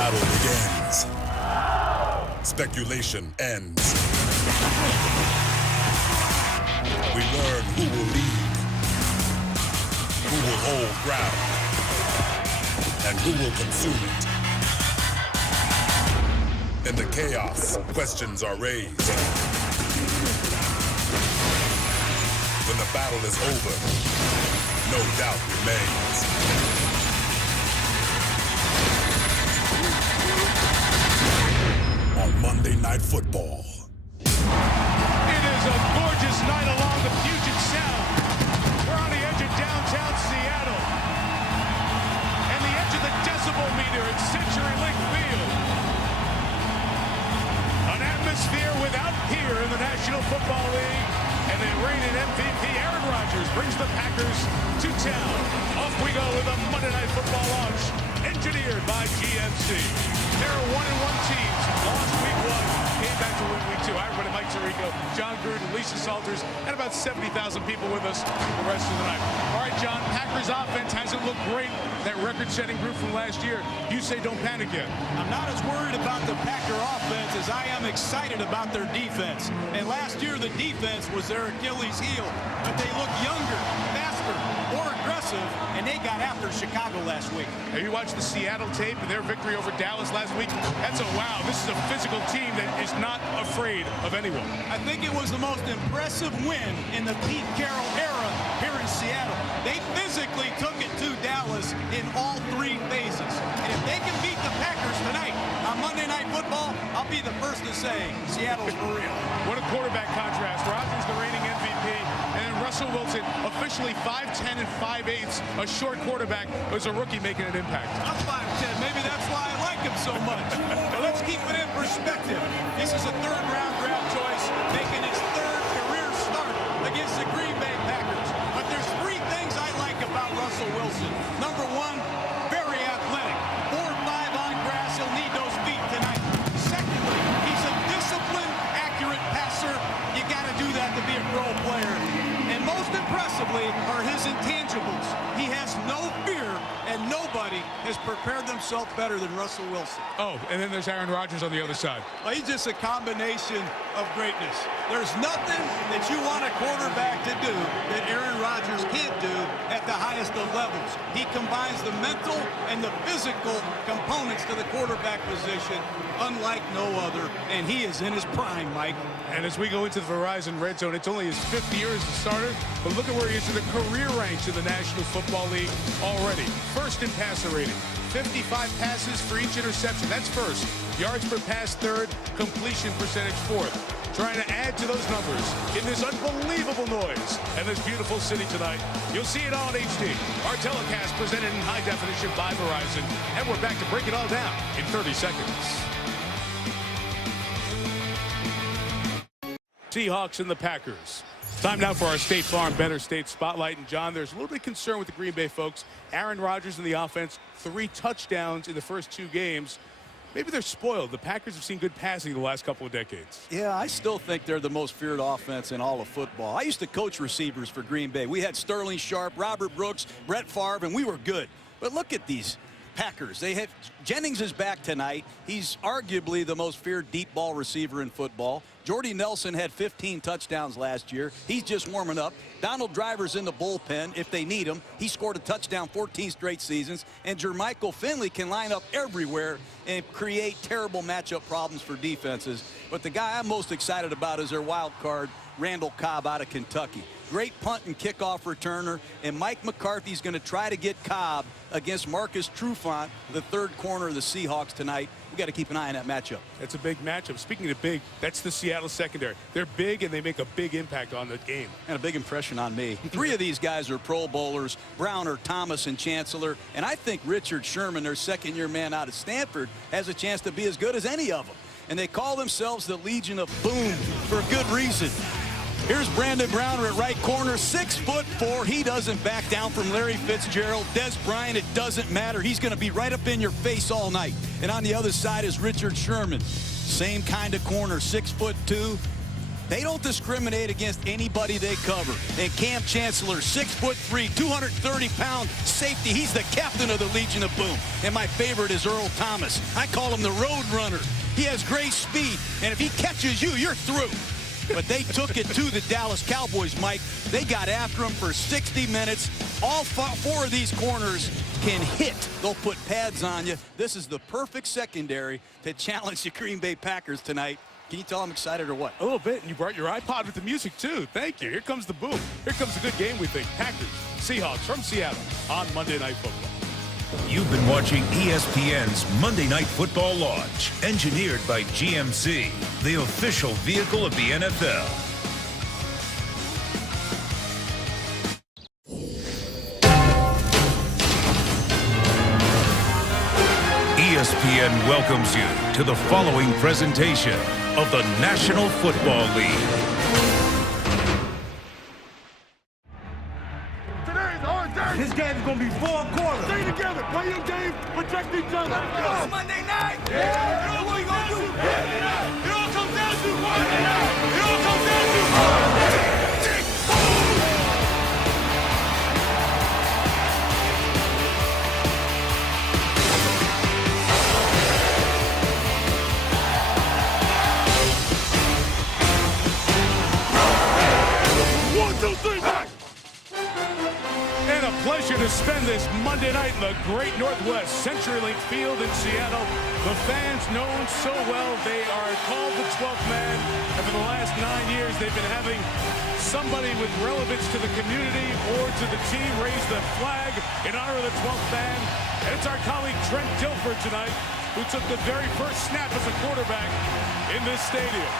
battle begins. Speculation ends. We learn who will lead, who will hold ground, and who will consume it. In the chaos, questions are raised. When the battle is over, no doubt remains. On Monday Night Football. It is a gorgeous night along the Puget Sound. We're on the edge of downtown Seattle. And the edge of the decibel meter at CenturyLink Field. An atmosphere without peer in the National Football League. And the reigning MVP, Aaron Rodgers, brings the Packers to town. Off we go with a Monday Night Football launch, engineered by GMC. There are 1-1 teams, lost week 1, came back to win week 2. Hi, everybody, Mike Tirico, John Gruden, Lisa Salters, and about 70,000 people with us the rest of the night. All right, John, Packers offense hasn't looked great. That record-setting group from last year. You say don't panic yet. I'm not as worried about the Packer offense as I am excited about their defense. And last year, the defense was their Achilles heel. But they look younger, faster, more aggressive, and they got after Chicago last week. Have you watched the Seattle tape and their victory over Dallas last week? That's a wow. This is a physical team that is not afraid of anyone. I think it was the most impressive win in the Pete Carroll era here in Seattle. They physically took it to Dallas in all 3 phases. And if they can beat the Packers tonight on Monday Night Football, I'll be the first to say Seattle's for real. What a quarterback contrast. Rodgers, the reigning MVP, and then Russell Wilson, officially 5'10" and 5'8", a short quarterback, was a rookie making an impact. I'm 5'10". Maybe that's why I like him so much. But let's keep it in perspective. This is a 3rd-round draft choice, making his 3rd career start against the Green Bay Packers. But there's 3 things I like about Russell Wilson. Number 1, very athletic. 4 or 5 on grass, he'll need those feet tonight. Secondly, he's a disciplined, accurate passer. You got to do that to be a pro player. And most impressively are his intangibles. He has no fear, and nobody has prepared themselves better than Russell Wilson. Oh, and then there's Aaron Rodgers on the other side. Well, he's just a combination of greatness. There's nothing that you want a quarterback to do that Aaron Rodgers can't do at the highest of levels. He combines the mental and the physical components to the quarterback position unlike no other, and he is in his prime, Mike. And as we go into the Verizon Red Zone, it's only his 5th year as a starter, but look at where he is in the career ranks in the National Football League already. First in passer rating, 55 passes for each interception. That's first. Yards per pass, 3rd. Completion percentage, 4th. Trying to add to those numbers in this unbelievable noise and this beautiful city tonight. You'll see it all in HD. Our telecast presented in high definition by Verizon. And we're back to break it all down in 30 seconds. Seahawks and the Packers. Time now for our State Farm Better State Spotlight. And John, there's a little bit of concern with the Green Bay folks. Aaron Rodgers in the offense, 3 touchdowns in the first 2 games. Maybe they're spoiled. The Packers have seen good passing the last couple of decades. Yeah, I still think they're the most feared offense in all of football. I used to coach receivers for Green Bay. We had Sterling Sharp, Robert Brooks, Brett Favre, and we were good. But look at these Packers. They have Jennings is back tonight. He's arguably the most feared deep ball receiver in football. Jordy Nelson had 15 touchdowns last year. He's just warming up. Donald Driver's in the bullpen if they need him. He scored a touchdown 14 straight seasons. And Jermichael Finley can line up everywhere and create terrible matchup problems for defenses. But the guy I'm most excited about is their wild card, Randall Cobb out of Kentucky. Great punt and kickoff returner, and Mike McCarthy's going to try to get Cobb against Marcus Trufant, the 3rd corner of the Seahawks tonight. We got to keep an eye on that matchup. That's a big matchup. Speaking of big, that's the Seattle secondary. They're big, and they make a big impact on the game. And a big impression on me. 3 of these guys are Pro Bowlers, Browner, Thomas, and Chancellor. And I think Richard Sherman, their 2nd-year man out of Stanford, has a chance to be as good as any of them. And they call themselves the Legion of Boom for a good reason. Here's Brandon Browner at right corner, 6'4". He doesn't back down from Larry Fitzgerald. Des Bryant, it doesn't matter. He's going to be right up in your face all night. And on the other side is Richard Sherman. Same kind of corner, 6'2". They don't discriminate against anybody they cover. And Cam Chancellor, 6'3", 230-pound safety. He's the captain of the Legion of Boom. And my favorite is Earl Thomas. I call him the Road Runner. He has great speed, and if he catches you, you're through. But they took it to the Dallas Cowboys, Mike. They got after him for 60 minutes. All four of these corners can hit. They'll put pads on you. This is the perfect secondary to challenge the Green Bay Packers tonight. Can you tell I'm excited or what? A little bit, and you brought your iPod with the music, too. Thank you. Here comes the boom. Here comes a good game, we think. Packers, Seahawks from Seattle on Monday Night Football. You've been watching ESPN's Monday Night Football Launch, engineered by GMC, the official vehicle of the NFL. ESPN welcomes you to the following presentation of the National Football League. Today's our day. This game is going to be 4 quarters. Stay together. Play your game. Protect each other. It's Monday night. Yeah. You know what we going to do? Yeah. It all comes down to Monday night. It all comes down to Monday night. And a pleasure to spend this Monday night in the great Northwest, CenturyLink Field in Seattle. The fans known so well, they are called the 12th man. And for the last 9 years, they've been having somebody with relevance to the community or to the team raise the flag in honor of the 12th man. And it's our colleague Trent Dilfer tonight, who took the very first snap as a quarterback in this stadium.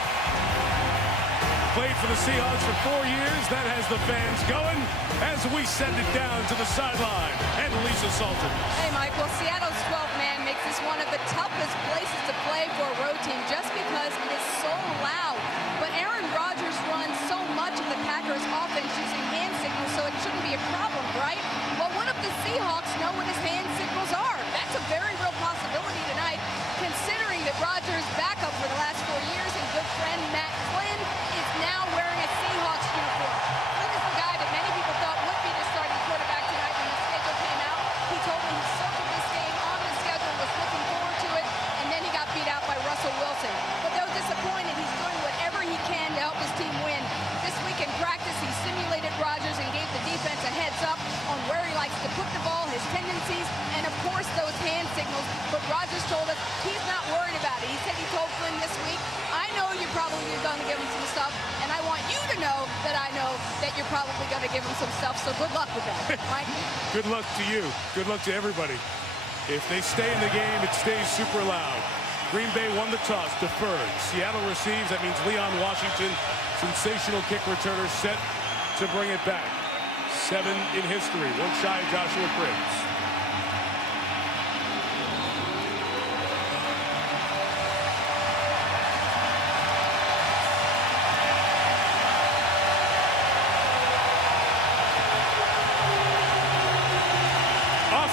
Played for the Seahawks for 4 years. That has the fans going as we send it down to the sideline. And Lisa Salter. Hey, Mike. Well, Seattle's 12th man makes this one of the toughest places to play for a road team just because it is so loud. But Aaron Rodgers runs so much of the Packers offense using hand signals, so it shouldn't be a problem, right? Well, what if the Seahawks know what his hand signals are? That's a very real possibility tonight, considering that Rodgers' backup for the last 4 years and good friend Matt Flynn is now wearing a Seahawks uniform. Flynn is the guy that many people thought would be the starting quarterback tonight when the schedule came out. He told me he circled this game on the schedule, was looking forward to it, and then he got beat out by Russell Wilson. But though disappointed, he's doing whatever he can to help his team win. This week in practice, he simulated Rodgers and gave the defense a heads up on where he likes to put the ball, his tendencies, and of course those hand signals. But Rodgers told us he's not worried about it. He said he told Flynn this week, I know you're probably going to give him some stuff, and I want you to know that you're probably going to give him some stuff, so good luck with that, Mike. Good luck to you. Good luck to everybody. If they stay in the game, it stays super loud. Green Bay won the toss, deferred. Seattle receives. That means Leon Washington, sensational kick returner, set to bring it back. 7 in history, 1 shy of Joshua Cribbs.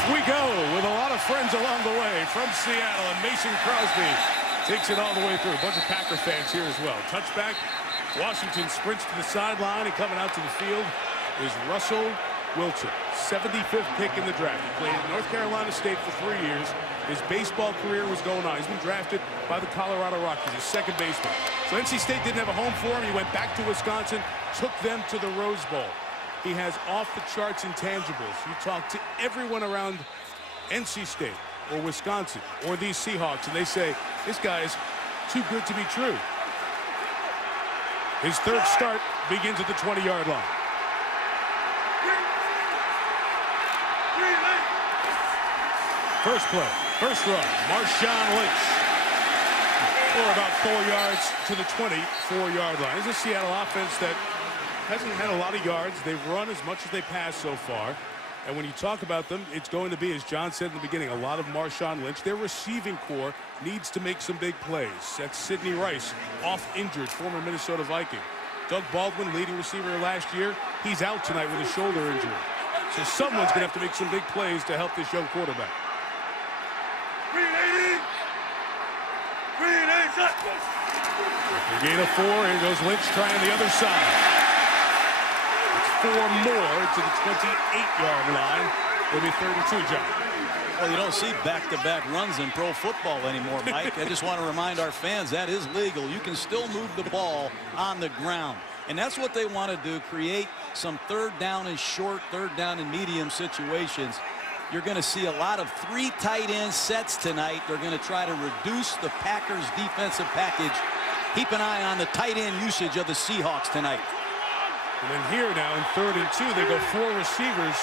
We go with a lot of friends along the way from Seattle, and Mason Crosby takes it all the way through. A bunch of Packer fans here as well. Touchback. Washington sprints to the sideline, and coming out to the field is Russell Wilson, 75th pick in the draft. He played at North Carolina State for 3 years. His baseball career was going on. He's been drafted by the Colorado Rockies, his second baseman. So NC State didn't have a home for him. He went back to Wisconsin, took them to the Rose Bowl. He has off-the-charts intangibles. You talk to everyone around NC State or Wisconsin or these Seahawks, and they say, this guy is too good to be true. His third start begins at the 20-yard line. First play, first run, Marshawn Lynch. Or about 4 yards to the 24-yard line. This is a Seattle offense that hasn't had a lot of yards. They've run as much as they passed so far. And when you talk about them, it's going to be, as John said in the beginning, a lot of Marshawn Lynch. Their receiving core needs to make some big plays. That's Sidney Rice, off injured, former Minnesota Viking. Doug Baldwin, leading receiver last year, he's out tonight with a shoulder injury. So someone's going to have to make some big plays to help this young quarterback. A gain of 4. Here goes Lynch trying the other side. It's 4 more to the 28-yard line. It'll be 32, John. Well, you don't see back-to-back runs in pro football anymore, Mike. I just want to remind our fans that is legal. You can still move the ball on the ground. And that's what they want to do, create some third down and short, third down and medium situations. You're going to see a lot of 3 tight end sets tonight. They're going to try to reduce the Packers' defensive package. Keep an eye on the tight end usage of the Seahawks tonight. And then here now in 3rd and 2, they go 4 receivers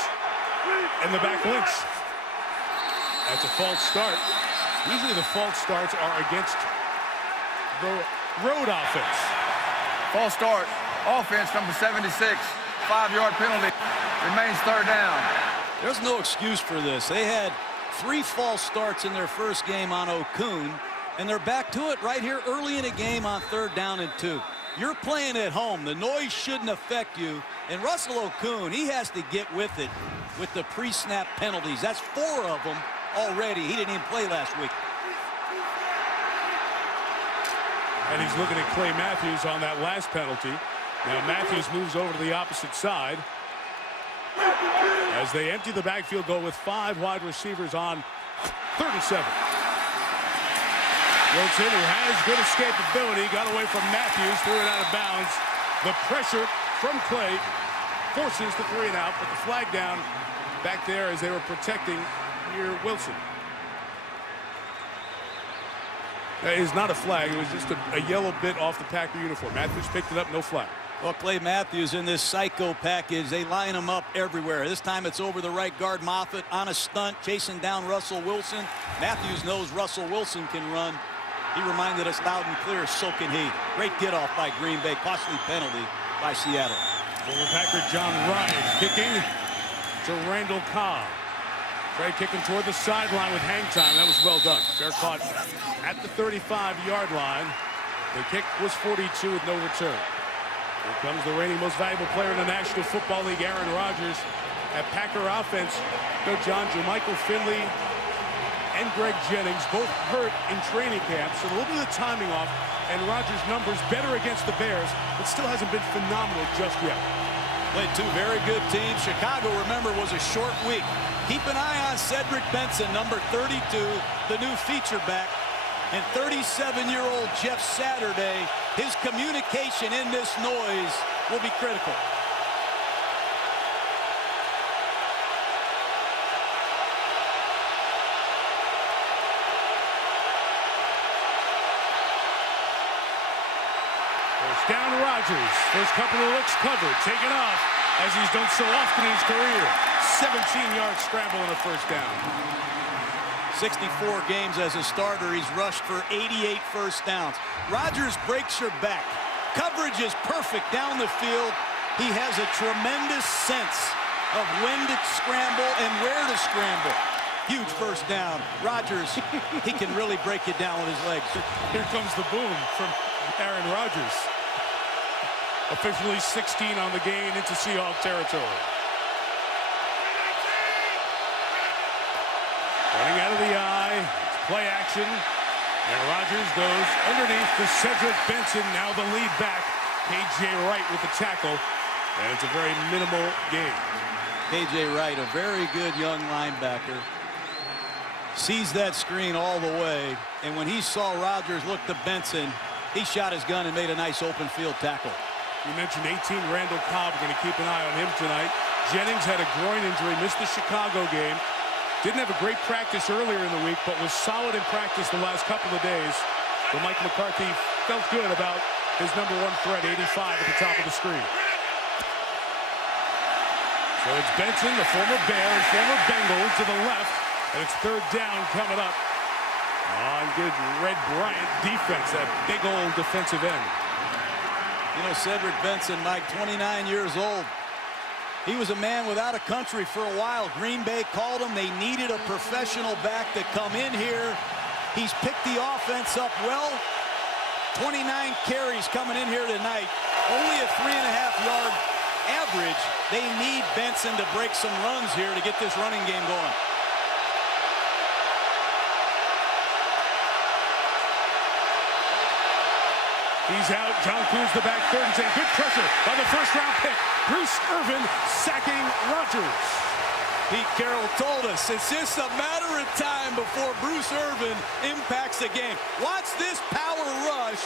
and the back links. That's a false start. Usually the false starts are against the road offense. False start. Offense number 76. 5-yard penalty. Remains 3rd down. There's no excuse for this. They had 3 false starts in their first game on Okun, and they're back to it right here early in the game on 3rd down and 2. You're playing at home. The noise shouldn't affect you. And Russell Okun, he has to get with it with the pre-snap penalties. That's 4 of them already. He didn't even play last week. And he's looking at Clay Matthews on that last penalty. Now Matthews moves over to the opposite side as they empty the backfield, go with 5 wide receivers on 37. Wilson, who has good escapability, got away from Matthews, threw it out of bounds. The pressure from Clay forces the 3 and out, but the flag down back there as they were protecting here Wilson. That is not a flag. It was just a yellow bit off the Packer uniform. Matthews picked it up, no flag. Well, Clay Matthews in this psycho package, they line him up everywhere. This time it's over the right guard, Moffitt, on a stunt, chasing down Russell Wilson. Matthews knows Russell Wilson can run. He reminded us loud and clear, so can he. Great get-off by Green Bay, costly penalty by Seattle. Former Packer John Ryan kicking to Randall Cobb. Trey kicking toward the sideline with hang time. That was well done. Fair caught at the 35-yard line. The kick was 42 with no return. Here comes the reigning most valuable player in the National Football League, Aaron Rodgers. At Packer offense, go John, Jermichael Finley and Greg Jennings, both hurt in training camp, so a little bit of timing off, and Rodgers' numbers better against the Bears, but still hasn't been phenomenal just yet. Played 2 very good teams. Chicago, remember, was a short week. Keep an eye on Cedric Benson, number 32, the new feature back. And 37-year-old Jeff Saturday, his communication in this noise will be critical. First down to Rodgers. First couple of looks covered, taken off, as he's done so often in his career. 17-yard scramble and a first down. 64 games as a starter. He's rushed for 88 first downs. Rodgers breaks your back. Coverage is perfect down the field. He has a tremendous sense of when to scramble and where to scramble. Huge first down. Rodgers, he can really break you down with his legs. Here comes the boom from Aaron Rodgers. Officially 16 on the gain into Seahawks territory. Running out of the eye, it's play action, and Rodgers goes underneath to Cedric Benson, now the lead back. K.J. Wright with the tackle, and it's a very minimal game. K.J. Wright, a very good young linebacker, sees that screen all the way, and when he saw Rodgers look to Benson, he shot his gun and made a nice open field tackle. You mentioned 18, Randall Cobb. We're going to keep an eye on him tonight. Jennings had a groin injury, missed the Chicago game. Didn't have a great practice earlier in the week, but was solid in practice the last couple of days. But Mike McCarthy felt good about his number 1 threat, 85 at the top of the screen. So it's Benson, the former Bear and former Bengal, to the left, and it's 3rd down coming up. On good Red Bryant defense, that big old defensive end. You know, Cedric Benson, Mike, 29 years old. He was a man without a country for a while. Green Bay called him. They needed a professional back to come in here. He's picked the offense up well. 29 carries coming in here tonight. Only a 3.5-yard average. They need Benson to break some runs here to get this running game going. He's out. John Kuhn's the back third and 10. Good pressure by the first-round pick. Bruce Irvin sacking Rodgers. Pete Carroll told us it's just a matter of time before Bruce Irvin impacts the game. Watch this power rush.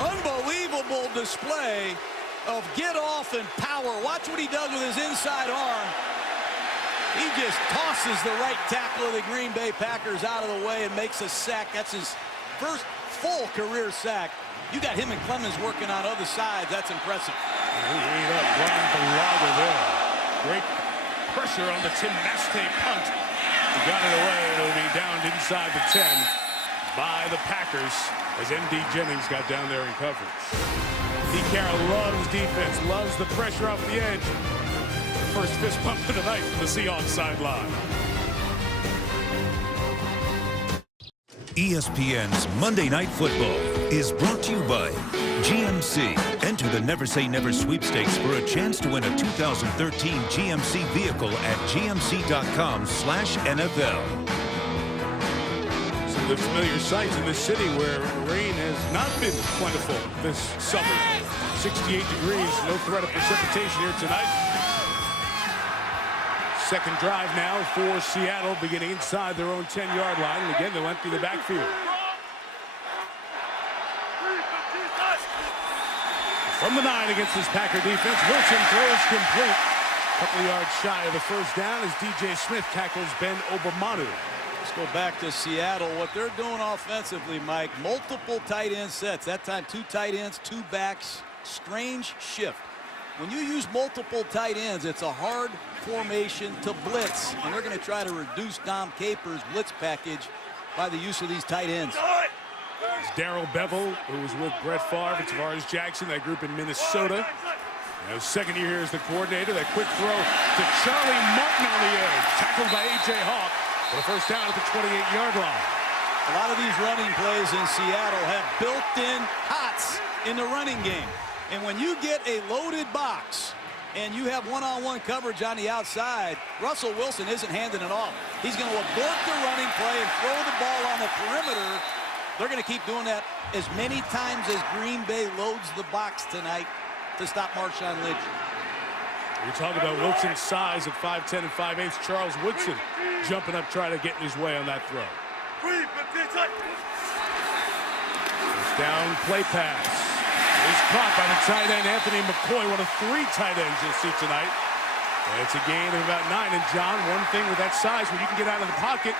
Unbelievable display of get off and power. Watch what he does with his inside arm. He just tosses the right tackle of the Green Bay Packers out of the way and makes a sack. That's his first full career sack. You got him and Clemens working on other sides. That's impressive. He ate up Brian Bulaga there. Great pressure on the Tim Mastey punt. He got it away. It'll be downed inside the 10 by the Packers as M.D. Jennings got down there in coverage. Pete Carroll loves defense, loves the pressure off the edge. First fist bump of the night from the Seahawks sideline. ESPN's Monday Night Football is brought to you by GMC. Enter the Never Say Never sweepstakes for a chance to win a 2013 GMC vehicle at gmc.com/NFL. Some of the familiar sights in this city where rain has not been plentiful this summer. 68 degrees, no threat of precipitation here tonight. Second drive now for Seattle, beginning inside their own 10-yard line. And again, they'll empty the backfield. From the 9 against this Packer defense, Wilson throws complete. A couple of yards shy of the first down as DJ Smith tackles Ben Obamanu. Let's go back to Seattle. What they're doing offensively, Mike, multiple tight end sets. That time, 2 tight ends, 2 backs. Strange shift. When you use multiple tight ends, it's a hard formation to blitz, and they're going to try to reduce Dom Capers' blitz package by the use of these tight ends. It's Darrell Bevel, who was with Brett Favre and Tavares Jackson, that group in Minnesota. Now, second year here as the coordinator. That quick throw to Charlie Martin on the edge, tackled by A.J. Hawk for the first down at the 28-yard line. A lot of these running plays in Seattle have built-in hots in the running game. And when you get a loaded box and you have one-on-one coverage on the outside, Russell Wilson isn't handing it off. He's going to abort the running play and throw the ball on the perimeter. They're going to keep doing that as many times as Green Bay loads the box tonight to stop Marshawn Lynch. We talk about Wilson's size at 5'10" and 5'8". Charles Woodson jumping up, trying to get in his way on that throw. First down, play pass. Is caught by the tight end, Anthony McCoy, one of 3 tight ends you'll see tonight. And it's a gain of about 9. And, John, one thing with that size, when you can get out of the pocket,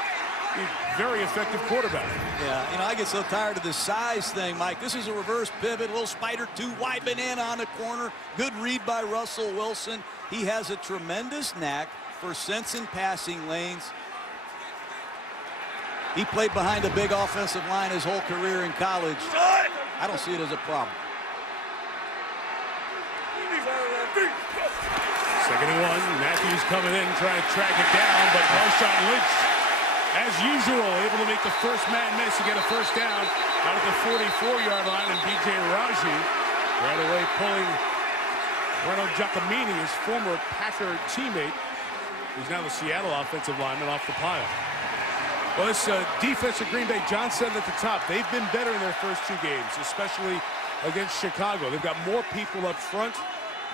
you're a very effective quarterback. Yeah, you know, I get so tired of this size thing, Mike. This is a reverse pivot, little spider 2-wide banana on the corner. Good read by Russell Wilson. He has a tremendous knack for sensing passing lanes. He played behind a big offensive line his whole career in college. I don't see it as a problem. Second and 1. Matthews coming in, trying to track it down, but Marshawn Lynch, as usual, able to make the first man miss to get a first down out at the 44-yard line, and B.J. Raji right away pulling Breno Giacomini, his former Packer teammate, who's now the Seattle offensive lineman, off the pile. Well, this defense of Green Bay, John said at the top, they've been better in their first 2 games, especially against Chicago. They've got more people up front.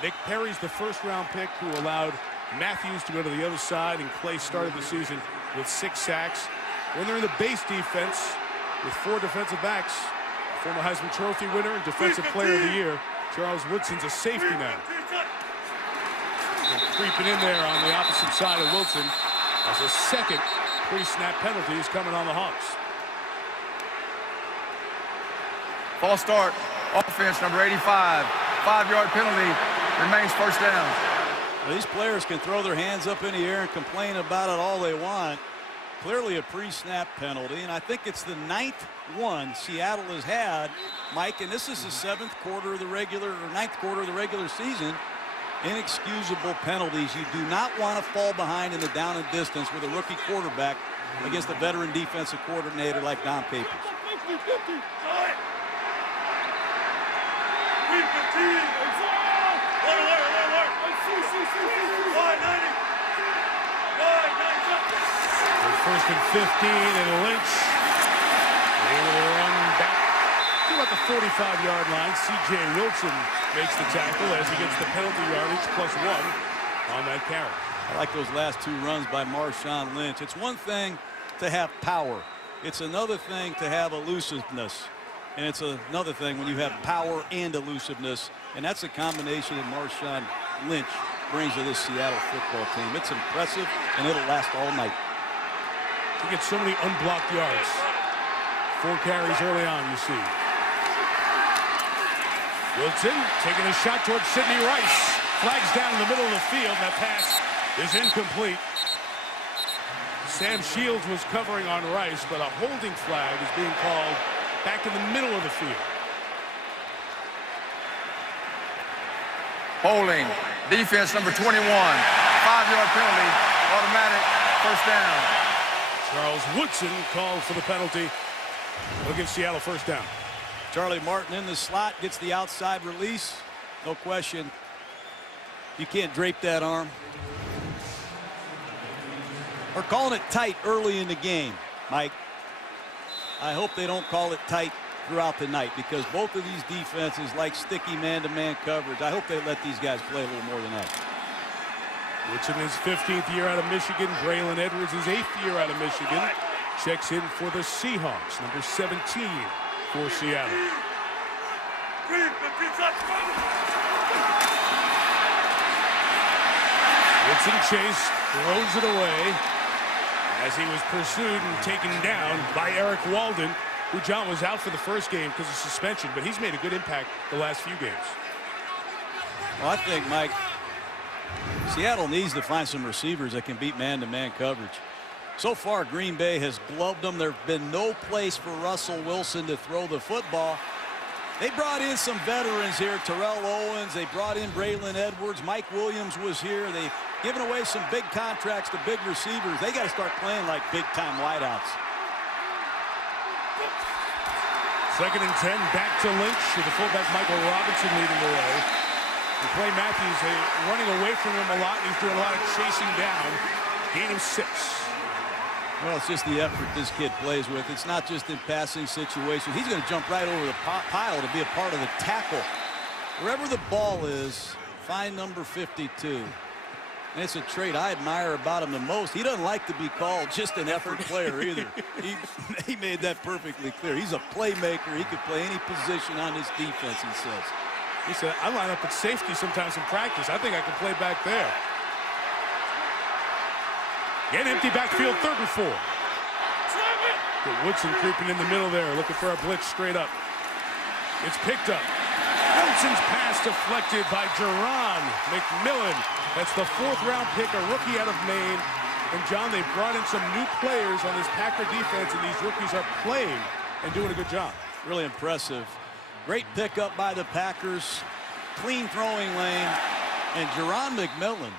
Nick Perry's the first-round pick who allowed Matthews to go to the other side, and Clay started the season with 6 sacks. When they're in the base defense with 4 defensive backs, former Heisman Trophy winner and Defensive Player of the Year, Charles Woodson's a safety now. And creeping in there on the opposite side of Wilson as a second pre-snap penalty is coming on the Hawks. False start, offense number 85, 5-yard penalty, remains first down. Well, these players can throw their hands up in the air and complain about it all they want. Clearly a pre-snap penalty, and I think it's the 9th one Seattle has had, Mike, and this is the 7th quarter of the regular, or 9th quarter of the regular season. Inexcusable penalties. You do not want to fall behind in the down and distance with a rookie quarterback against a veteran defensive coordinator like Dom Capers. First and 15, and Lynch able to run back to about the 45-yard line. C.J. Wilson makes the tackle as he gets the penalty yardage +1 on that carry. I like those last 2 runs by Marshawn Lynch. It's one thing to have power. It's another thing to have elusiveness. And it's another thing when you have power and elusiveness. And that's a combination that Marshawn Lynch brings to this Seattle football team. It's impressive, and it'll last all night. He gets so many unblocked yards. 4 carries early on, you see. Wilson taking a shot towards Sidney Rice. Flags down in the middle of the field. That pass is incomplete. Sam Shields was covering on Rice, but a holding flag is being called back in the middle of the field. Holding. Defense number 21. 5-yard penalty. Automatic. First down. Charles Woodson called for the penalty. He'll give Seattle first down. Charlie Martin in the slot, gets the outside release. No question. You can't drape that arm. They're calling it tight early in the game, Mike. I hope they don't call it tight throughout the night, because both of these defenses like sticky man-to-man coverage. I hope they let these guys play a little more than that. Woodson is 15th year out of Michigan. Braylon Edwards is 8th year out of Michigan. Checks in for the Seahawks, number 17 for Seattle. Woodson chase, throws it away as he was pursued and taken down by Eric Walden, who, John, was out for the first game because of suspension, but he's made a good impact the last few games. Well, I think, Mike, Seattle needs to find some receivers that can beat man-to-man coverage. So far, Green Bay has gloved them. There have been no place for Russell Wilson to throw the football. They brought in some veterans here, Terrell Owens. They brought in Braylon Edwards. Mike Williams was here. They've given away some big contracts to big receivers. They got to start playing like big-time wideouts. 2nd and 10, back to Lynch with the fullback Michael Robinson leading the way. And Clay Matthews running away from him a lot, and he's doing a lot of chasing down. Gain of 6. Well, it's just the effort this kid plays with. It's not just in passing situations. He's going to jump right over the pile to be a part of the tackle. Wherever the ball is, find number 52. And it's a trait I admire about him the most. He doesn't like to be called just an effort player either. He made that perfectly clear. He's a playmaker. He could play any position on this defense, he says. He said, I line up at safety sometimes in practice. I think I can play back there. Get empty backfield, 3rd and 4. But Woodson creeping in the middle there, looking for a blitz straight up. It's picked up. Wilson's pass deflected by Jerron McMillan. That's the 4th-round pick, a rookie out of Maine. And, John, they brought in some new players on this Packer defense, and these rookies are playing and doing a good job. Really impressive. Great pickup by the Packers. Clean throwing lane. And Jerron McMillan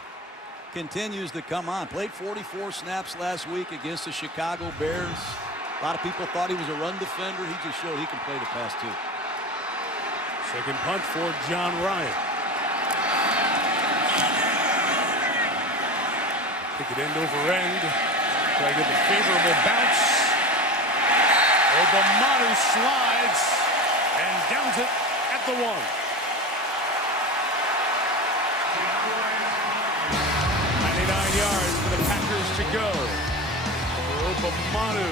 continues to come on. Played 44 snaps last week against the Chicago Bears. A lot of people thought he was a run defender. He just showed he can play the pass too. 2nd punt for John Ryan. Kick it end over end. Try to get the favorable bounce. Obamanu slides and downs it at the 1. 99 yards for the Packers to go. Obamanu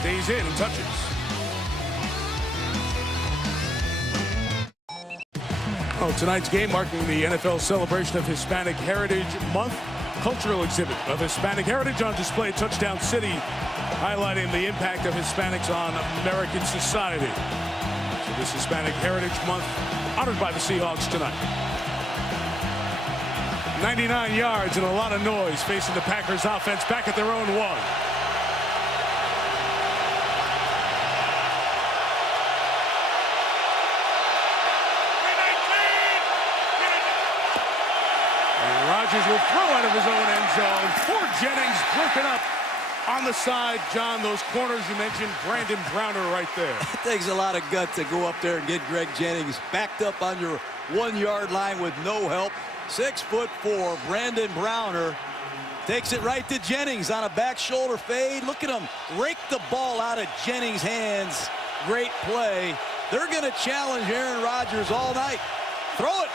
stays in and touches. Oh, tonight's game marking the NFL celebration of Hispanic Heritage Month. Cultural exhibit of Hispanic heritage on display at Touchdown City, highlighting the impact of Hispanics on American society. So this Hispanic Heritage Month honored by the Seahawks tonight. 99 yards and a lot of noise facing the Packers offense back at their own 1. Rodgers will throw out of his own end zone. For Jennings, broken up on the side. John, those corners you mentioned, Brandon Browner right there. It takes a lot of guts to go up there and get Greg Jennings backed up on your 1-yard line with no help. 6'4", Brandon Browner takes it right to Jennings on a back shoulder fade. Look at him rake the ball out of Jennings' hands. great play. They're going to challenge Aaron Rodgers all night. Throw it.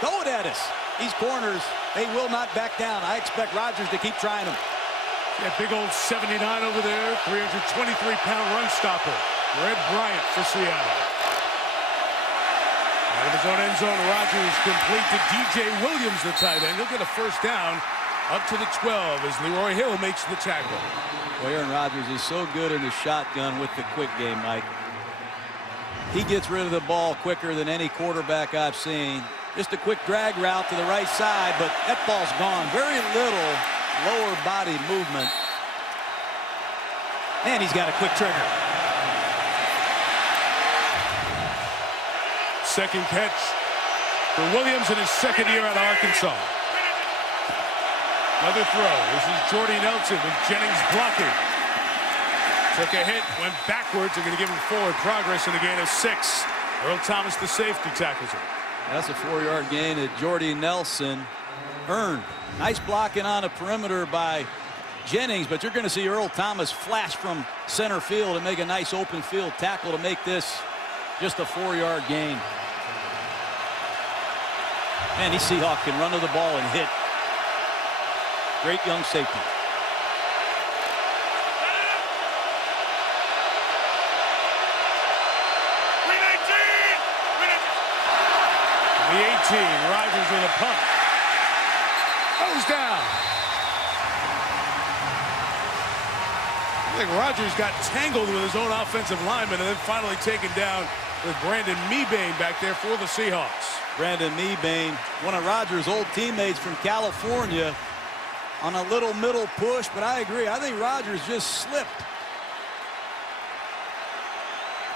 Throw it at us. These corners, they will not back down. I expect Rodgers to keep trying them. Yeah, big old 79 over there, 323-pound run stopper. Red Bryant for Seattle. Out of his own end zone, Rodgers complete to DJ Williams, the tight end. He'll get a first down up to the 12 as Leroy Hill makes the tackle. Well, Aaron Rodgers is so good in the shotgun with the quick game, Mike. He gets rid of the ball quicker than any quarterback I've seen. Just a quick drag route to the right side, but that ball's gone. Very little lower body movement. And he's got a quick trigger. Second catch for Williams in his second year out of Arkansas. Another throw. This is Jordy Nelson with Jennings blocking. Took a hit, went backwards. They're going to give him forward progress in a gain of 6. Earl Thomas, the safety, tackles him. That's a 4-yard gain that Jordy Nelson earned. Nice blocking on the perimeter by Jennings, but you're going to see Earl Thomas flash from center field and make a nice open field tackle to make this just a 4-yard gain. Man, these Seahawks can run to the ball and hit. Great young safety. The 18, Rodgers with a punt. Goes down. I think Rodgers got tangled with his own offensive lineman and then finally taken down with Brandon Mebane back there for the Seahawks. Brandon Mebane, one of Rodgers' old teammates from California, on a little middle push, but I agree. I think Rodgers just slipped.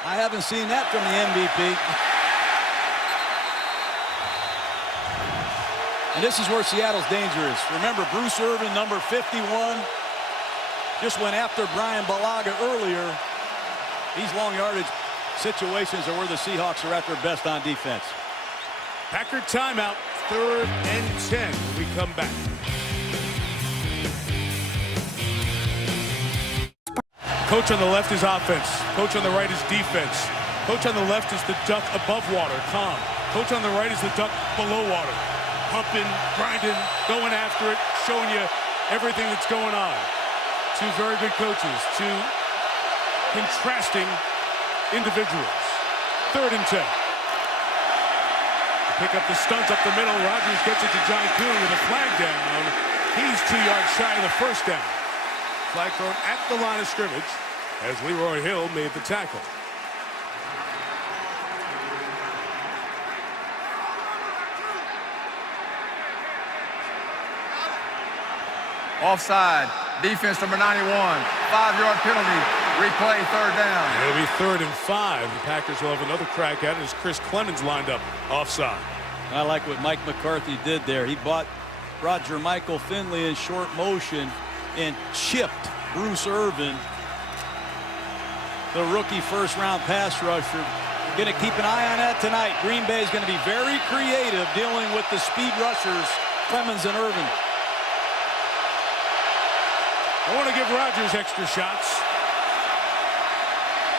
I haven't seen that from the MVP. And this is where Seattle's dangerous. Remember, Bruce Irvin, number 51, just went after Brian Balaga earlier. These long yardage situations are where the Seahawks are at their best on defense. Packer timeout, 3rd and 10 when we come back. Coach on the left is offense. Coach on the right is defense. Coach on the left is the duck above water, calm. Coach on the right is the duck below water. Pumping, grinding, going after it, showing you everything that's going on. Two very good coaches, two contrasting individuals. 3rd and 10. Pick up the stunt up the middle. Rodgers gets it to John Kuhn with a flag down. He's 2 yards shy of the first down. Flag thrown at the line of scrimmage as Leroy Hill made the tackle. Offside. Defense number 91. 5-yard penalty. Replay, 3rd down. It'll be 3rd and 5. The Packers will have another crack at it as Chris Clemens lined up offside. I like what Mike McCarthy did there. He bought Roger Michael Finley in short motion and chipped Bruce Irvin, the rookie first-round pass rusher. Going to keep an eye on that tonight. Green Bay is going to be very creative dealing with the speed rushers, Clemens and Irvin. I want to give Rodgers extra shots.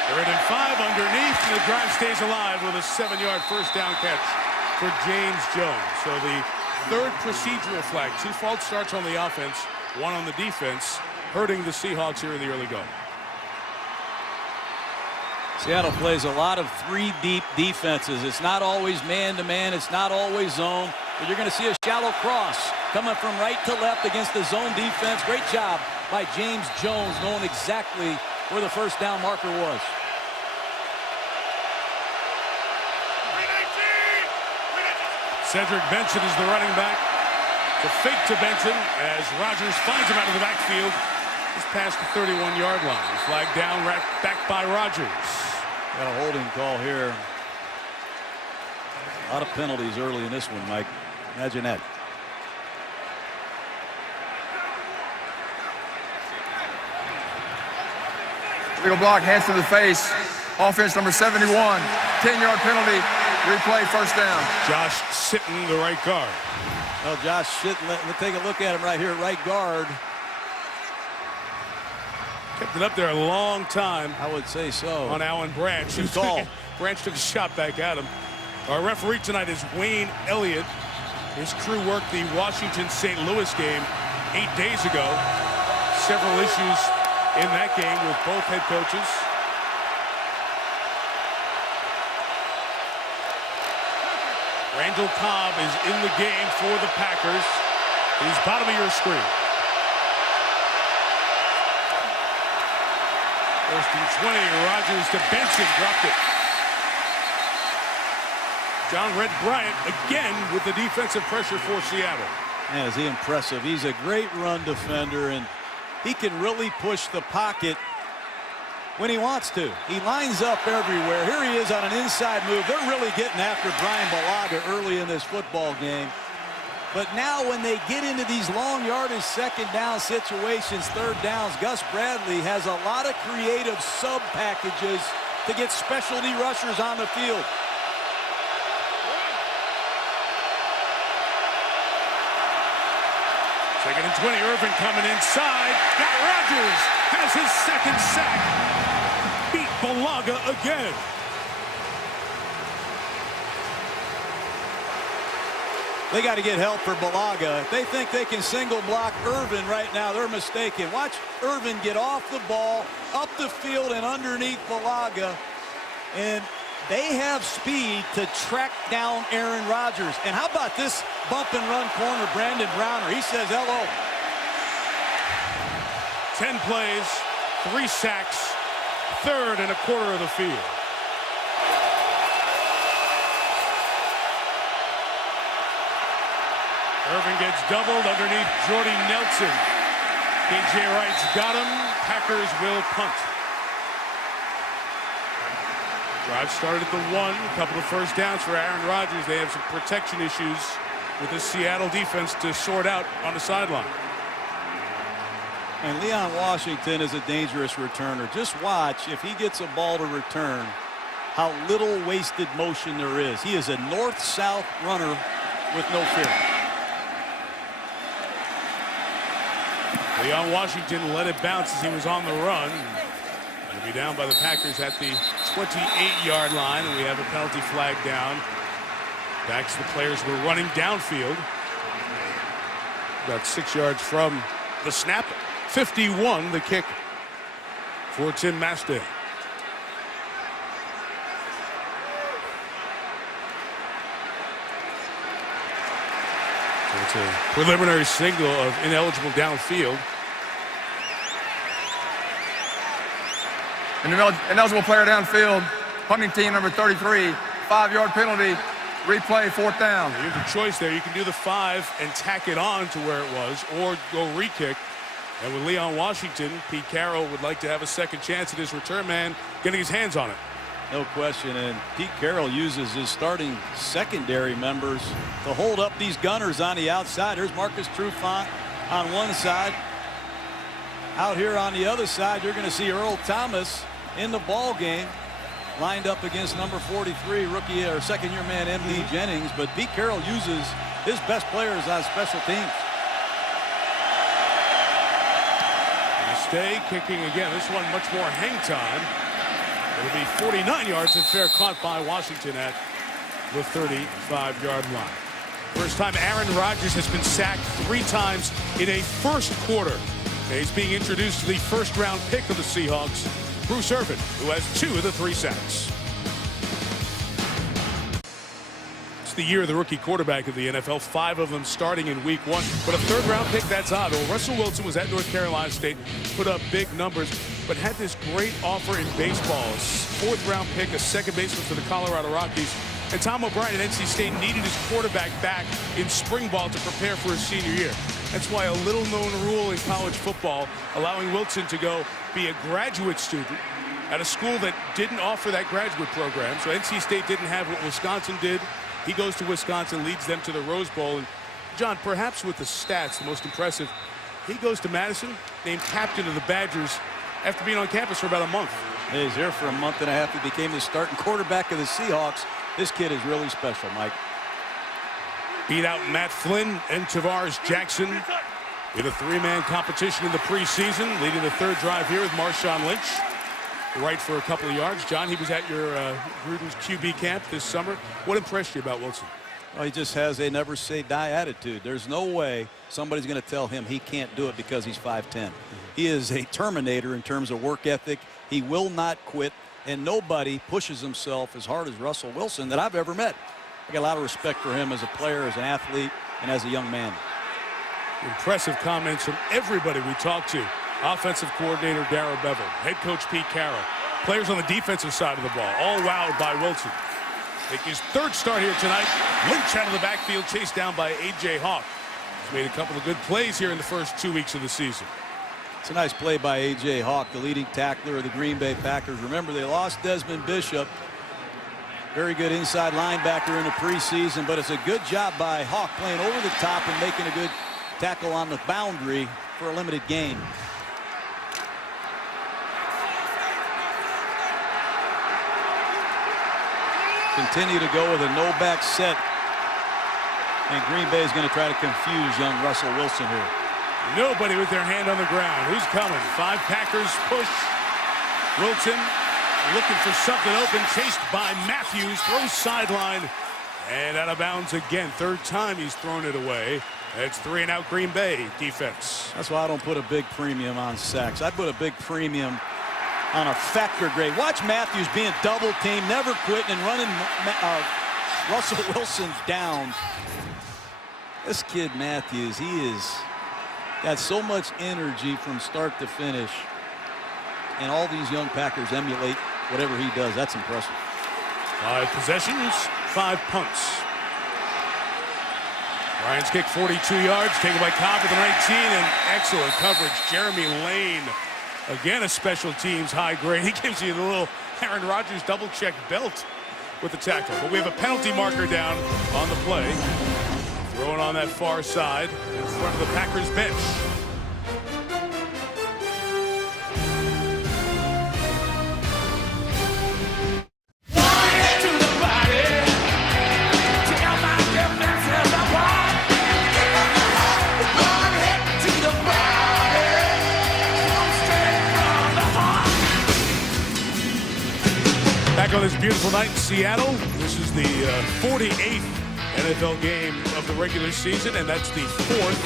3rd and 5 underneath, and the drive stays alive with a 7-yard first down catch for James Jones. So the 3rd procedural flag. 2 false starts on the offense, 1 on the defense, hurting the Seahawks here in the early going. Seattle plays a lot of 3-deep defenses. It's not always man-to-man. It's not always zone. But you're going to see a shallow cross coming from right to left against the zone defense. Great job by James Jones, knowing exactly where the first down marker was. Cedric Benson is the running back. The fake to Benson as Rodgers finds him out of the backfield. He's past the 31-yard line. He's flagged down, right back by Rodgers. Got a holding call here. A lot of penalties early in this one, Mike. Imagine that. Legal block, hands to the face. Offense number 71. 10-yard penalty. Replay, first down. Josh Sitton, the right guard. Well, Josh Sitton, let's take a look at him right here, right guard. Kept it up there a long time. I would say so. On Alan Branch. Too tall. Branch took a shot back at him. Our referee tonight is Wayne Elliott. His crew worked the Washington-St. Louis game 8 days ago. Several issues in that game with both head coaches. Randall Cobb is in the game for the Packers. He's bottom of your screen. First and 20, Rodgers to Benson, dropped it. John Red Bryant again with the defensive pressure for Seattle. Man, is he impressive. He's a great run defender, and he can really push the pocket when he wants to. He lines up everywhere. Here he is on an inside move. They're really getting after Brian Bulaga early in this football game. But now when they get into these long yardage second down situations, third downs, Gus Bradley has a lot of creative sub packages to get specialty rushers on the field. Second and 20, Irvin coming inside. Got Rodgers, has his second sack. Beat Bulaga again. They got to get help for Bulaga. If they think they can single block Irvin right now, they're mistaken. Watch Irvin get off the ball, up the field and underneath Bulaga. And they have speed to track down Aaron Rodgers. And how about this bump and run corner, Brandon Browner? He says hello. 10 plays, 3 sacks, third and a quarter of the field. Irvin gets doubled underneath Jordy Nelson. KJ Wright's got him. Packers will punt. Drive started at the 1. A couple of first downs for Aaron Rodgers. They have some protection issues with the Seattle defense to sort out on the sideline. And Leon Washington is a dangerous returner. Just watch, if he gets a ball to return, how little wasted motion there is. He is a north-south runner with no fear. Leon Washington let it bounce as he was on the run. He'll be down by the Packers at the 28-yard line, and we have a penalty flag down. Backs the players were running downfield. About 6 yards from the snap. 51, the kick for Tim Mastay. So it's a preliminary signal of ineligible downfield. An ineligible player downfield, punting team number 33, 5-yard penalty, replay, 4th down. You have a choice there. You can do the 5 and tack it on to where it was, or go re-kick. And with Leon Washington, Pete Carroll would like to have a second chance at his return man getting his hands on it. No question, and Pete Carroll uses his starting secondary members to hold up these gunners on the outside. There's Marcus Trufant on one side. Out here on the other side, you're going to see Earl Thomas in the ball game, lined up against number 43 rookie or second-year man M.D. Jennings. But Pete Carroll uses his best players on special teams. Stay kicking again. This one much more hang time. It'll be 49 yards and fair caught by Washington at the 35-yard line. First time Aaron Rodgers has been sacked 3 times in a first quarter. He's being introduced to the first-round pick of the Seahawks, Bruce Irvin, who has 2 of the 3 sacks. It's the year of the rookie quarterback of the NFL, 5 of them starting in week 1. But a third-round pick, that's odd. Well, Russell Wilson was at North Carolina State, put up big numbers, but had this great offer in baseball. A 4th-round pick, a second baseman for the Colorado Rockies. And Tom O'Brien at NC State needed his quarterback back in spring ball to prepare for his senior year. That's why a little-known rule in college football, allowing Wilson to go be a graduate student at a school that didn't offer that graduate program. So NC State didn't have what Wisconsin did. He goes to Wisconsin, leads them to the Rose Bowl. And John, perhaps with the stats, the most impressive, he goes to Madison, named captain of the Badgers after being on campus for about a month. He's here for a month and a half. He became the starting quarterback of the Seahawks. This kid is really special, Mike. Beat out Matt Flynn and Tavares Jackson. in a three-man competition in the preseason, leading the third drive here with Marshawn Lynch. Right for a couple of yards. John, he was at your Gruden's QB camp this summer. What impressed you about Wilson? Well, he just has a never say die attitude. There's no way somebody's going to tell him he can't do it because he's 5'10". He is a terminator in terms of work ethic. He will not quit, and nobody pushes himself as hard as Russell Wilson that I've ever met. I got a lot of respect for him as a player, as an athlete, and as a young man. Impressive comments from everybody we talked to. Offensive coordinator Darrell Bevel, head coach Pete Carroll, players on the defensive side of the ball, all wowed by Wilson. Making his third start here tonight. Lynch out of the backfield, chased down by A.J. Hawk. He's made a couple of good plays here in the first 2 weeks of the season. It's a nice play by A.J. Hawk, the leading tackler of the Green Bay Packers. Remember, they lost Desmond Bishop. Very good inside linebacker in the preseason, but it's a good job by Hawk playing over the top and making a good tackle on the boundary for a limited gain. Continue to go with a no-back set. And Green Bay is going to try to confuse young Russell Wilson here. Nobody with their hand on the ground. Who's coming? 5 Packers push. Wilson looking for something open. Chased by Matthews. Throws sideline. And out of bounds again. Third time he's thrown it away. It's 3-and-out Green Bay defense. That's why I don't put a big premium on sacks. I put a big premium on a factor grade. Watch Matthews being double teamed, never quitting, and running Russell Wilson down. This kid Matthews, he is got so much energy from start to finish, and all these young Packers emulate whatever he does. That's impressive. 5 possessions, 5 punts. Ryan's kick 42 yards, taken by Cobb at the 19, and excellent coverage. Jeremy Lane, again a special teams high grade. He gives you the little Aaron Rodgers double check belt with the tackle. But we have a penalty marker down on the play. Throwing on that far side in front of the Packers bench. Back on this beautiful night in Seattle. This is the 48th NFL game of the regular season, and that's the 4th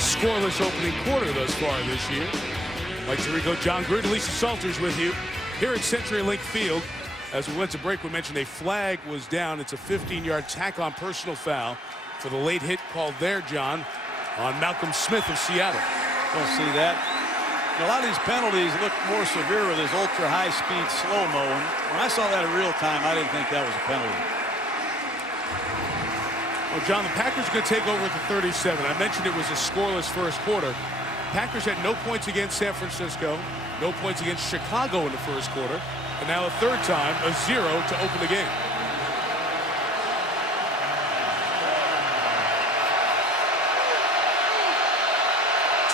scoreless opening quarter thus far this year. Mike Tirico, John Gruden, Lisa Salters with you here at CenturyLink Field. As we went to break, we mentioned a flag was down. It's a 15-yard tack on personal foul for the late hit called there, John, on Malcolm Smith of Seattle. Don't see that. A lot of these penalties look more severe with his ultra high-speed slow-mo. And when I saw that in real time, I didn't think that was a penalty. Well, John, the Packers are going to take over at the 37. I mentioned it was a scoreless first quarter. Packers had no points against San Francisco, no points against Chicago in the first quarter, and now a third time, a 0 to open the game.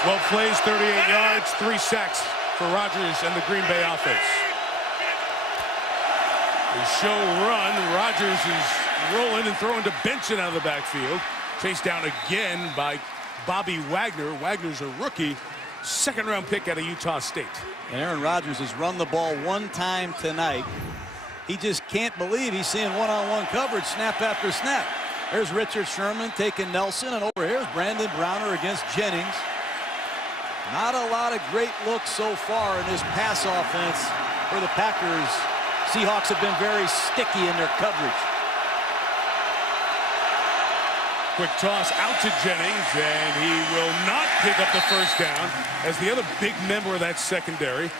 Twelve plays, 38 yards, 3 sacks for Rodgers and the Green Bay offense. The show run, Rodgers is rolling and throwing to Benson out of the backfield. Chased down again by Bobby Wagner. Wagner's a rookie, 2nd-round pick out of Utah State. And Aaron Rodgers has run the ball 1 time tonight. He just can't believe he's seeing one-on-one coverage snap after snap. There's Richard Sherman taking Nelson, and over here's Brandon Browner against Jennings. Not a lot of great looks so far in this pass offense for the Packers. Seahawks have been very sticky in their coverage. Quick toss out to Jennings, and he will not pick up the first down as the other big member of that secondary,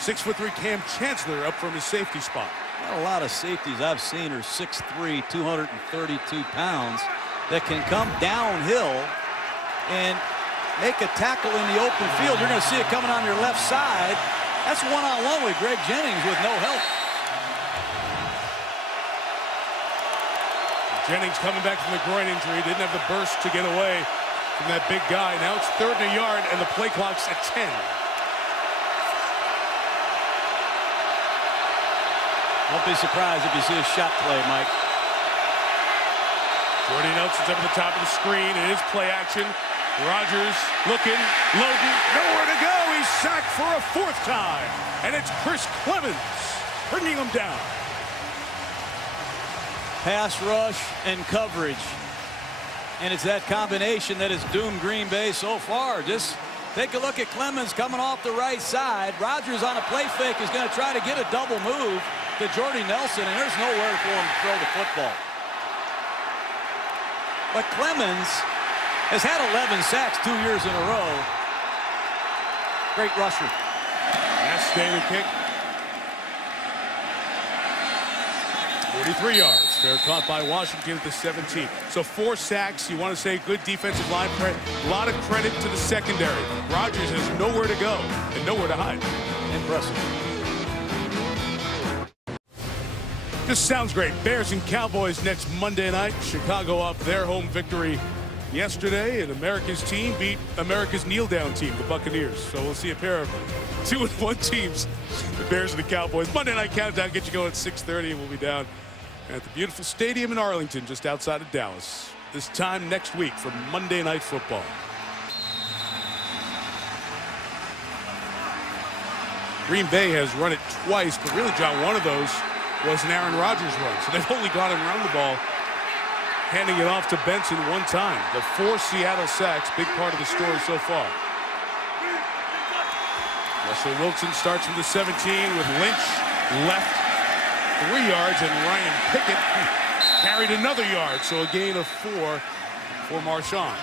6'3" Cam Chancellor, up from his safety spot. Not a lot of safeties I've seen are 6'3", 232 pounds that can come downhill and make a tackle in the open field. You're going to see it coming on your left side. That's one-on-one with Greg Jennings with no help. Jennings coming back from the groin injury, didn't have the burst to get away from that big guy. Now it's 3rd and a yard, and the play clock's at 10. Don't be surprised if you see a shot play, Mike. Jordy Nelson's up at the top of the screen. It is play action. Rodgers looking, loading, nowhere to go. He's sacked for a 4th time. And it's Chris Clemens bringing him down. Pass rush and coverage. And it's that combination that has doomed Green Bay so far. Just take a look at Clemens coming off the right side. Rodgers on a play fake is going to try to get a double move to Jordy Nelson, and there's nowhere for him to throw the football. But Clemens has had 11 sacks 2 years in a row. Great rusher. Last David kick. 43 yards. Fair caught by Washington at the 17. So 4 sacks. You want to say good defensive line play. A lot of credit to the secondary. Rodgers has nowhere to go and nowhere to hide. Impressive. This sounds great. Bears and Cowboys next Monday night. Chicago off their home victory yesterday, and America's team beat America's kneel-down team, the Buccaneers. So we'll see a pair of 2-1 teams, the Bears and the Cowboys. Monday Night Countdown, get you going at 6:30, and we'll be down at the beautiful stadium in Arlington, just outside of Dallas. This time next week for Monday Night Football. Green Bay has run it twice, but really, John, one of those was an Aaron Rodgers run. So they've only got him around the ball, handing it off to Benson one time. The 4 Seattle sacks, big part of the story so far. Russell Wilson starts from the 17 with Lynch left 3 yards, and Ryan Pickett carried another yard. So a gain of 4 for Marshawn.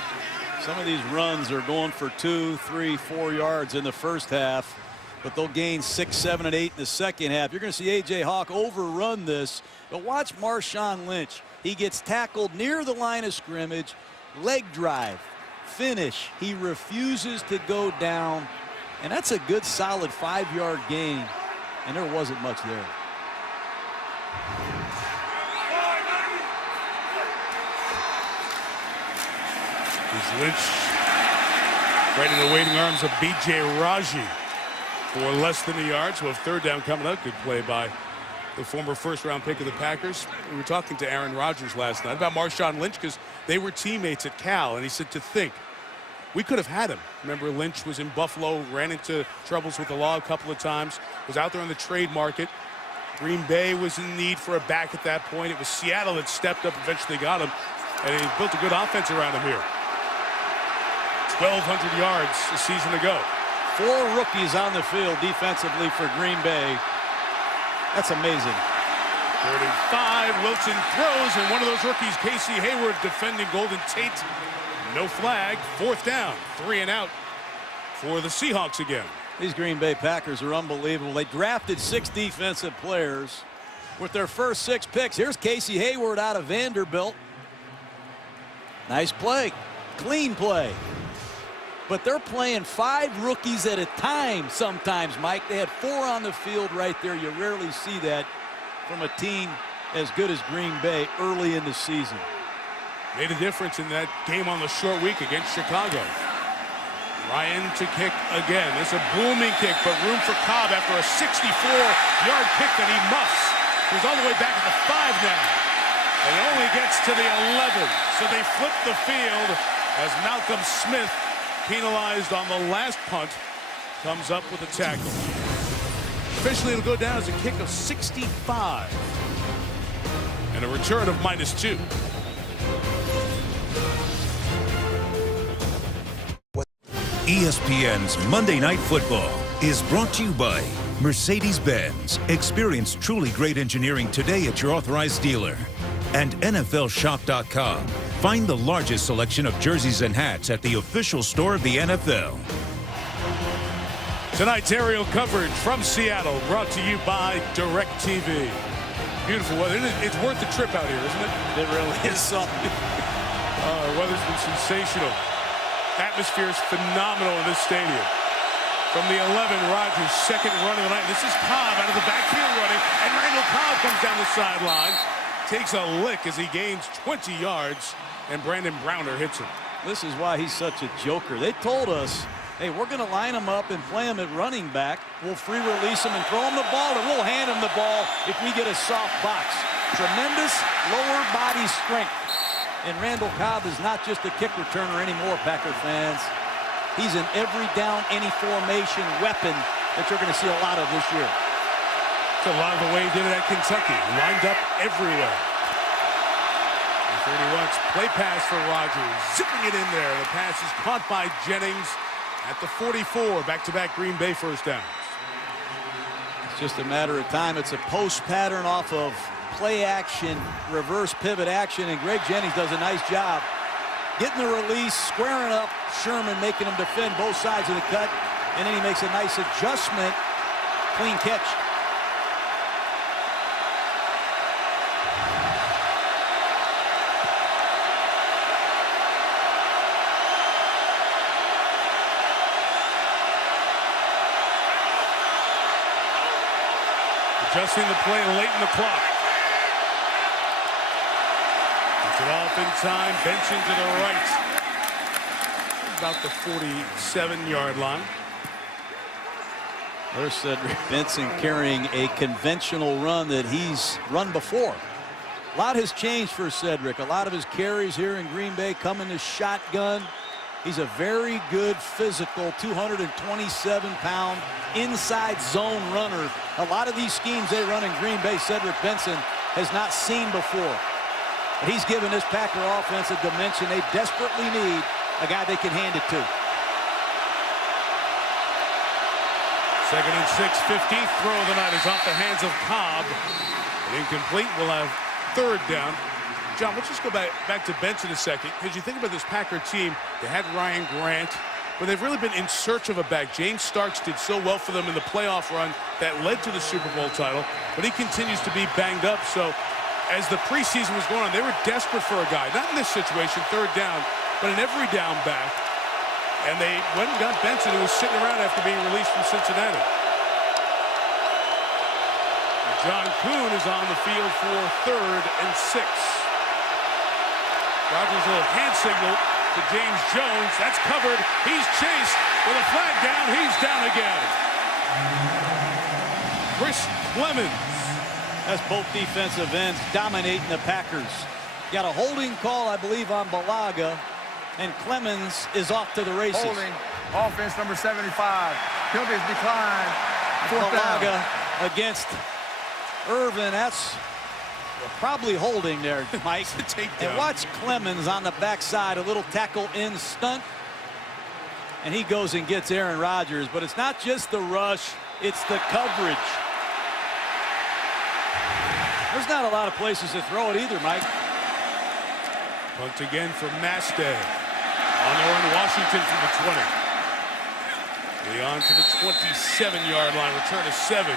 Some of these runs are going for 2, 3, 4 yards in the first half, but they'll gain 6, 7, and 8 in the second half. You're going to see A.J. Hawk overrun this, but watch Marshawn Lynch. He gets tackled near the line of scrimmage, leg drive, finish. He refuses to go down, and that's a good solid 5-yard gain, and there wasn't much there. Here's Lynch right in the waiting arms of B.J. Raji for less than a yard. So a 3rd down coming up. Good play by the former 1st-round pick of the Packers. We were talking to Aaron Rodgers last night about Marshawn Lynch because they were teammates at Cal, and he said, to think, we could have had him. Remember, Lynch was in Buffalo, ran into troubles with the law a couple of times, was out there on the trade market. Green Bay was in need for a back at that point. It was Seattle that stepped up, eventually got him, and he built a good offense around him here. 1,200 yards a season ago. 4 rookies on the field defensively for Green Bay. That's amazing. 35, Wilson throws, and one of those rookies, Casey Hayward, defending Golden Tate. No flag, 4th down, 3 and out for the Seahawks again. These Green Bay Packers are unbelievable. They drafted 6 defensive players with their first 6 picks. Here's Casey Hayward out of Vanderbilt. Nice play, clean play. But they're playing 5 rookies at a time sometimes, Mike. They had 4 on the field right there. You rarely see that from a team as good as Green Bay early in the season. Made a difference in that game on the short week against Chicago. Ryan to kick again. It's a booming kick, but room for Cobb after a 64-yard kick that he muffs. He's all the way back at the 5 now. And only gets to the 11. So they flip the field as Malcolm Smith, penalized on the last punt, comes up with a tackle. Officially, it'll go down as a kick of 65. And a return of -2. ESPN's Monday Night Football is brought to you by Mercedes-Benz. Experience truly great engineering today at your authorized dealer. And NFLShop.com. Find the largest selection of jerseys and hats at the official store of the NFL. Tonight's aerial coverage from Seattle, brought to you by DirecTV. Beautiful weather. It's worth the trip out here, isn't it? It really is something. The weather's been sensational. Atmosphere is phenomenal in this stadium. From the 11, Rodgers' 2nd run of the night. This is Cobb out of the backfield running, and Randall Cobb comes down the sideline, takes a lick as he gains 20 yards, and Brandon Browner hits him. This is why he's such a joker. They told us, hey, we're going to line him up and play him at running back. We'll free release him and throw him the ball, and we'll hand him the ball if we get a soft box. Tremendous lower body strength. And Randall Cobb is not just a kick returner anymore, Packer fans. He's an every down, any formation weapon that you're going to see a lot of this year. It's a lot of the way he did it at Kentucky. Lined up everywhere. 31's play pass for Rodgers. Zipping it in there. The pass is caught by Jennings at the 44. Back-to-back Green Bay first downs. It's just a matter of time. It's a post pattern off of play action, reverse pivot action, and Greg Jennings does a nice job getting the release, squaring up Sherman, making him defend both sides of the cut, and then he makes a nice adjustment. Clean catch. Adjusting the play late in the clock. Gets it off in time. Benson to the right. About the 47-yard line. There's Cedric Benson carrying a conventional run that he's run before. A lot has changed for Cedric. A lot of his carries here in Green Bay come in the shotgun. He's a very good physical 227-pound inside zone runner. A lot of these schemes they run in Green Bay, Cedric Benson has not seen before. But he's given this Packer offense a dimension they desperately need, a guy they can hand it to. 2nd and 6, 15th throw of the night is off the hands of Cobb. And incomplete. We'll have 3rd down. John, let's just go back to Benson a second, because you think about this Packer team. They had Ryan Grant, but they've really been in search of a back. James Starks did so well for them in the playoff run that led to the Super Bowl title, but he continues to be banged up. So as the preseason was going on, they were desperate for a guy. Not in this situation, 3rd down, but an every down back. And they went and got Benson, who was sitting around after being released from Cincinnati. John Kuhn is on the field for 3rd and 6. Rodgers' little hand signal to James Jones. That's covered. He's chased with a flag down. He's down again. Chris Clemens. That's both defensive ends dominating the Packers. Got a holding call, I believe, on Balaga, and Clemens is off to the races. Holding. Offense number 75. Penalties decline. 4th Balaga down. against Irvin. That's probably holding there, Mike. And watch Clemens on the backside, a little tackle in stunt. And he goes and gets Aaron Rodgers. But it's not just the rush, it's the coverage. There's not a lot of places to throw it either, Mike. Punt again from Mastay. On the run, Washington from the 20. Leon to the 27-yard line. Return to 7.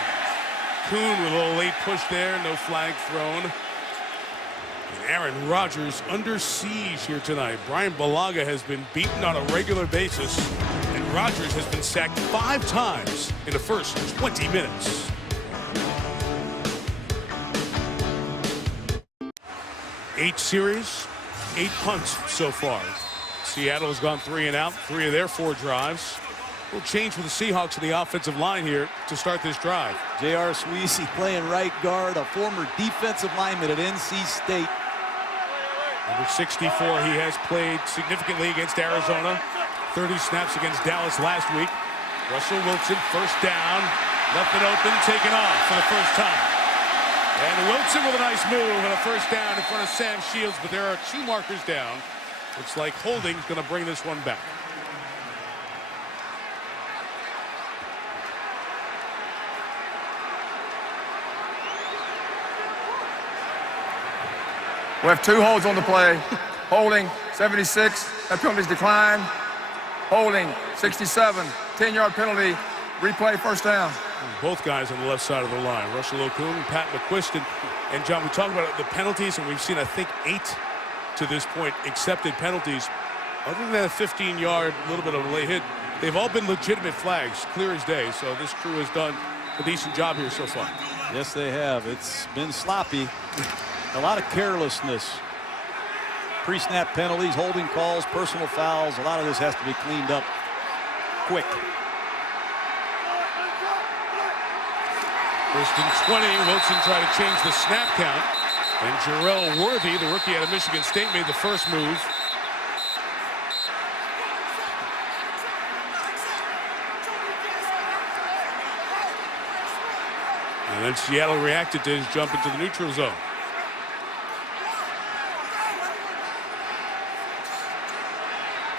Kuhn with a little late push there. No flag thrown. And Aaron Rodgers under siege here tonight. Brian Balaga has been beaten on a regular basis, and Rodgers has been sacked 5 times in the first 20 minutes. Eight series, 8 punts so far. Seattle has gone 3 and out, 3 of their 4 drives. A little change for the Seahawks in the offensive line here to start this drive. J.R. Sweezy playing right guard, a former defensive lineman at NC State. Number 64, he has played significantly against Arizona. 30 snaps against Dallas last week. Russell Wilson, first down. Left it open, taken off for the first time. And Wilson with a nice move and a first down in front of Sam Shields, but there are 2 markers down. Looks like holding's going to bring this one back. We have 2 holds on the play. Holding 76. That penalty's declined. Holding 67. 10-yard penalty. Replay, first down. Both guys on the left side of the line, Russell Okung and Pat McQuiston. And John, we talk about the penalties, and we've seen, I think, 8 to this point accepted penalties. Other than that 15-yard, little bit of a late hit, they've all been legitimate flags, clear as day. So this crew has done a decent job here so far. Yes, they have. It's been sloppy. A lot of carelessness. Pre-snap penalties, holding calls, personal fouls. A lot of this has to be cleaned up quick. First and 20. Wilson tried to change the snap count. And Jarrell Worthy, the rookie out of Michigan State, made the first move. And then Seattle reacted to his jump into the neutral zone.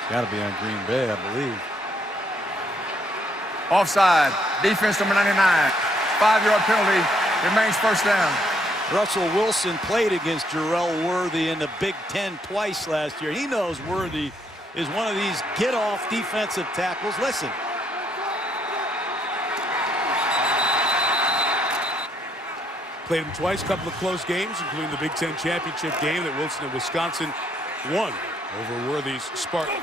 Got to be on Green Bay, I believe. Offside. Defense number 99. 5-yard penalty. Remains first down. Russell Wilson played against Jarrell Worthy in the Big Ten twice last year. He knows Worthy is one of these get-off defensive tackles. Listen. Played him twice, a couple of close games, including the Big Ten championship game that Wilson and Wisconsin won over Worthy's Spartans.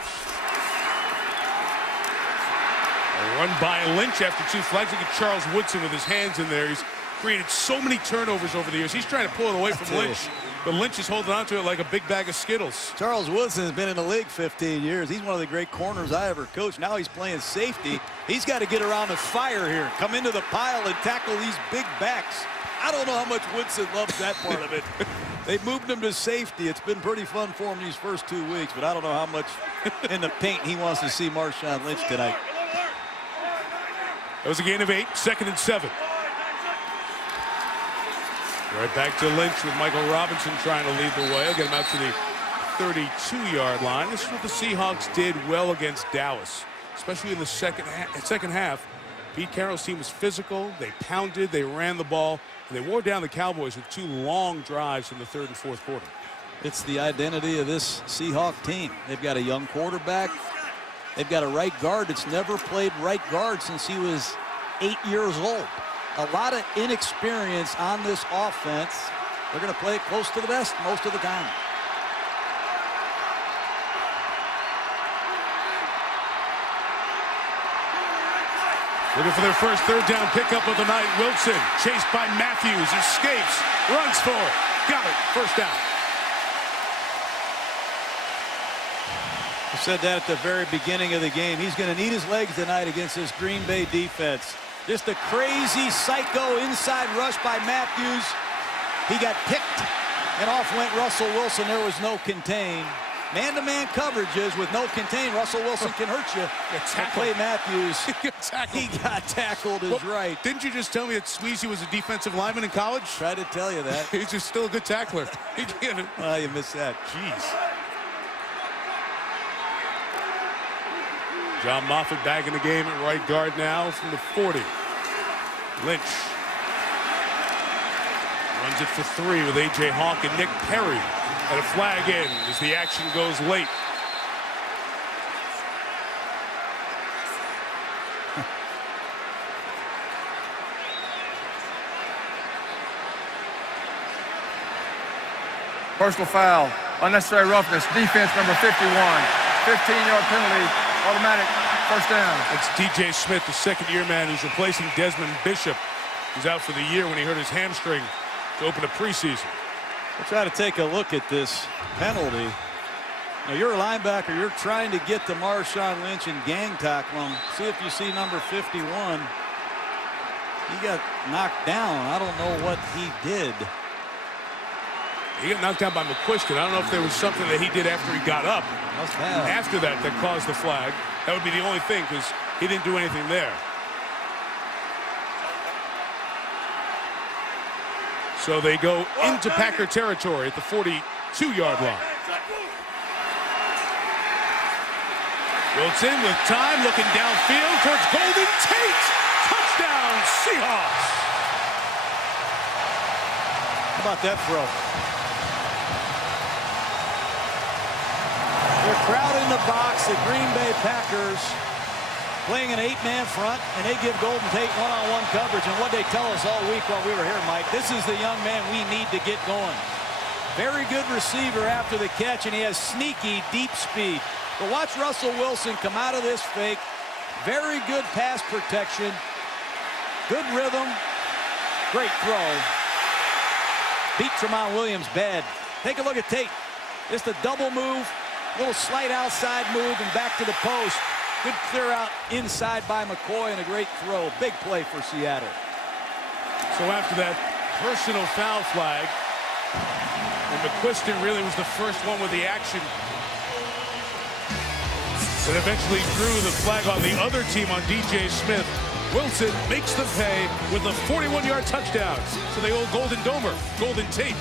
A run by Lynch after 2 flags. Look at Charles Woodson with his hands in there. He's created so many turnovers over the years. He's trying to pull it away from Lynch, but Lynch is holding on to it like a big bag of Skittles. Charles Woodson has been in the league 15 years. He's one of the great corners I ever coached. Now he's playing safety. He's got to get around the fire here, come into the pile and tackle these big backs. I don't know how much Woodson loves that part of it. They moved him to safety. It's been pretty fun for him these first 2 weeks, but I don't know how much in the paint he wants to see Marshawn Lynch tonight. That was a gain of 8, 2nd and 7. Right back to Lynch with Michael Robinson trying to lead the way. I'll get him out to the 32-yard line. This is what the Seahawks did well against Dallas, especially in the second half. Pete Carroll's team was physical. They pounded, they ran the ball, and they wore down the Cowboys with 2 long drives in the 3rd and 4th quarter. It's the identity of this Seahawk team. They've got a young quarterback. They've got a right guard that's never played right guard since he was 8 years old. A lot of inexperience on this offense. They're going to play it close to the vest most of the time. Looking for their first 3rd down pickup of the night. Wilson chased by Matthews, escapes, runs for it. Got it, first down. I said that at the very beginning of the game. He's going to need his legs tonight against this Green Bay defense. Just a crazy psycho inside rush by Matthews. He got picked, and off went Russell Wilson. There was no contain. Man-to-man coverages with no contain. Russell Wilson can hurt you. Clay Matthews, he got tackled is right. Didn't you just tell me that Sweezy was a defensive lineman in college? Tried to tell you that. He's just still a good tackler. Well, you missed that. Jeez. John Moffitt back in the game at right guard now from the 40. Lynch runs it for 3 with A.J. Hawk and Nick Perry. And a flag in as the action goes late. Personal foul. Unnecessary roughness. Defense number 51. 15-yard penalty. Automatic first down. It's DJ Smith, the second-year man who's replacing Desmond Bishop. He's out for the year when he hurt his hamstring to open a preseason. We'll try to take a look at this penalty. Now, you're a linebacker. You're trying to get to Marshawn Lynch and gang tackle him. See if you see number 51. He got knocked down. I don't know what he did. He got knocked down by McQuiston. I don't know if there was something that he did after he got up. Must have. After that caused the flag. That would be the only thing because he didn't do anything there. So they go into Packer territory at the 42-yard line. Wilson with time, looking downfield towards Golden Tate. Touchdown, Seahawks. How about that throw? They're crowding the box. The Green Bay Packers playing an 8-man front, and they give Golden Tate one-on-one coverage. And what they tell us all week while we were here, Mike, this is the young man we need to get going. Very good receiver after the catch, and he has sneaky, deep speed. But watch Russell Wilson come out of this fake. Very good pass protection. Good rhythm. Great throw. Beat Tramon Williams bad. Take a look at Tate. Just a double move, little slight outside move, and back to the post. Good clear out inside by McCoy, and a great throw. Big play for Seattle. So after that personal foul flag, And McQuiston really was the first one with the action that eventually drew the flag on the other team on DJ Smith. Wilson makes them pay with a 41-yard touchdown to the old Golden Domer, Golden Tate.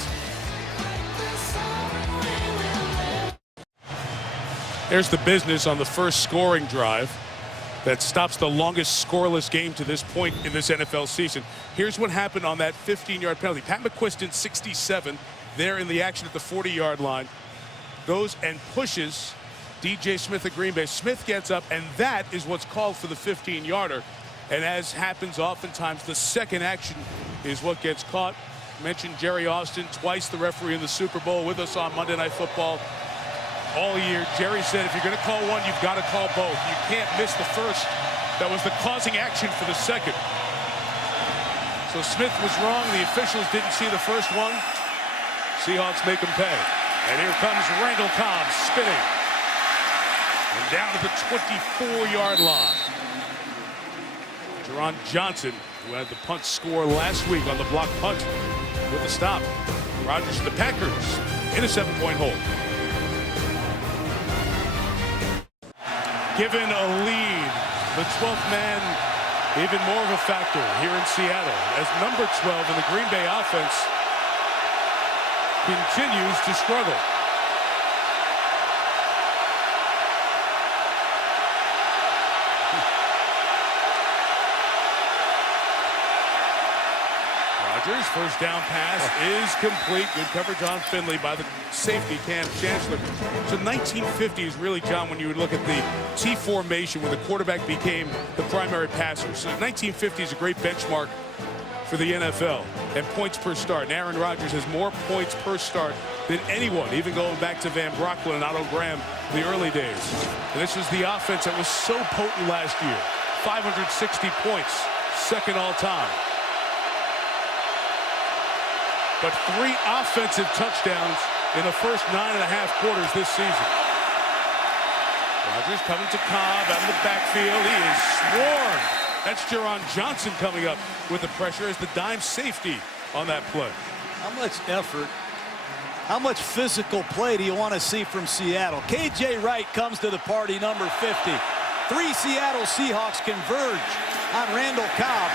There's the business on the first scoring drive that stops the longest scoreless game to this point in this NFL season. Here's what happened on that 15-yard penalty. Pat McQuiston, 67, there in the action at the 40-yard line, goes and pushes DJ Smith of Green Bay. Smith gets up, and that is what's called for the 15-yarder. And as happens oftentimes, the second action is what gets caught. Mentioned Jerry Austin, twice the referee in the Super Bowl, with us on Monday Night Football all year. Jerry said if you're going to call one, you've got to call both. You can't miss the first. That was the causing action for the second. So Smith was wrong. The officials didn't see the first one. Seahawks make them pay. And here comes Randall Cobb spinning. And down to the 24-yard line. Jerron Johnson, who had the punt score last week on the block punt, with the stop. Rodgers and the Packers in a 7-point hold. Given a lead, the 12th man even more of a factor here in Seattle as number 12 in the Green Bay offense continues to struggle. Rodgers, first down pass is complete. Good coverage on Finley by the safety, Cam Chancellor. So 1950 is really, John, when you would look at the T formation when the quarterback became the primary passer. So 1950 is a great benchmark for the NFL and points per start. And Aaron Rodgers has more points per start than anyone, even going back to Van Brocklin and Otto Graham in the early days. And this was the offense that was so potent last year. 560 points, second all time. But 3 offensive touchdowns in the first 9.5 quarters this season. Rodgers coming to Cobb out of the backfield. He is swarmed. That's Jerron Johnson coming up with the pressure as the dime safety on that play. How much effort, how much physical play do you want to see from Seattle? KJ Wright comes to the party, number 50. 3 Seattle Seahawks converge on Randall Cobb.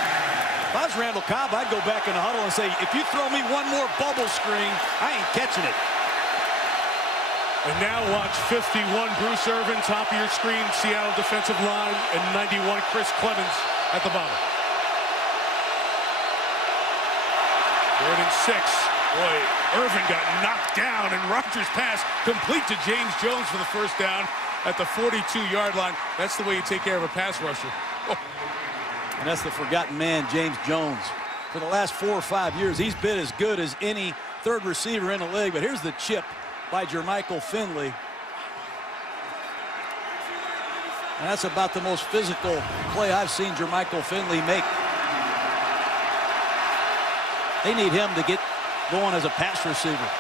If I was Randall Cobb, I'd go back in the huddle and say, if you throw me one more bubble screen, I ain't catching it. And now watch 51, Bruce Irvin, top of your screen, Seattle defensive line, and 91, Chris Clemens at the bottom. 3rd and 6. Boy, Irvin got knocked down, and Rodgers' pass complete to James Jones for the first down at the 42-yard line. That's the way you take care of a pass rusher. Oh. And that's the forgotten man, James Jones. For the last 4 or 5 years, he's been as good as any third receiver in the league. But here's the chip by Jermichael Finley. And that's about the most physical play I've seen Jermichael Finley make. They need him to get going as a pass receiver.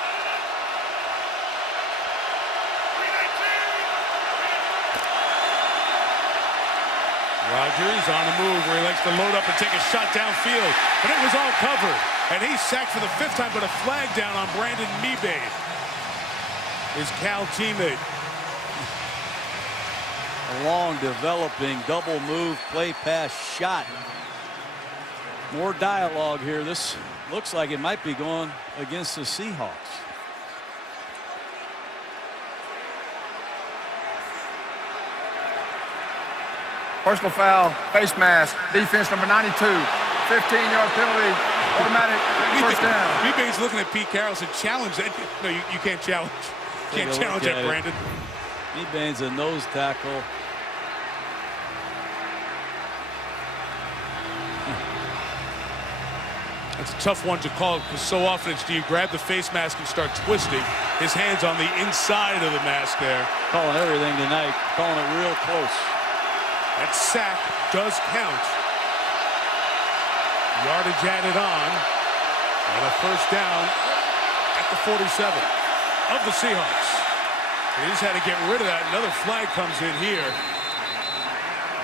Rodgers on the move where he likes to load up and take a shot downfield. But it was all covered. And he's sacked for the 5th time, but a flag down on Brandon Mebane, his Cal teammate. A long developing double move play pass shot. More dialogue here. This looks like it might be going against the Seahawks. Personal foul, face mask, defense number 92, 15-yard penalty, automatic first down. Mebane's looking at Pete Carroll and challenge that. No, you can't challenge. You can't challenge that, Brandon. Mebane's a nose tackle. It's a tough one to call because so often it's do you grab the face mask and start twisting. His hands on the inside of the mask there. Calling everything tonight, calling it real close. That sack does count. Yardage added on. And a first down at the 47 of the Seahawks. They just had to get rid of that. Another flag comes in here.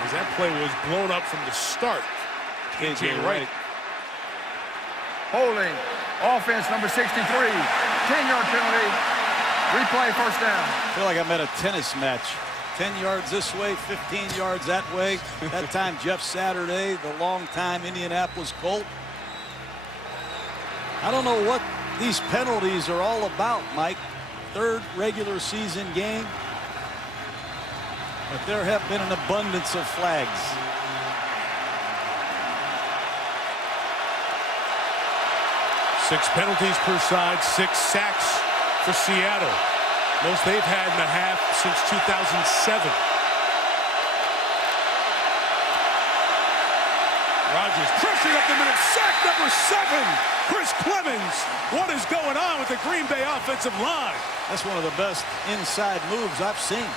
As that play was blown up from the start. KJ Wright. Holding Offense number 63. 10-yard penalty. Replay first down. I feel like I'm at a tennis match. 10 yards this way, 15 yards that way. That time, Jeff Saturday, the longtime Indianapolis Colt. I don't know what these penalties are all about, Mike. Third regular season game. But there have been an abundance of flags. Six penalties per side, 6 sacks for Seattle. Most they've had in a half since 2007. Rodgers pressuring up the middle. Sack number 7. Chris Clemens. What is going on with the Green Bay offensive line? That's one of the best inside moves I've seen.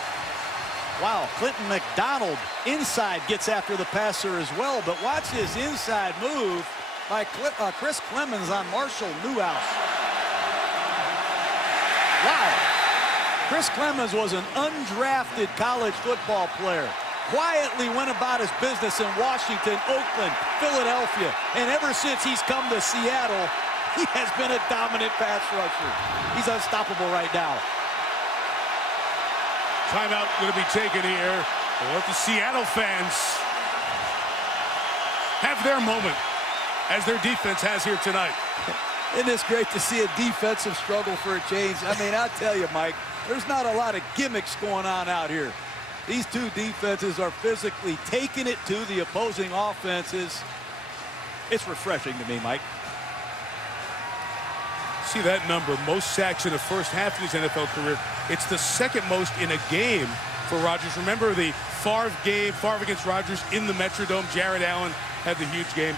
Wow, Clinton McDonald inside gets after the passer as well, but watch his inside move by Chris Clemens on Marshall Newhouse. Wow. Chris Clemens was an undrafted college football player. Quietly went about his business in Washington, Oakland, Philadelphia, and ever since he's come to Seattle, he has been a dominant pass rusher. He's unstoppable right now. Timeout going to be taken here. We'll let the Seattle fans have their moment, as their defense has here tonight. Isn't this great to see a defensive struggle for a change? I mean, I'll tell you, Mike, there's not a lot of gimmicks going on out here. These two defenses are physically taking it to the opposing offenses. It's refreshing to me, Mike. See that number, most sacks in the first half of his NFL career. It's the second most in a game for Rodgers. Remember the Favre game, Favre against Rodgers in the Metrodome. Jared Allen had the huge game.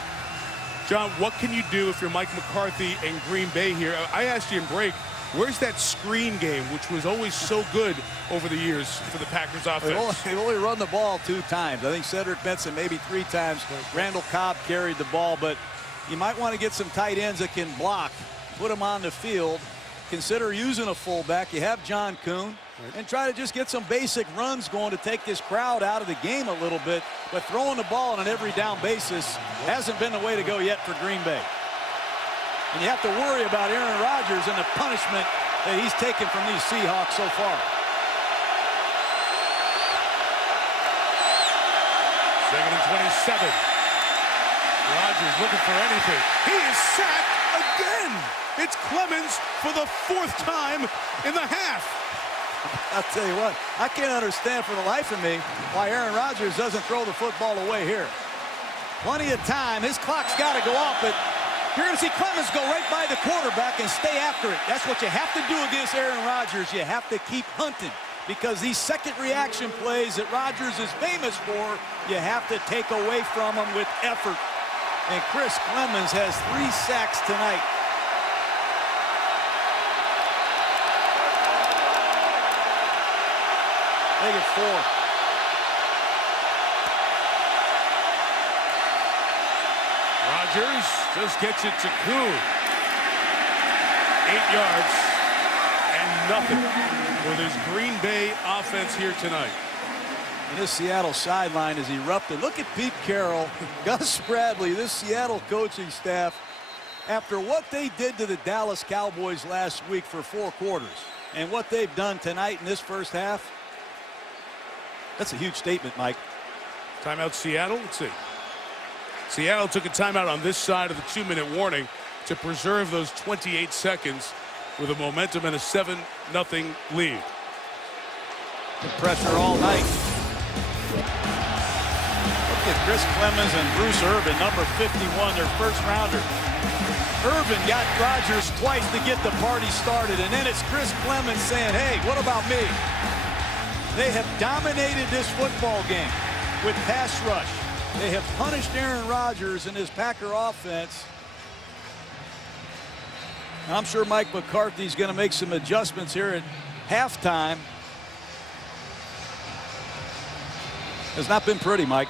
John, what can you do if you're Mike McCarthy and Green Bay here? I asked you in break, where's that screen game, which was always so good over the years for the Packers offense? They've only run the ball 2 times. I think Cedric Benson maybe 3 times. Randall Cobb carried the ball, but you might want to get some tight ends that can block, put them on the field, consider using a fullback. You have John Kuhn, and try to just get some basic runs going to take this crowd out of the game a little bit. But throwing the ball on an every down basis hasn't been the way to go yet for Green Bay. And you have to worry about Aaron Rodgers and the punishment that he's taken from these Seahawks so far. Second and 27. Rodgers looking for anything. He is sacked again. It's Clemens for the 4th time in the half. I'll tell you what, I can't understand for the life of me why Aaron Rodgers doesn't throw the football away here. Plenty of time. His clock's got to go off, but you're going to see Clemens go right by the quarterback and stay after it. That's what you have to do against Aaron Rodgers. You have to keep hunting, because these second reaction plays that Rodgers is famous for, you have to take away from him with effort. And Chris Clemens has 3 sacks tonight. Make it 4. Rodgers just gets it to Kuhn. 8 yards and nothing for this Green Bay offense here tonight. And this Seattle sideline is erupted. Look at Pete Carroll, Gus Bradley, this Seattle coaching staff, after what they did to the Dallas Cowboys last week for 4 quarters and what they've done tonight in this first half. That's a huge statement, Mike. Timeout Seattle. Let's see. Seattle took a timeout on this side of the 2-minute warning to preserve those 28 seconds with a momentum and a 7-0 lead. The pressure all night. Look at Chris Clemens and Bruce Irvin, number 51, their first rounder. Irvin got Rodgers twice to get the party started, and then it's Chris Clemens saying, hey, what about me? They have dominated this football game with pass rush. They have punished Aaron Rodgers and his Packer offense. And I'm sure Mike McCarthy's going to make some adjustments here at halftime. It's not been pretty, Mike.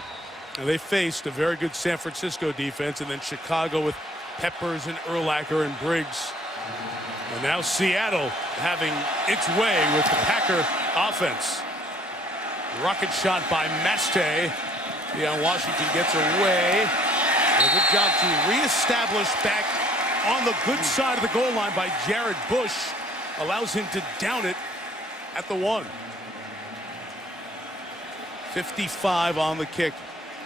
And they faced a very good San Francisco defense, and then Chicago with Peppers and Urlacher and Briggs. And now Seattle having its way with the Packer offense. Rocket shot by Mastey. Yeah, Washington gets away. And a good job to reestablish back on the good side of the goal line by Jared Bush. Allows him to down it at the 1. 55 on the kick.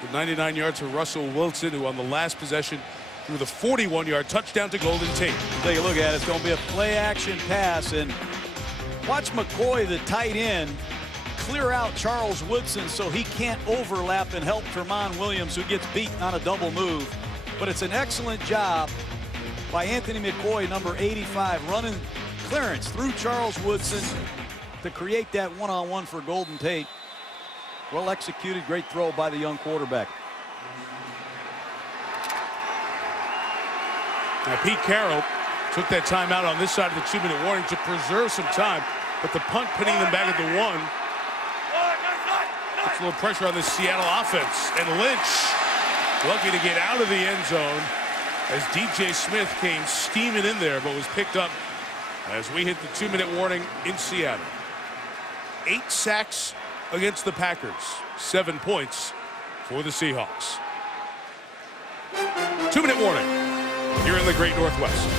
With 99 yards for Russell Wilson, who on the last possession threw the 41-yard touchdown to Golden Tate. Take a look at it. It's going to be a play-action pass. And watch McCoy, the tight end, clear out Charles Woodson so he can't overlap and help Tramon Williams, who gets beaten on a double move. But it's an excellent job by Anthony McCoy, number 85, running clearance through Charles Woodson to create that one-on-one for Golden Tate. Well executed, great throw by the young quarterback. Now Pete Carroll took that timeout on this side of the 2-minute warning to preserve some time, but the punt pinning them back at the 1. Puts a little pressure on the Seattle offense, and Lynch lucky to get out of the end zone as DJ Smith came steaming in there, but was picked up as we hit the 2-minute warning in Seattle. 8 sacks against the Packers, 7 points for the Seahawks. 2-minute warning here in the Great Northwest.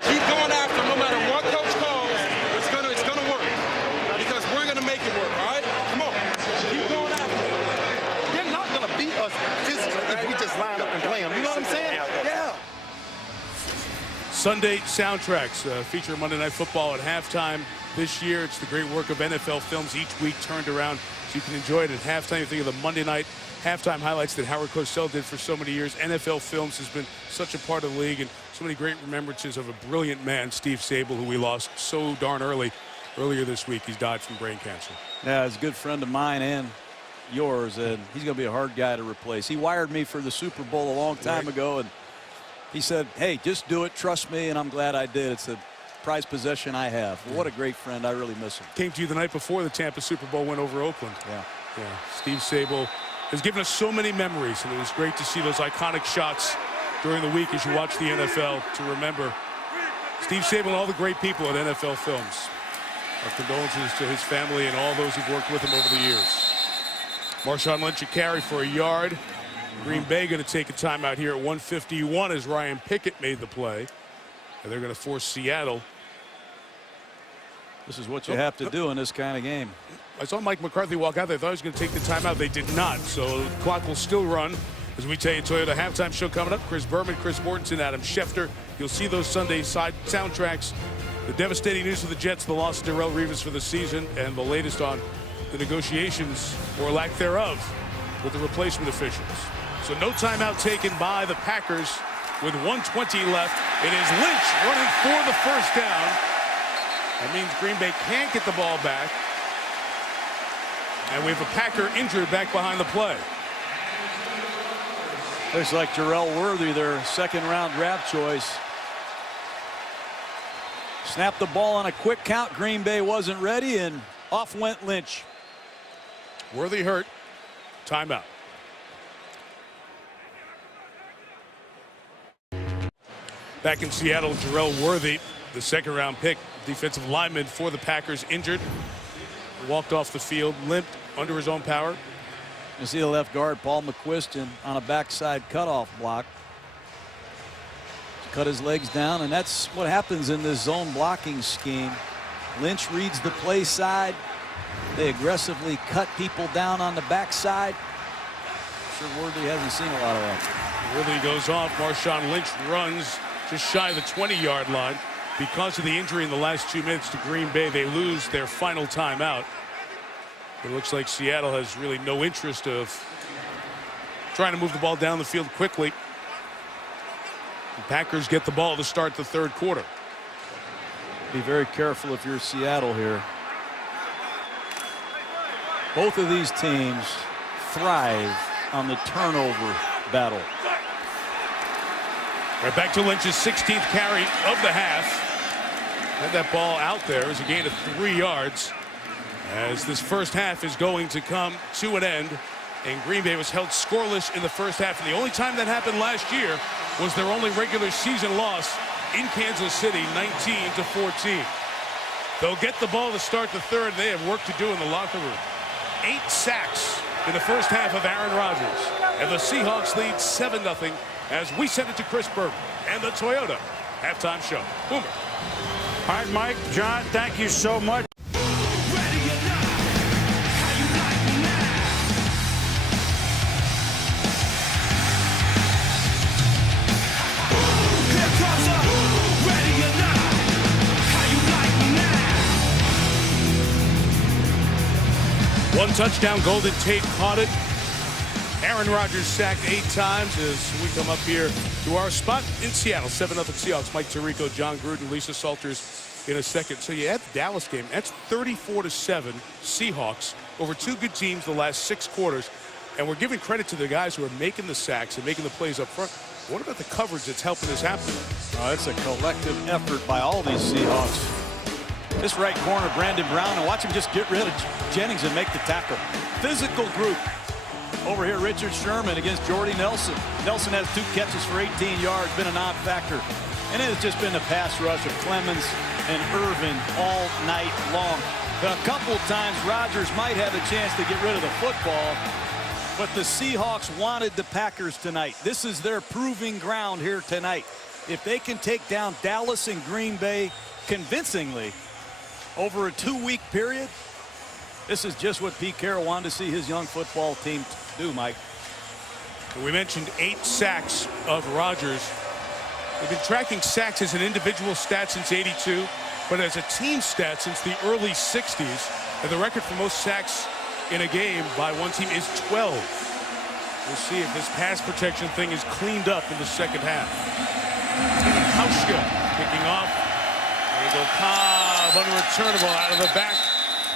Keep going after no matter what coach calls. It's gonna work because we're gonna make it work. All right, come on, keep going after. They're not gonna beat us physically if we just line up and play them. You know what I'm saying? Yeah. Sunday soundtracks feature Monday Night Football at halftime this year. It's the great work of NFL Films each week turned around so you can enjoy it at halftime. You think of the Monday night halftime highlights that Howard Cosell did for so many years. NFL Films has been such a part of the league, and so many great remembrances of a brilliant man, Steve Sable, who we lost so darn earlier this week. He's died from brain cancer. Yeah, he's a good friend of mine and yours, and he's going to be a hard guy to replace. He wired me for the Super Bowl a long time ago, and he said, hey, just do it, trust me, and I'm glad I did. It's a prized possession I have. Well, what a great friend. I really miss him. Came to you the night before the Tampa Super Bowl went over Oakland. Yeah. Steve Sable has given us so many memories, and it was great to see those iconic shots during the week as you watch the NFL to remember Steve Sable and all the great people at NFL Films. Our condolences to his family and all those who've worked with him over the years. Marshawn Lynch a carry for a yard. Green Bay going to take a timeout here at 1:51 as Ryan Pickett made the play. And they're going to force Seattle. This is what you have to do in this kind of game. I saw Mike McCarthy walk out there. I thought he was going to take the timeout. They did not. So the clock will still run as we tell you Toyota halftime show coming up. Chris Berman, Chris Mortensen, Adam Schefter. You'll see those Sunday side soundtracks. The devastating news of the Jets, the loss of Darrelle Revis for the season, and the latest on the negotiations, or lack thereof, with the replacement officials. So no timeout taken by the Packers with 1:20 left. It is Lynch running for the first down. That means Green Bay can't get the ball back. And we have a Packer injured back behind the play. Looks like Jarrell Worthy, their second-round draft choice. Snapped the ball on a quick count. Green Bay wasn't ready, and off went Lynch. Worthy hurt. Timeout. Back in Seattle, Jarrell Worthy, the second-round pick, defensive lineman for the Packers, injured. Walked off the field, limped under his own power. You see the left guard, Paul McQuiston, on a backside cutoff block. Cut his legs down, and that's what happens in this zone blocking scheme. Lynch reads the play side. They aggressively cut people down on the backside. I'm sure Worthy hasn't seen a lot of that. Worthy goes off. Marshawn Lynch runs just shy of the 20-yard line. Because of the injury in the last 2 minutes to Green Bay, they lose their final timeout. It looks like Seattle has really no interest of trying to move the ball down the field quickly. The Packers get the ball to start the third quarter. Be very careful if you're Seattle here. Both of these teams thrive on the turnover battle. Right back to Lynch's 16th carry of the half. Had that ball out there as a gain of 3 yards. As this first half is going to come to an end. And Green Bay was held scoreless in the first half. And the only time that happened last year was their only regular season loss in Kansas City, 19-14. They'll get the ball to start the third. They have work to do in the locker room. 8 sacks in the first half of Aaron Rodgers. And the Seahawks lead 7-0 as we send it to Chris Burton and the Toyota halftime show. Boomer. All right, Mike, John, thank you so much. One touchdown, Golden Tate caught it. Aaron Rodgers sacked 8 times as we come up here to our spot in Seattle. 7-0 Seahawks. Mike Tirico, John Gruden, Lisa Salters in a second. So you add the Dallas game. That's 34-7 Seahawks over 2 good teams the last 6 quarters. And we're giving credit to the guys who are making the sacks and making the plays up front. What about the coverage that's helping this happen? It's a collective effort by all these Seahawks. This right corner, Brandon Brown, and watch him just get rid of Jennings and make the tackle. Physical group. Over here, Richard Sherman against Jordy Nelson. Nelson has 2 catches for 18 yards, been a non-factor. And it has just been the pass rush of Clemens and Irvin all night long. A couple times, Rodgers might have a chance to get rid of the football, but the Seahawks wanted the Packers tonight. This is their proving ground here tonight. If they can take down Dallas and Green Bay convincingly over a 2-week period, this is just what Pete Carroll wanted to see his young football team do, Mike. We mentioned 8 sacks of Rodgers. They've been tracking sacks as an individual stat since '82, but as a team stat since the early '60s. And the record for most sacks in a game by one team is 12. We'll see if this pass protection thing is cleaned up in the second half. Hauschka kicking off. There you go, Cobb, unreturnable out of the back.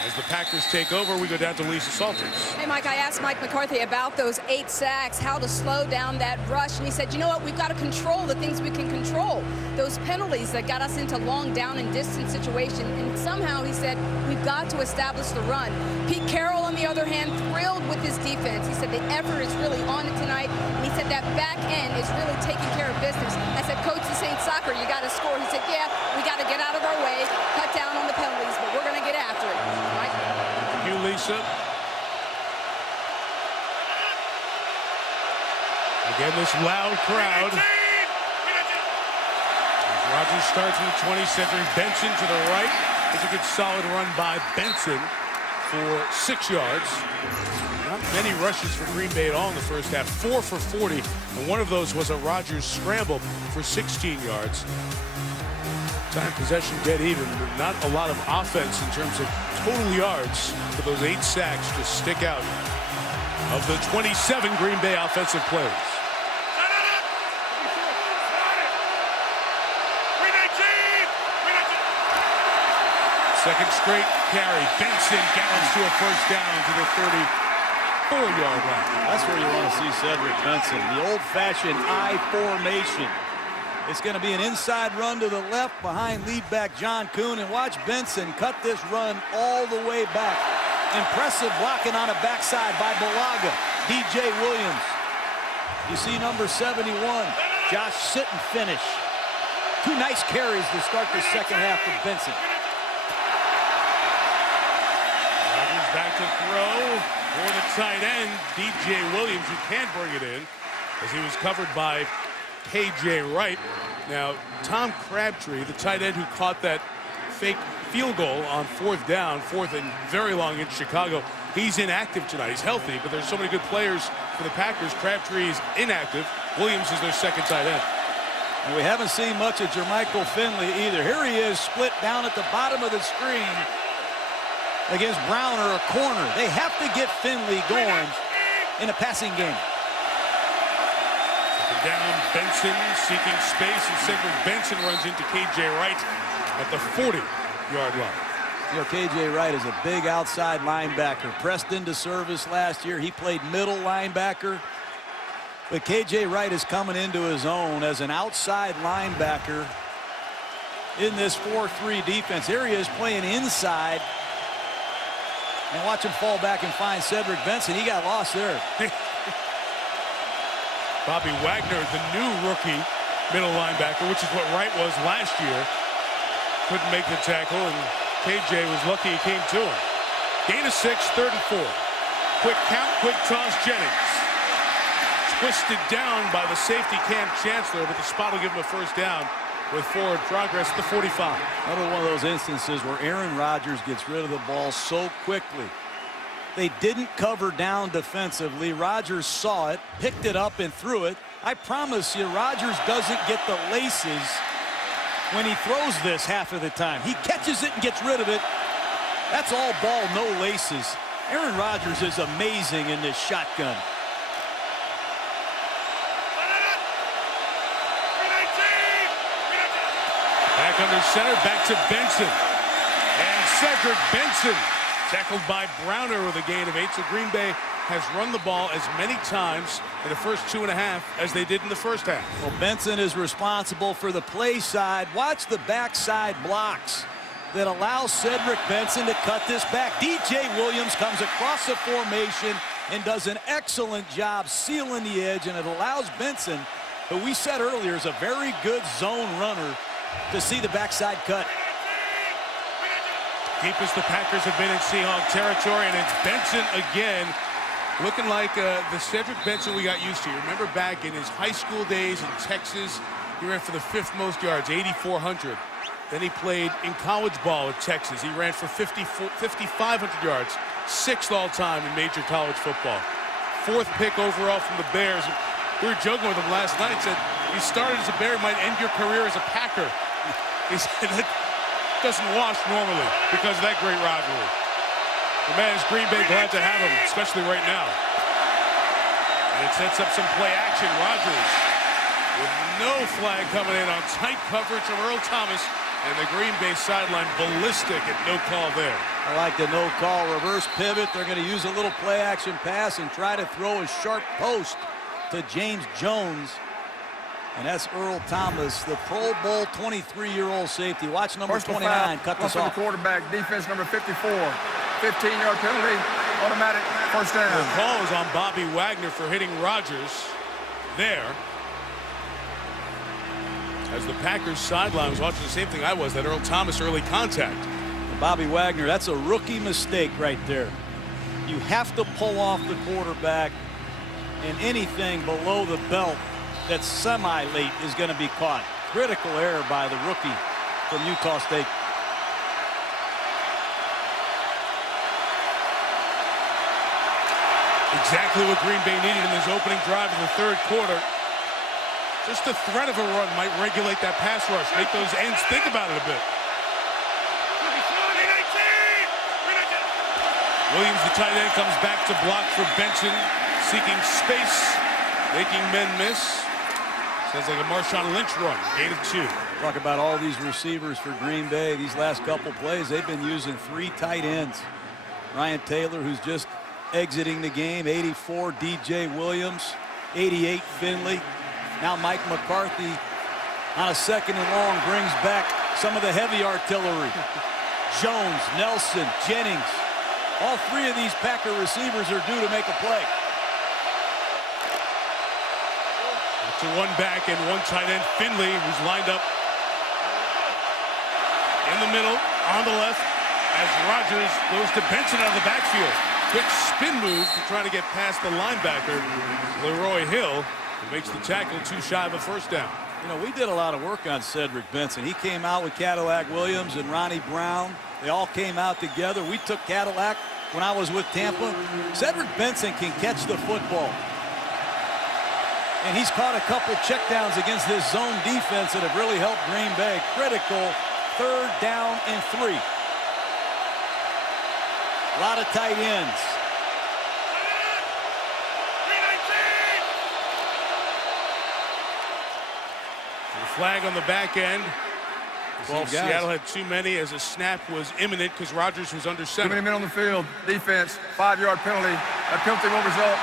As the Packers take over, we go down to Lisa Salters. Hey, Mike, I asked Mike McCarthy about those 8 sacks, how to slow down that rush, and he said, you know what, we've got to control the things we can control. Those penalties that got us into long down and distance situation, and somehow he said, we've got to establish the run. Pete Carroll, on the other hand, thrilled with his defense. He said the effort is really on it tonight, and he said that back end is really taking care of business. I said, Coach, this ain't soccer, you got to score. He said, yeah, we got to get out of our way, cut down on the penalties, but we're going to get after it. Mike? Thank you, Lisa. Again, this loud crowd. Rodgers starts in the 20, centering Benson to the right. It's a good solid run by Benson for 6 yards. Not many rushes for Green Bay at all in the first half. 4 for 40, and one of those was a Rodgers scramble for 16 yards. Time possession dead even, but not a lot of offense in terms of total yards for those 8 sacks to stick out of the 27 Green Bay offensive plays. Second straight carry. Benson gallops to a first down to the 34-yard line. That's where you want to see Cedric Benson. The old-fashioned I formation. It's going to be an inside run to the left behind lead back John Kuhn. And watch Benson cut this run all the way back. Impressive blocking on a backside by Balaga. DJ Williams. You see number 71, Josh Sitton finish. 2 nice carries to start the second half for Benson. Back to throw for the tight end, DJ Williams, who can bring it in as he was covered by KJ Wright. Now, Tom Crabtree, the tight end who caught that fake field goal on 4th down, 4th and very long in Chicago, he's inactive tonight. He's healthy, but there's so many good players for the Packers. Crabtree is inactive. Williams is their second tight end. And we haven't seen much of Jermichael Finley either. Here he is, split down at the bottom of the screen against Brown or a corner. They have to get Finley going in a passing game. Second down, Benson seeking space, and Cedric Benson runs into KJ Wright at the 40-yard line. You know, KJ Wright is a big outside linebacker. Pressed into service last year. He played middle linebacker. But KJ Wright is coming into his own as an outside linebacker in this 4-3 defense. Here he is playing inside. And watch him fall back and find Cedric Benson. He got lost there. Bobby Wagner, the new rookie middle linebacker, which is what Wright was last year, couldn't make the tackle, and KJ was lucky he came to him. Gain of 6, 3rd and 4. Quick count, quick toss, Jennings. Twisted down by the safety Cam Chancellor, but the spot will give him a first down with forward progress at the 45. Another one of those instances where Aaron Rodgers gets rid of the ball so quickly. They didn't cover down defensively. Rodgers saw it, picked it up, and threw it. I promise you, Rodgers doesn't get the laces when he throws this half of the time. He catches it and gets rid of it. That's all ball, no laces. Aaron Rodgers is amazing in this shotgun. Back under center, back to Benson. And Cedric Benson tackled by Browner with a gain of 8. So Green Bay has run the ball as many times in the first 2.5 as they did in the first half. Well, Benson is responsible for the play side. Watch the backside blocks that allow Cedric Benson to cut this back. DJ Williams comes across the formation and does an excellent job sealing the edge, and it allows Benson, who we said earlier is a very good zone runner, to see the backside cut. Deepest the Packers have been in Seahawks territory, and it's Benson again, looking like the Cedric Benson we got used to. You remember back in his high school days in Texas, he ran for the 5th most yards, 8,400. Then he played in college ball at Texas. He ran for 5,500 yards, 6th all-time in major college football. 4th pick overall from the Bears. We were joking with him last night, said he started as a Bear, might end your career as a Packer. He said that doesn't wash normally because of that great rivalry. The man is Green Bay glad to have him, especially right now. And it sets up some play action. Rodgers with no flag coming in on tight coverage from Earl Thomas, and the Green Bay sideline ballistic at no call there. I like the no call reverse pivot. They're going to use a little play action pass and try to throw a sharp post to James Jones. And that's Earl Thomas, the Pro Bowl 23-year-old safety. Watch number 29 cut this off. The quarterback, defense number 54. 15-yard penalty, automatic first down. The call was on Bobby Wagner for hitting Rodgers there. As the Packers sideline was watching the same thing I was, that Earl Thomas early contact. And Bobby Wagner, that's a rookie mistake right there. You have to pull off the quarterback, and anything below the belt that's semi-late is going to be caught. Critical error by the rookie from Utah State. Exactly what Green Bay needed in this opening drive in the 3rd quarter. Just the threat of a run might regulate that pass rush, make those ends think about it a bit. Williams, the tight end, comes back to block for Benson, seeking space, making men miss. Sounds like a Marshawn Lynch run, gain of 2. Talk about all these receivers for Green Bay. These last couple plays, they've been using 3 tight ends. Ryan Taylor, who's just exiting the game, 84 DJ Williams, 88 Finley. Now Mike McCarthy on a 2nd and long brings back some of the heavy artillery. Jones, Nelson, Jennings. All 3 of these Packer receivers are due to make a play. To 1 back and 1 tight end, Finley, who's lined up in the middle, on the left, as Rodgers goes to Benson out of the backfield. Quick spin move to try to get past the linebacker, Leroy Hill, who makes the tackle too shy of a first down. You know, we did a lot of work on Cedric Benson. He came out with Cadillac Williams and Ronnie Brown. They all came out together. We took Cadillac when I was with Tampa. Cedric Benson can catch the football. And he's caught a couple checkdowns against this zone defense that have really helped Green Bay. Critical 3rd down and 3. A lot of tight ends. The flag on the back end. 12 guys. Seattle had too many as a snap was imminent because Rodgers was under center. Too many men on the field. Defense, 5-yard penalty. That penalty will result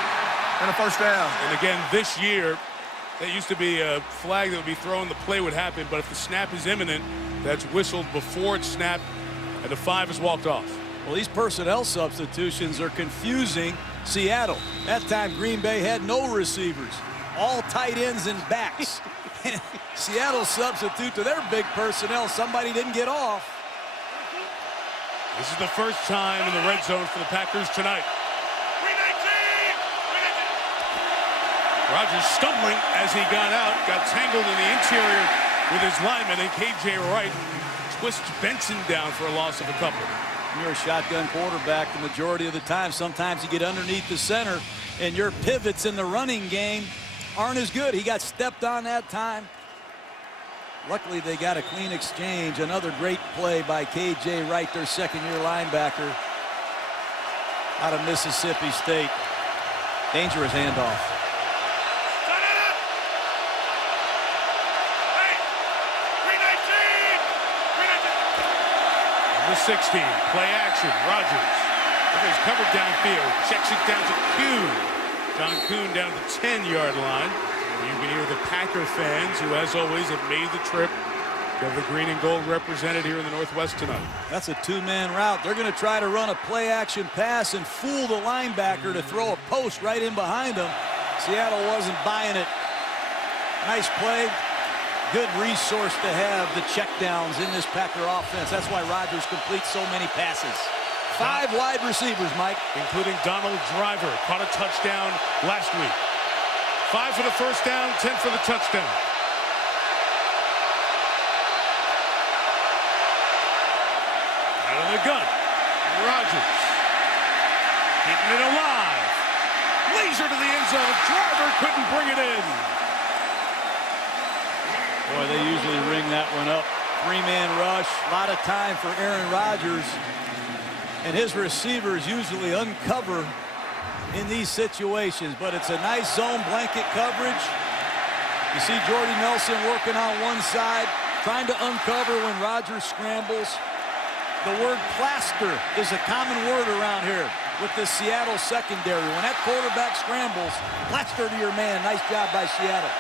in a first down. And again, this year, that used to be a flag that would be thrown, the play would happen, but if the snap is imminent, that's whistled before it's snapped, and the 5 is walked off. Well, these personnel substitutions are confusing Seattle. That time, Green Bay had no receivers, all tight ends and backs. Seattle substitute to their big personnel. Somebody didn't get off. This is the first time in the red zone for the Packers tonight. Rodgers stumbling as he got out, got tangled in the interior with his lineman, and K.J. Wright twists Benson down for a loss of a couple. You're a shotgun quarterback the majority of the time. Sometimes you get underneath the center, and your pivots in the running game aren't as good. He got stepped on that time. Luckily, they got a clean exchange. Another great play by K.J. Wright, their second-year linebacker out of Mississippi State. Dangerous handoff. The 16, play action, Rodgers. He's covered downfield, checks it down to Kuhn. John Kuhn down to the 10-yard line. You can hear the Packer fans, who as always have made the trip to have the green and gold represented here in the Northwest tonight. That's a two-man route. They're going to try to run a play-action pass and fool the linebacker to throw a post right in behind him. Seattle wasn't buying it. Nice play. Good resource to have the checkdowns in this Packer offense. That's why Rodgers completes so many passes. 5 wide receivers, Mike. Including Donald Driver, caught a touchdown last week. 5 for the first down, 10 for the touchdown. Out of the gun, Rodgers. Keeping it alive. Laser to the end zone. Driver couldn't bring it in. Boy, they usually ring that one up. 3-man rush, a lot of time for Aaron Rodgers. And his receivers usually uncover in these situations, but it's a nice zone blanket coverage. You see Jordy Nelson working on one side, trying to uncover when Rodgers scrambles. The word plaster is a common word around here with the Seattle secondary. When that quarterback scrambles, plaster to your man. Nice job by Seattle.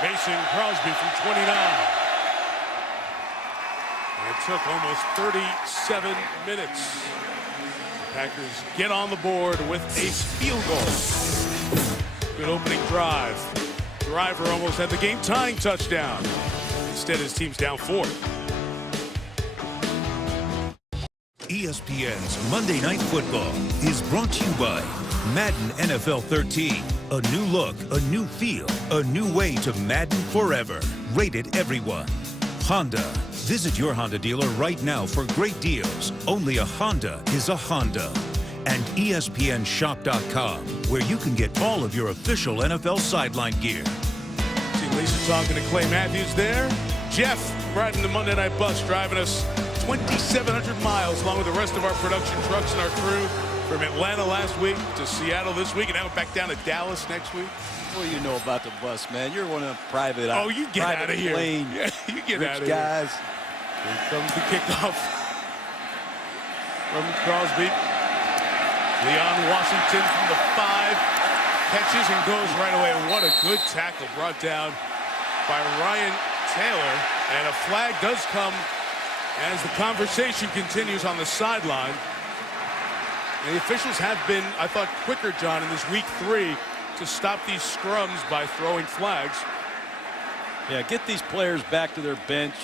Mason Crosby from 29. It took almost 37 minutes. The Packers get on the board with a field goal. Good opening drive. Driver almost had the game-tying touchdown. Instead, his team's down 4. ESPN's Monday Night Football is brought to you by Madden NFL 13. A new look, a new feel, a new way to Madden forever. Rated everyone. Honda. Visit your Honda dealer right now for great deals. Only a Honda is a Honda. And ESPNshop.com, where you can get all of your official NFL sideline gear. See Lisa talking to Clay Matthews there. Jeff riding the Monday Night Bus, driving us 2,700 miles along with the rest of our production trucks and our crew from Atlanta last week to Seattle this week, and now back down to Dallas next week. What do you know about the bus, man? You're one of the private. Oh, you get out of here. Plane, yeah, you get out of here. Guys. Here comes the kickoff from Crosby. Leon Washington from the 5 catches and goes right away. What a good tackle brought down by Ryan Taylor. And a flag does come as the conversation continues on the sideline. And the officials have been, I thought, quicker, John, in this week 3 to stop these scrums by throwing flags. Yeah, get these players back to their bench.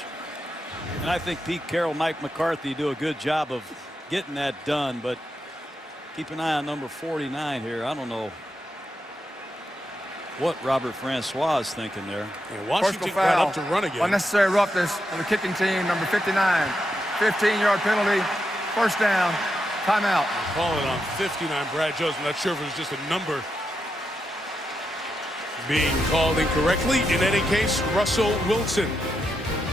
And I think Pete Carroll, Mike McCarthy do a good job of getting that done. But keep an eye on number 49 here. I don't know what Robert Francois is thinking there. Yeah, Washington got up to run again. Unnecessary roughness on the kicking team, number 59. 15-yard penalty, first down, timeout. Call it on 59, Brad Jones. I'm not sure if it was just a number being called incorrectly. In any case, Russell Wilson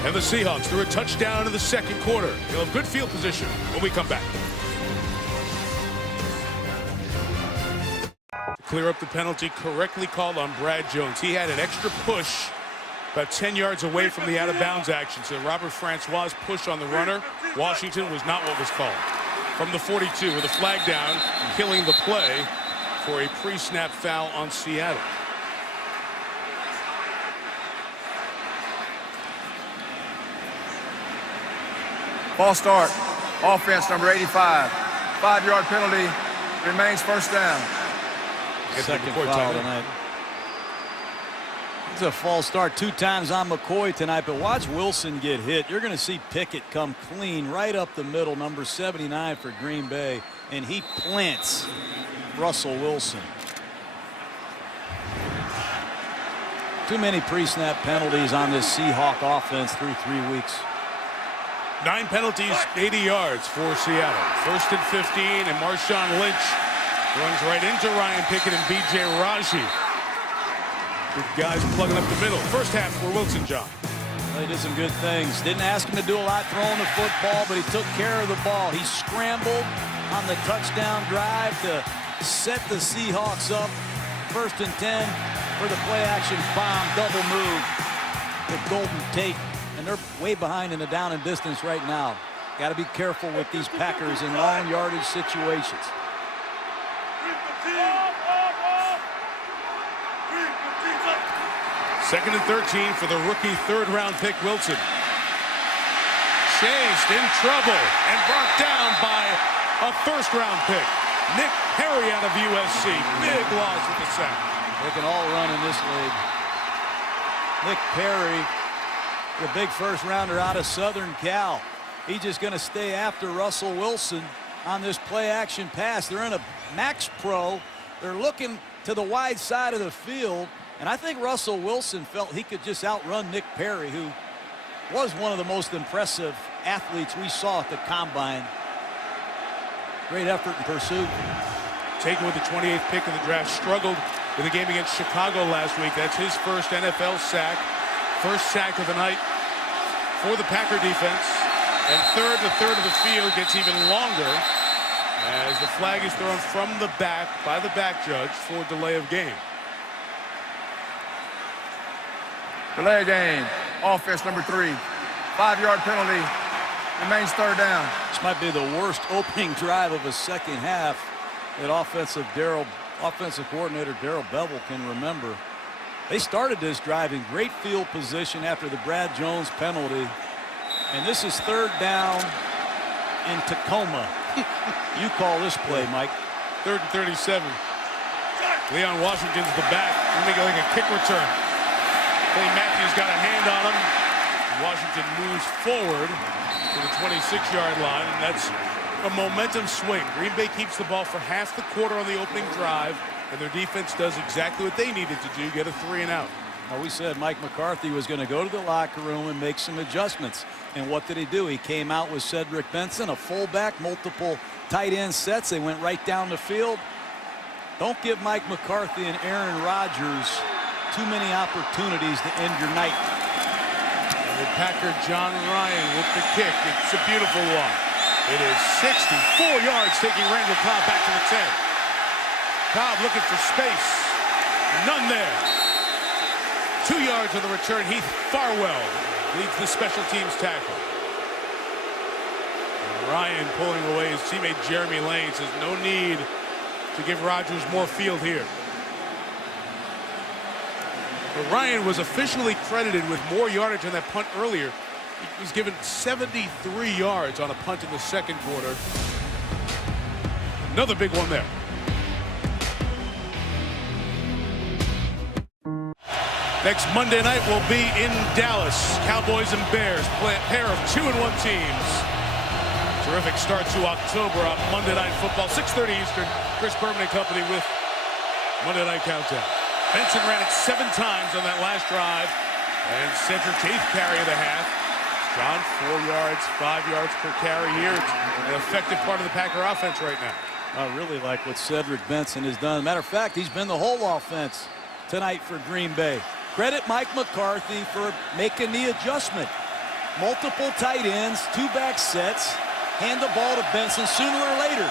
and the Seahawks threw a touchdown in the second quarter. They'll have good field position when we come back. To clear up the penalty correctly called on Brad Jones. He had an extra push about 10 yards away from the out-of-bounds action. So Robert Francois' push on the runner, Washington, was not what was called. From the 42 with a flag down, killing the play for a pre-snap foul on Seattle. False start. Offense, number 85. 5-yard penalty. Remains first down. Second foul tonight. It's a false start 2 times on McCoy tonight, but watch Wilson get hit. You're going to see Pickett come clean right up the middle, number 79 for Green Bay, and he plants Russell Wilson. Too many pre-snap penalties on this Seahawk offense through 3 weeks. 9 penalties, 80 yards for Seattle. 1st and 15, and Marshawn Lynch runs right into Ryan Pickett and B.J. Raji. Good guys plugging up the middle. First half for Wilson, John. Well, he did some good things. Didn't ask him to do a lot throwing the football, but he took care of the ball. He scrambled on the touchdown drive to set the Seahawks up. 1st and 10 for the play-action bomb, double move with Golden Tate. And they're way behind in the down and distance right now. Got to be careful with these Packers in long yardage situations. 2nd and 13 for the rookie 3rd-round pick Wilson. Chased in trouble and brought down by a 1st-round pick. Nick Perry out of USC. Big loss with the sack. They can all run in this league. Nick Perry, the big 1st-rounder out of Southern Cal. He's just going to stay after Russell Wilson on this play-action pass. They're in a max pro. They're looking to the wide side of the field. And I think Russell Wilson felt he could just outrun Nick Perry, who was one of the most impressive athletes we saw at the Combine. Great effort in pursuit. Taken with the 28th pick of the draft. Struggled with a game against Chicago last week. That's his 1st NFL sack. 1st sack of the night for the Packer defense. And the third of the field gets even longer as the flag is thrown from the back by the back judge for delay of game. Delay game. Offense number 3. 5-yard penalty. Remains 3rd down. This might be the worst opening drive of a second half that offensive coordinator Darrell Bevell can remember. They started this drive in great field position after the Brad Jones penalty. And this is 3rd down in Tacoma. You call this play, Mike. 3rd and 37. Leon Washington's the back. He's making like a kick return. Clay Matthews got a hand on him. Washington moves forward to the 26-yard line, and that's a momentum swing. Green Bay keeps the ball for half the quarter on the opening drive, and their defense does exactly what they needed to do, get a 3 and out. Well, we said Mike McCarthy was going to go to the locker room and make some adjustments. And what did he do? He came out with Cedric Benson, a fullback, multiple tight end sets. They went right down the field. Don't give Mike McCarthy and Aaron Rodgers too many opportunities to end your night. And the Packer, John Ryan with the kick. It's a beautiful one. It is 64 yards, taking Randall Cobb back to the 10. Cobb looking for space. None there. 2 yards on the return. Heath Farwell leads the special teams tackle. And Ryan pulling away his teammate Jeremy Lane, says no need to give Rodgers more field here. But Ryan was officially credited with more yardage on that punt earlier. He was given 73 yards on a punt in the 2nd quarter. Another big one there. Next Monday night will be in Dallas. Cowboys and Bears play a pair of 2-1 teams. Terrific start to October on Monday Night Football. 6:30 Eastern. Chris Berman and company with Monday Night Countdown. Benson ran it 7 times on that last drive. And Cedric 8th carry of the half. John, 4 yards, 5 yards per carry here. It's an effective part of the Packer offense right now. I really like what Cedric Benson has done. Matter of fact, he's been the whole offense tonight for Green Bay. Credit Mike McCarthy for making the adjustment. Multiple tight ends, 2 back sets. Hand the ball to Benson. Sooner or later,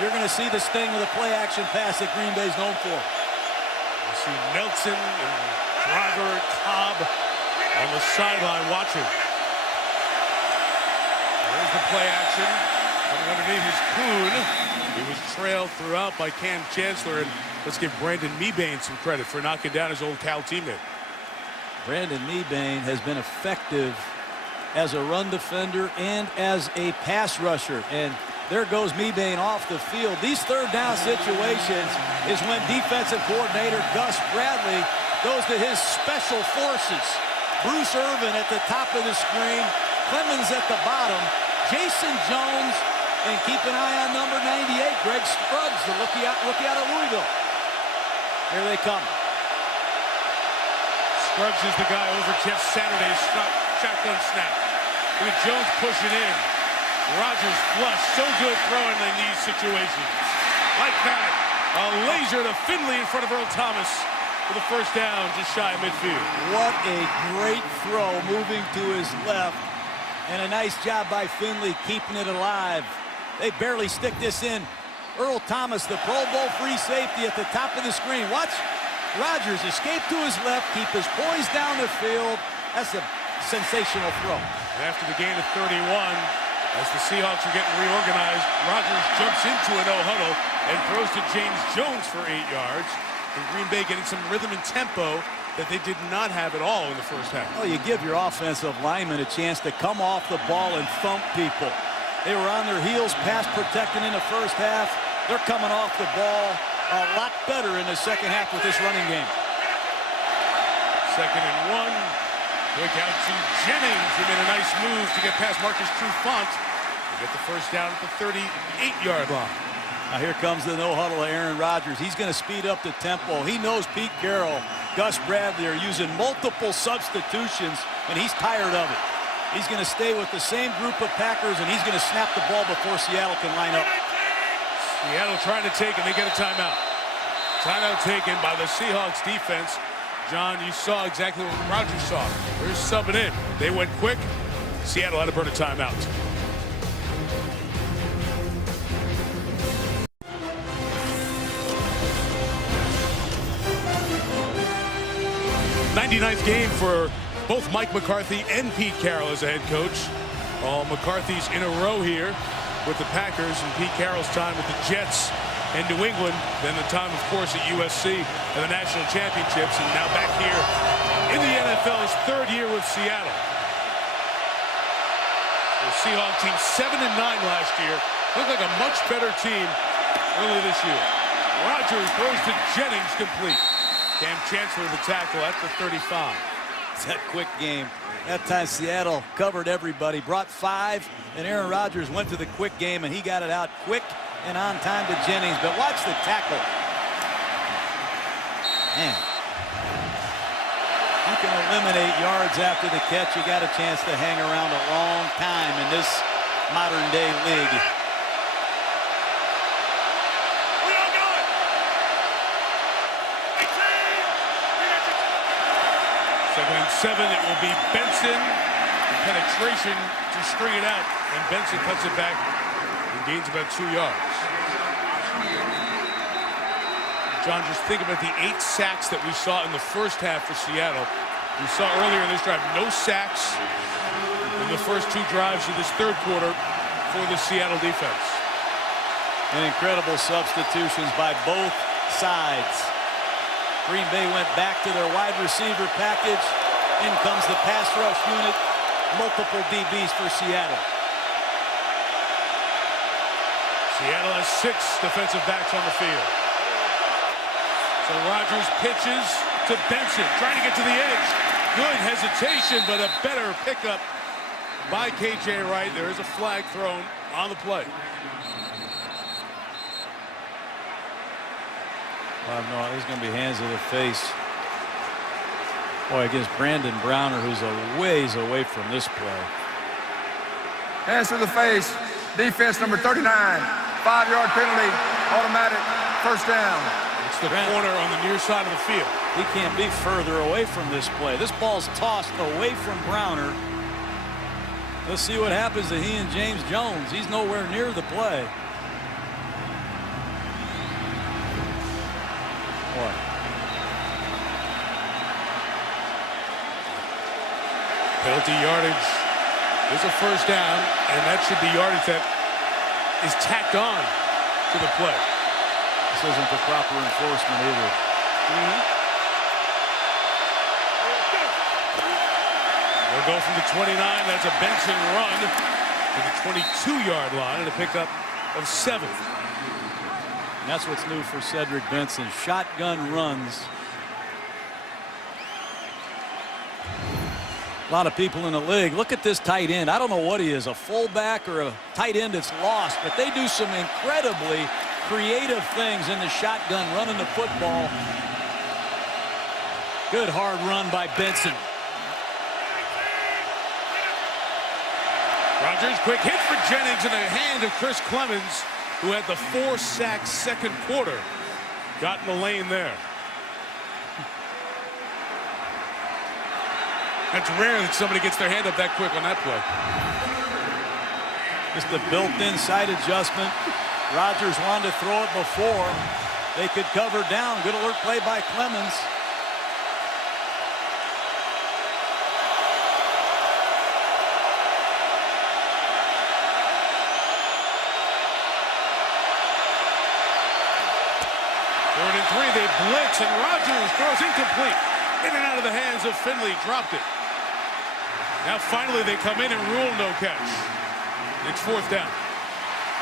you're going to see the sting of the play-action pass that Green Bay's known for. You see Nelson and Driver, Cobb on the sideline watching. There's the play action. Coming underneath is Kuhn. He was trailed throughout by Cam Chancellor. And let's give Brandon Mebane some credit for knocking down his old Cal teammate. Brandon Mebane has been effective as a run defender and as a pass rusher. And there goes Mebane off the field. These 3rd down situations is when defensive coordinator Gus Bradley goes to his special forces. Bruce Irvin at the top of the screen, Clemens at the bottom, Jason Jones, and keep an eye on number 98, Greg Scruggs, the rookie out of Louisville. Here they come. Scruggs is the guy over Jeff Saturday's shotgun snap. Look at Jones pushing in. Rodgers flush. So good throwing in these situations. Like that. A laser to Finley in front of Earl Thomas for the first down, just shy of midfield. What a great throw, moving to his left. And a nice job by Finley keeping it alive. They barely stick this in. Earl Thomas, the Pro Bowl free safety at the top of the screen. Watch Rodgers escape to his left, keep his poise down the field. That's a sensational throw. And after the gain of 31, as the Seahawks are getting reorganized, Rodgers jumps into a no-huddle and throws to James Jones for 8 yards. And Green Bay getting some rhythm and tempo that they did not have at all in the first half. Well, you give your offensive linemen a chance to come off the ball and thump people. They were on their heels, pass protecting in the first half. They're coming off the ball a lot better in the second half with this running game. 2nd and 1. Quick out to Jennings, who made a nice move to get past Marcus Trufant and get the first down at the 38-yard line. Now here comes the no-huddle of Aaron Rodgers. He's going to speed up the tempo. He knows Pete Carroll, Gus Bradley are using multiple substitutions, and he's tired of it. He's going to stay with the same group of Packers, and he's going to snap the ball before Seattle can line up. Seattle trying to take, and they get a timeout. Timeout taken by the Seahawks defense. John, you saw exactly what Rodgers saw. They're subbing in. They went quick. Seattle had to burn a timeout. '99th game for both Mike McCarthy and Pete Carroll as a head coach. All McCarthy's in a row here with the Packers, and Pete Carroll's time with the Jets and New England, then the time, of course, at USC and the national championships, and now back here in the NFL, his 3rd year with Seattle. The Seahawks team 7-9 last year. Looked like a much better team earlier this year. Rodgers throws to Jennings, complete. Cam Chancellor the tackle at the 35. It's that quick game. That time Seattle covered everybody, brought 5, and Aaron Rodgers went to the quick game, and he got it out quick and on time to Jennings. But watch the tackle. Man. You can eliminate yards after the catch. You got a chance to hang around a long time in this modern-day league. Second and 7, it will be Benson. The penetration to string it out, and Benson cuts it back and gains about 2 yards. John, just think about the 8 sacks that we saw in the first half for Seattle. We saw earlier in this drive no sacks in the first 2 drives of this 3rd quarter for the Seattle defense. And incredible substitutions by both sides. Green Bay went back to their wide receiver package. In comes the pass rush unit. Multiple DBs for Seattle. Seattle has 6 defensive backs on the field. So Rodgers pitches to Benson, trying to get to the edge. Good hesitation, but a better pickup by K.J. Wright. There is a flag thrown on the play. No, there's going to be hands to the face. Boy, against Brandon Browner, who's a ways away from this play. Hands to the face. Defense number 39. 5-yard penalty. Automatic first down. It's the corner on the near side of the field. He can't be further away from this play. This ball's tossed away from Browner. Let's see what happens to he and James Jones. He's nowhere near the play. Boy. Penalty yardage is a first down, and that should be yardage that is tacked on to the play. This isn't the proper enforcement either. They'll go from the 29. That's a Benson run to the 22-yard line and a pickup of 7. And that's what's new for Cedric Benson. Shotgun runs. A lot of people in the league. Look at this tight end. I don't know what he is, a fullback or a tight end that's lost, but they do some incredibly creative things in the shotgun, running the football. Good hard run by Benson. Rodgers, quick hit for Jennings in the hand of Chris Clemens, who had the 4-sack second quarter. Got in the lane there. That's rare that somebody gets their hand up that quick on that play. Just a built-in side adjustment. Rodgers wanted to throw it before they could cover down. Good alert play by Clemens. Third and 3, they blitz, and Rodgers throws incomplete. In and out of the hands of Finley, dropped it. Now finally they come in and rule no catch. It's fourth down.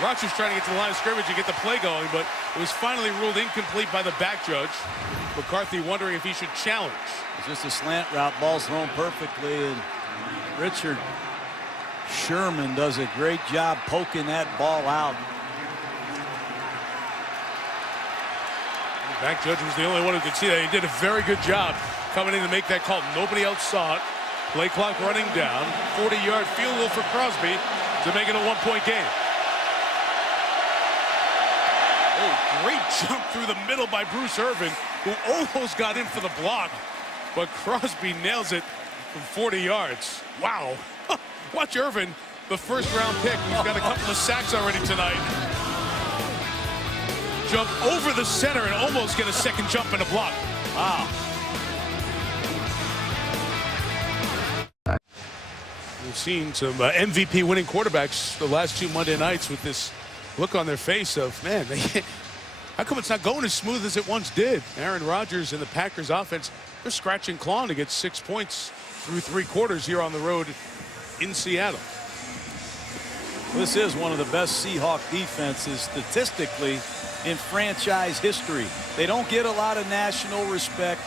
Rodgers trying to get to the line of scrimmage and get the play going, but it was finally ruled incomplete by the back judge. McCarthy wondering if he should challenge. It's just a slant route, ball's thrown perfectly, and Richard Sherman does a great job poking that ball out. The back judge was the only one who could see that. He did a very good job coming in to make that call. Nobody else saw it. Play clock running down. 40-yard field goal for Crosby to make it a one-point game. Oh, great jump through the middle by Bruce Irvin, who almost got in for the block, but Crosby nails it from 40 yards. Wow. Watch Irvin, the first-round pick. He's got a couple of sacks already tonight. Jump over the center and almost get a second jump and a block. Wow. We've seen some MVP winning quarterbacks the last two Monday nights with this look on their face of, man, how come it's not going as smooth as it once did? Aaron Rodgers and the Packers offense, they're scratching clawing to get 6 points through 3 quarters here on the road in Seattle. This is one of the best Seahawk defenses statistically in franchise history. They don't get a lot of national respect.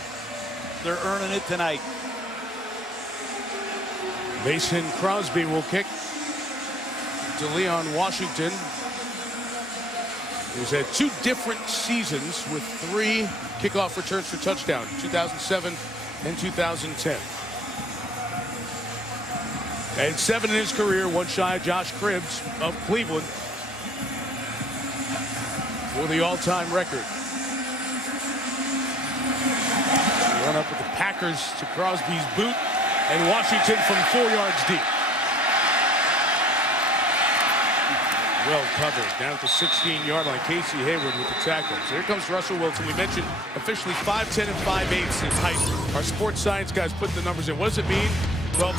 They're earning it tonight. Mason Crosby will kick to Leon Washington, who's had 2 different seasons with 3 kickoff returns for touchdown, 2007 and 2010. And 7 in his career, 1 shy of Josh Cribbs of Cleveland for the all-time record. Run up with the Packers to Crosby's boot, and Washington from 4 yards deep. Well covered down at the 16-yard line. Casey Hayward with the tackle. So here comes Russell Wilson. We mentioned officially 5'10" and 5'8" his height. Our sports science guys put the numbers in. What does it mean? Well,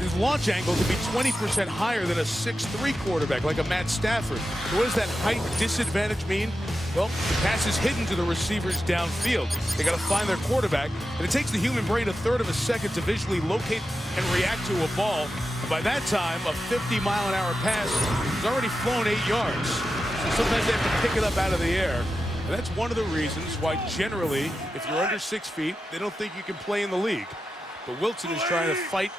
his launch angle can be 20% higher than a 6'3" quarterback like a Matt Stafford. So what does that height disadvantage mean? Well, the pass is hidden to the receivers downfield. They got to find their quarterback, and it takes the human brain a third of a second to visually locate and react to a ball. And by that time, a 50-mile-an-hour pass has already flown 8 yards. So sometimes they have to pick it up out of the air. And that's one of the reasons why generally, if you're under 6 feet, they don't think you can play in the league. But Wilson is trying to fight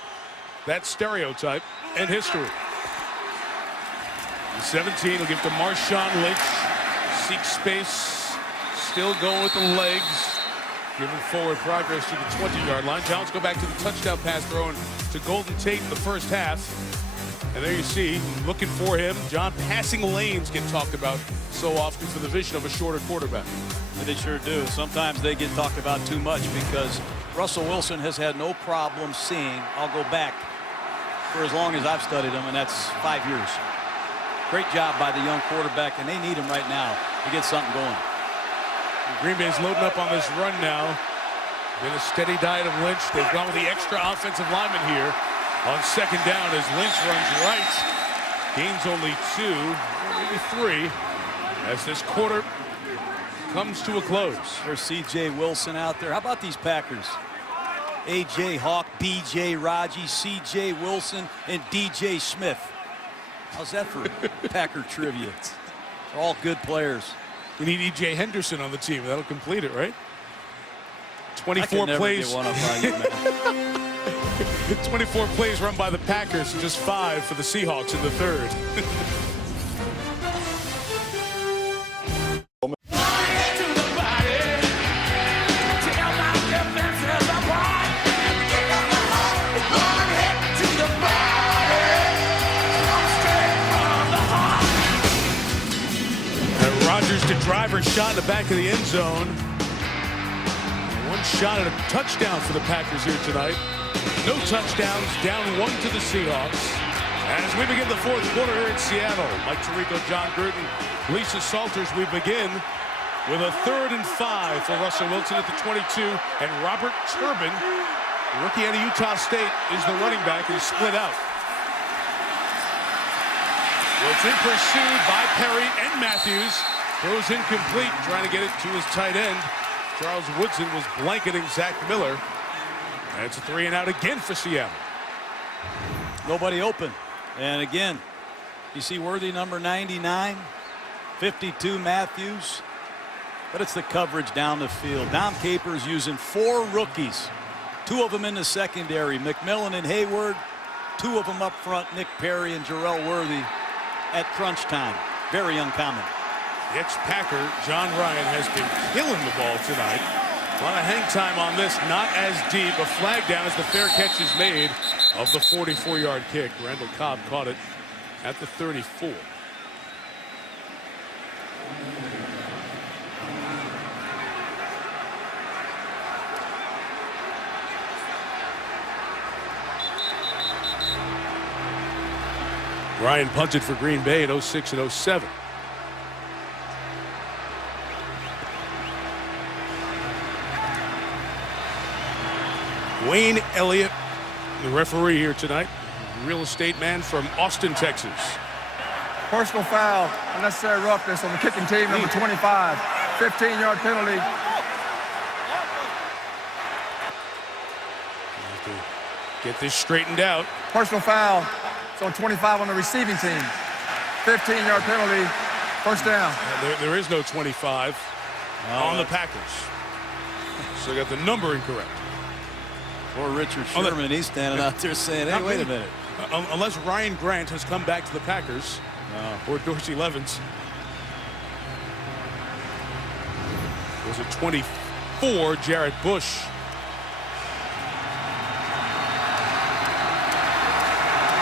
that stereotype and history. 17 will give to Marshawn Lynch. Seek space, still going with the legs, giving forward progress to the 20-yard line. Giants go back to the touchdown pass thrown to Golden Tate in the first half. And there you see, looking for him. John, passing lanes get talked about so often for the vision of a shorter quarterback. And they sure do. Sometimes they get talked about too much because Russell Wilson has had no problem seeing. I'll go back for as long as I've studied him, and that's 5 years. Great job by the young quarterback, and they need him right now to get something going. Green Bay's loading up on this run now. Been a steady diet of Lynch. They've gone with the extra offensive lineman here on second down as Lynch runs right. Gains only 2, maybe 3, as this quarter comes to a close. There's C.J. Wilson out there. How about these Packers? A.J. Hawk, B.J. Raji, C.J. Wilson, and D.J. Smith. How's that for Packer trivia? They're all good players. We need E.J. Henderson on the team. That'll complete it, right? 24 plays. Get one up by you, man. 24 plays run by the Packers, just 5 for the Seahawks in the third. a driver shot in the back of the end zone. One shot at a touchdown for the Packers here tonight. No touchdowns, down 1 to the Seahawks. As we begin the fourth quarter here in Seattle, Mike Tirico, John Gruden, Lisa Salters, we begin with a 3rd and 5 for Russell Wilson at the 22, and Robert Turbin, rookie out of Utah State, is the running back, and split out. Wilson pursued by Perry and Matthews. Throws incomplete, trying to get it to his tight end. Charles Woodson was blanketing Zach Miller. And it's a 3 and out again for Seattle. Nobody open. And again, you see Worthy number 99, 52 Matthews. But it's the coverage down the field. Dom Capers using 4 rookies. 2 of them in the secondary. McMillan and Hayward. 2 of them up front. Nick Perry and Jarrell Worthy at crunch time. Very uncommon. The ex-Packer, John Ryan, has been killing the ball tonight. A lot of hang time on this, not as deep. A flag down as the fair catch is made of the 44-yard kick. Randall Cobb caught it at the 34. Ryan punted for Green Bay in 06 and 07. Wayne Elliott, the referee here tonight, real estate man from Austin, Texas. Personal foul, unnecessary roughness on the kicking team, number 25. 15-yard penalty. Have to get this straightened out. Personal foul. It's on 25 on the receiving team. 15-yard penalty. First down. There is no 25 on the Packers. So they got the number incorrect. Poor Richard Sherman, he's standing out there saying, hey, wait a minute. Unless Ryan Grant has come back to the Packers, or Dorsey Levens. Was it 24, Jarrett Bush.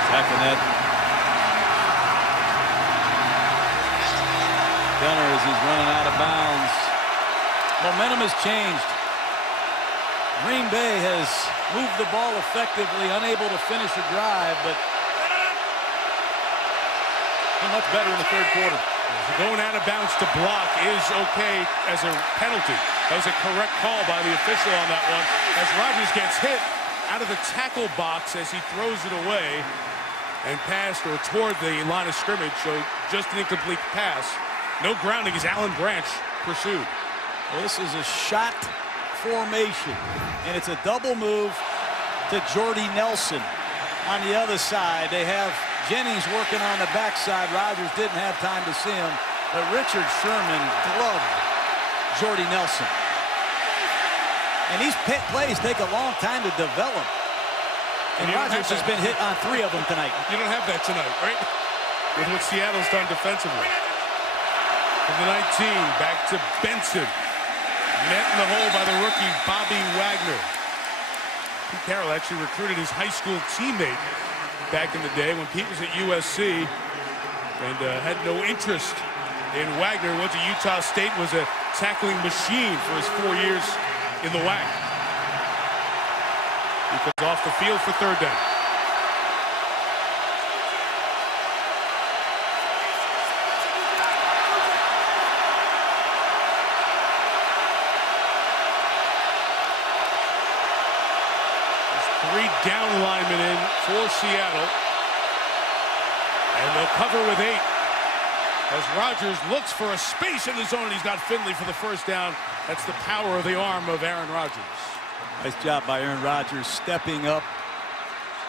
Attacking that gunner as he's running out of bounds. Momentum has changed. Green Bay has moved the ball effectively, unable to finish a drive, but much better in the third quarter. So going out of bounds to block is okay as a penalty. That was a correct call by the official on that one, as Rodgers gets hit out of the tackle box as he throws it away and passed or toward the line of scrimmage, so just an incomplete pass. No grounding as Alan Branch pursued. Well, this is a shot formation, and it's a double move to Jordy Nelson. On the other side, they have Jennings working on the backside. Rodgers didn't have time to see him, but Richard Sherman gloved Jordy Nelson. And these plays take a long time to develop. And Rodgers has been hit on 3 of them tonight. You don't have that tonight, right? With what Seattle's done defensively. From the 19, back to Benson. Met in the hole by the rookie Bobby Wagner. Pete Carroll actually recruited his high school teammate back in the day when Pete was at USC, and had no interest in Wagner. Went to Utah State, was a tackling machine for his 4 years in the WAC. He comes off the field for third down. There's 3 down linemen in for Seattle. And they'll cover with 8. As Rodgers looks for a space in the zone, he's got Finley for the first down. That's the power of the arm of Aaron Rodgers. Nice job by Aaron Rodgers stepping up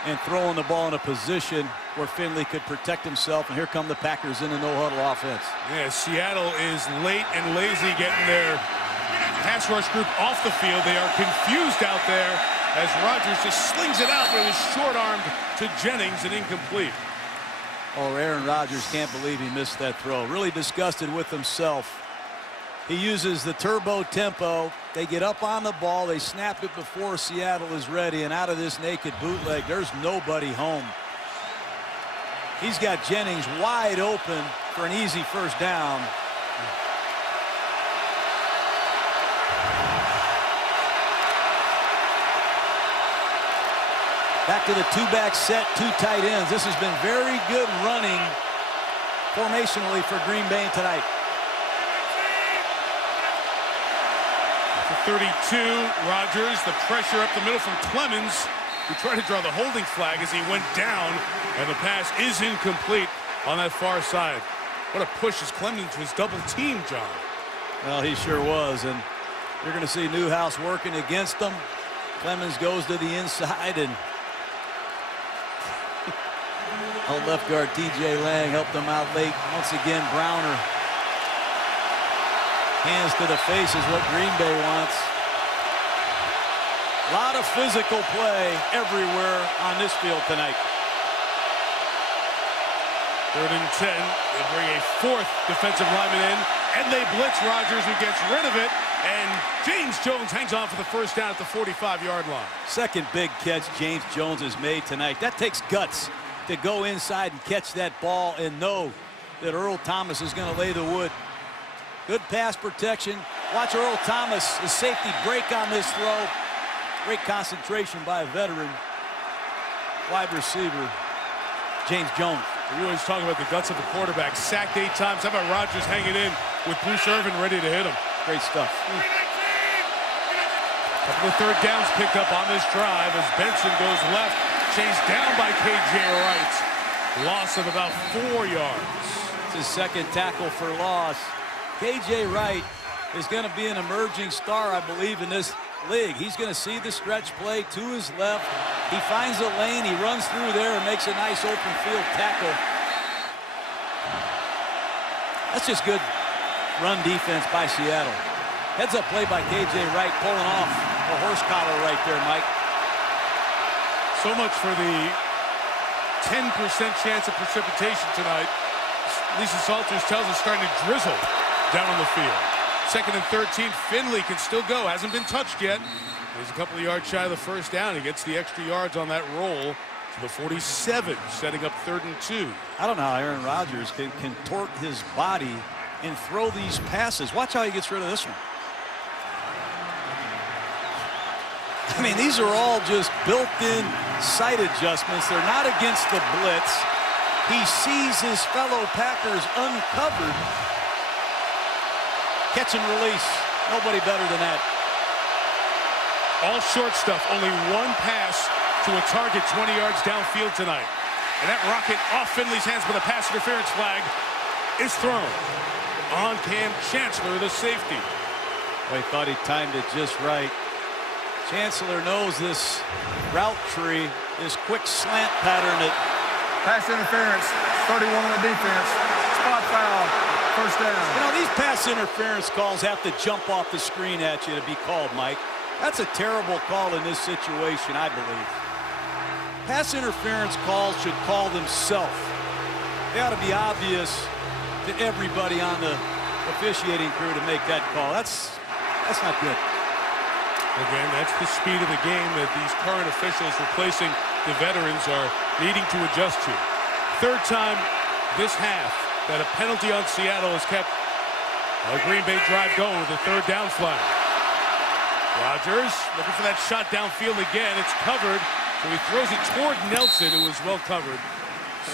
and throwing the ball in a position where Finley could protect himself. And here come the Packers in a no-huddle offense. Yeah, Seattle is late and lazy getting their pass rush group off the field. They are confused out there as Rodgers just slings it out, but it was short-armed to Jennings and incomplete. Oh, Aaron Rodgers can't believe he missed that throw. Really disgusted with himself. He uses the turbo tempo. They get up on the ball. They snap it before Seattle is ready. And out of this naked bootleg, there's nobody home. He's got Jennings wide open for an easy first down. Back to the two-back set, two tight ends. This has been very good running formationally for Green Bay tonight. For 32, Rodgers, the pressure up the middle from Clemens, who tried to draw the holding flag as he went down, and the pass is incomplete on that far side. What a push as Clemens was double-teamed, John. Well, he sure was, and you're going to see Newhouse working against them. Clemens goes to the inside, and old left guard T.J. Lang helped them out late. Once again, Browner. Hands to the face is what Green Bay wants. A lot of physical play everywhere on this field tonight. 3rd and 10. They bring a 4th defensive lineman in, and they blitz Rodgers, who gets rid of it, and James Jones hangs on for the first down at the 45-yard line. Second big catch James Jones has made tonight. That takes guts to go inside and catch that ball and know that Earl Thomas is going to lay the wood. Good pass protection. Watch Earl Thomas, his safety break on this throw. Great concentration by a veteran wide receiver, James Jones. We always talk about the guts of the quarterback. Sacked 8 times. How about Rodgers hanging in with Bruce Irvin ready to hit him? Great stuff. Couple of 3rd downs picked up on this drive as Benson goes left, chased down by K.J. Wright. Loss of about 4 yards. It's his 2nd tackle for loss. K.J. Wright is going to be an emerging star, I believe, in this league. He's going to see the stretch play to his left. He finds a lane. He runs through there and makes a nice open field tackle. That's just good run defense by Seattle. Heads up play by K.J. Wright, pulling off a horse collar right there, Mike. So much for the 10% chance of precipitation tonight. Lisa Salters tells us starting to drizzle down on the field. 2nd and 13. Finley can still go. Hasn't been touched yet. He's a couple of yards shy of the first down. He gets the extra yards on that roll to the 47, setting up 3rd and 2. I don't know how Aaron Rodgers can contort his body and throw these passes. Watch how he gets rid of this one. I mean, these are all just built-in sight adjustments. They're not against the blitz. He sees his fellow Packers uncovered. Catch and release. Nobody better than that. All short stuff. Only one pass to a target 20 yards downfield tonight. And that rocket off Finley's hands, but a pass interference flag is thrown on Cam Chancellor, the safety. Well, he thought he timed it just right. Chancellor knows this route tree, this quick slant pattern. Pass interference, 31 on the defense. Spot foul, first down. You know, these pass interference calls have to jump off the screen at you to be called, Mike. That's a terrible call in this situation, I believe. Pass interference calls should call themselves. They ought to be obvious to everybody on the officiating crew to make that call. That's not good. Again, that's the speed of the game that these current officials replacing the veterans are needing to adjust to. 3rd time this half that a penalty on Seattle has kept a Green Bay drive going with a 3rd down flag. Rodgers looking for that shot downfield again. It's covered, so he throws it toward Nelson, who was well covered.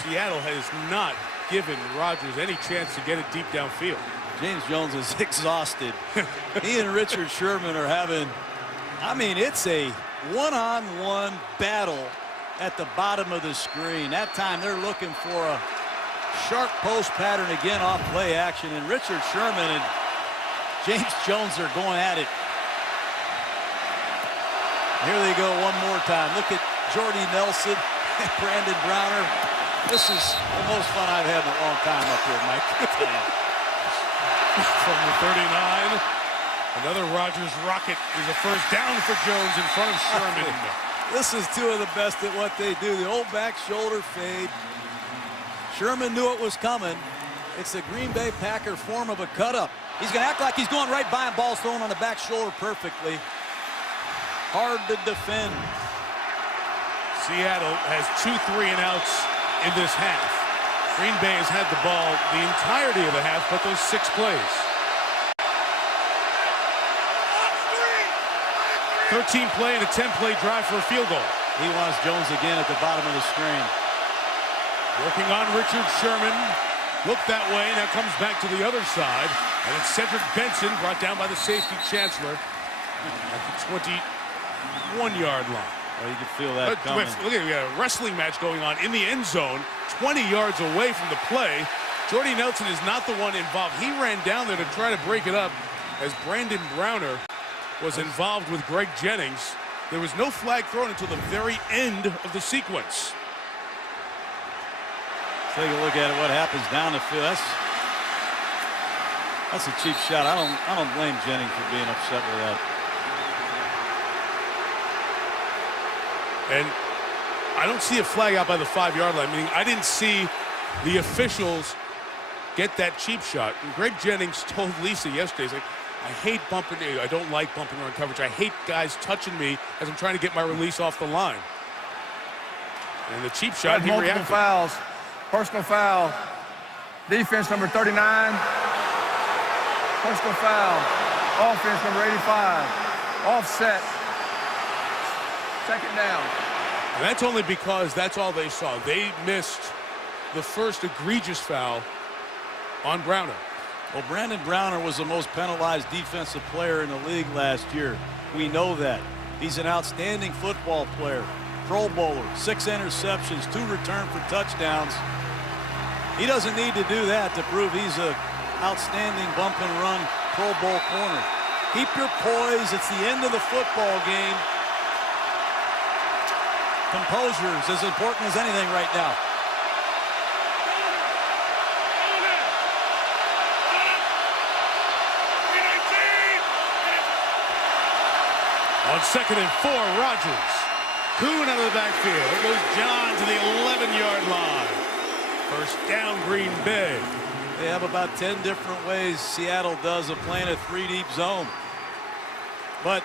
Seattle has not given Rodgers any chance to get it deep downfield. James Jones is exhausted. He and Richard Sherman are having, I mean, it's a one-on-one battle at the bottom of the screen. That time they're looking for a sharp post pattern again off play action, and Richard Sherman and James Jones are going at it. Here they go one more time. Look at Jordy Nelson and Brandon Browner. This is the most fun I've had in a long time up here, Mike. From the 39, another Rodgers rocket is a first down for Jones in front of Sherman. This is two of the best at what they do. The old back shoulder fade. Sherman knew it was coming. It's the Green Bay Packer form of a cut-up. He's going to act like he's going right by him. Ball's thrown on the back shoulder perfectly. Hard to defend. Seattle has 2 3-and-outs in this half. Green Bay has had the ball the entirety of the half, but those 6 plays. 13-play and a 10-play drive for a field goal. He wants Jones again at the bottom of the screen. Working on Richard Sherman. Looked that way, now comes back to the other side. And it's Cedric Benson, brought down by the safety Chancellor at the 21-yard line. Well, you can feel that coming. Look at, we got a wrestling match going on in the end zone, 20 yards away from the play. Jordy Nelson is not the one involved. He ran down there to try to break it up as Brandon Browner was involved with Greg Jennings. There was no flag thrown until the very end of the sequence. Take a look at it, what happens down the field. That's a cheap shot. I don't blame Jennings for being upset with that. And I don't see a flag out by the 5-yard line. Meaning I didn't see the officials get that cheap shot. And Greg Jennings told Lisa yesterday, he's like, I hate bumping, I don't like bumping around coverage. I hate guys touching me as I'm trying to get my release off the line. And the cheap shot, he multiple reacted. fouls. Personal foul. Defense number 39. Personal foul. Offense number 85. Offset. Second down. And that's only because that's all they saw. They missed the first egregious foul on Browner. Well, Brandon Browner was the most penalized defensive player in the league last year. We know that. He's an outstanding football player. Pro Bowler, 6 interceptions, 2 returned for touchdowns. He doesn't need to do that to prove he's an outstanding bump and run Pro Bowl corner. Keep your poise. It's the end of the football game. Composure is as important as anything right now. On 2nd and 4, Rodgers. Kuhn out of the backfield. There goes John to the 11-yard line. First down, Green Bay. They have about 10 different ways Seattle does of playing a 3-deep zone. But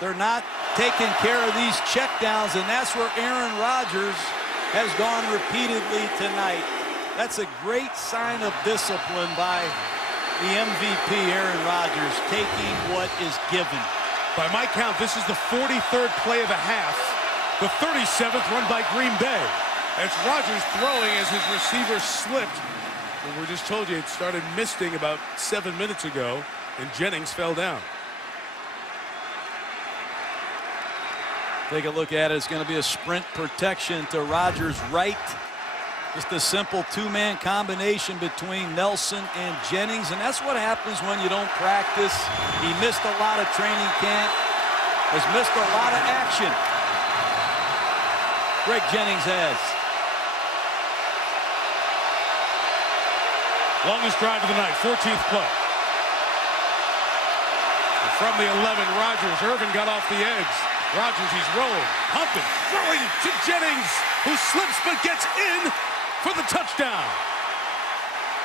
they're not taking care of these checkdowns, and that's where Aaron Rodgers has gone repeatedly tonight. That's a great sign of discipline by the MVP, Aaron Rodgers, taking what is given. By my count, this is the 43rd play of the half. The 37th run by Green Bay. As Rodgers throwing as his receiver slipped. And we just told you it started misting about 7 minutes ago, and Jennings fell down. Take a look at it. It's going to be a sprint protection to Rodgers' right. Just a simple 2-man combination between Nelson and Jennings, and that's what happens when you don't practice. He missed a lot of training camp, has missed a lot of action. Greg Jennings has. Longest drive of the night, 14th play. And from the 11, Rodgers. Irvin got off the edge. Rodgers, he's rolling, pumping, throwing to Jennings, who slips but gets in for the touchdown.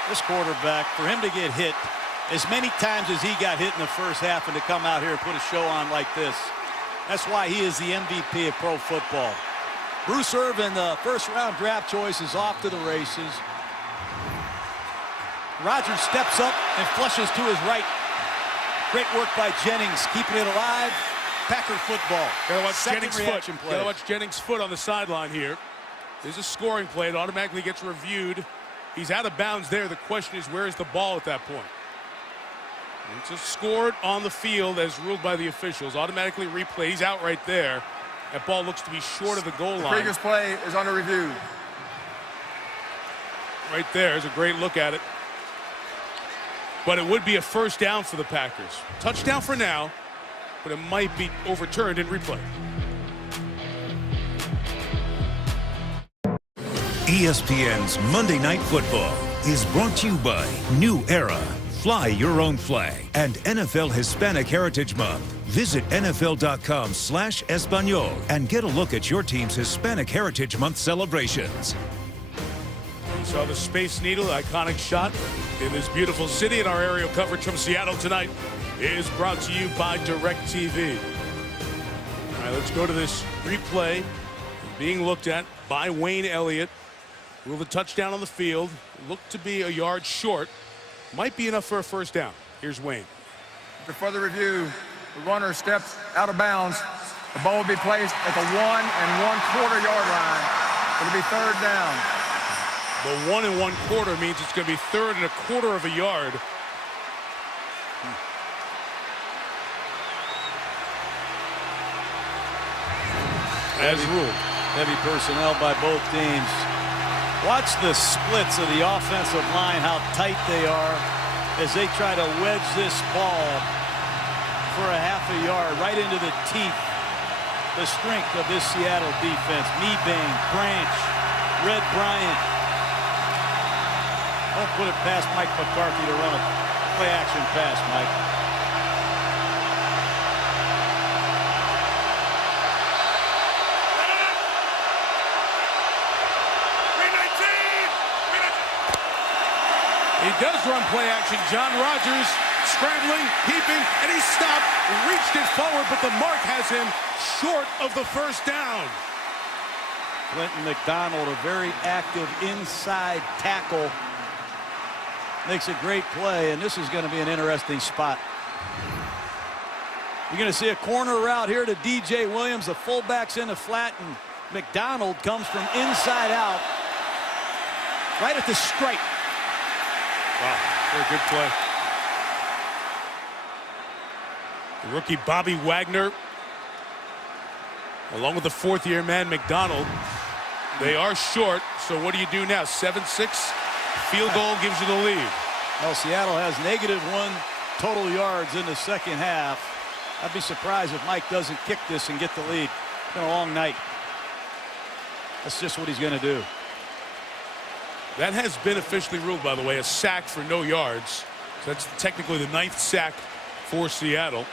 This quarterback, for him to get hit as many times as he got hit in the first half and to come out here and put a show on like this, that's why he is the MVP of pro football. Bruce Irvin, the first-round draft choice, is off to the races. Rodgers steps up and flushes to his right. Great work by Jennings, keeping it alive. Packer football. Gotta watch Second Jennings' reaction foot. play. Gotta watch Jennings' foot on the sideline here. There's a scoring play. It automatically gets reviewed. He's out of bounds there. The question is, where is the ball at that point? It's just scored on the field as ruled by the officials. Automatically replay. He's out right there. That ball looks to be short of the goal line. The previous play is under review. Right there is a great look at it. But it would be a first down for the Packers. Touchdown for now, but it might be overturned in replay. ESPN's Monday Night Football is brought to you by New Era, Fly Your Own Flag, and NFL Hispanic Heritage Month. Visit NFL.com/Espanol and get a look at your team's Hispanic Heritage Month celebrations. You saw the Space Needle, iconic shot in this beautiful city, and our aerial coverage from Seattle tonight is brought to you by DirecTV. All right, let's go to this replay being looked at by Wayne Elliott. Will the touchdown on the field look to be a yard short? Might be enough for a first down. Here's Wayne. After further review, the runner stepped out of bounds The ball will be placed at the 1 1/4 yard line. It'll be third down. The 1 1/4 means it's going to be 3rd and 1/4 of a yard. As ruled. Heavy personnel by both teams. Watch the splits of the offensive line, how tight they are as they try to wedge this ball for a half a yard right into the teeth. The strength of this Seattle defense. Mebane, Branch, Red Bryant. Don't put it past Mike McCarthy to run a play-action pass, Mike. He does run play action. John Rodgers scrambling, keeping, and he stopped, reached it forward, but the mark has him short of the first down. Clinton McDonald, a very active inside tackle. Makes a great play, and this is going to be an interesting spot. You're going to see a corner route here to DJ Williams. The fullback's in the flat, and McDonald comes from inside out right at the stripe. Wow, very good play. The rookie Bobby Wagner, along with the 4th-year man McDonald. They are short, so what do you do now? 7-6, field goal gives you the lead. Well, Seattle has -1 total yards in the second half. I'd be surprised if Mike doesn't kick this and get the lead. It's been a long night. That's just what he's going to do. That has been officially ruled, by the way, a sack for no yards. So that's technically the 9th sack for Seattle.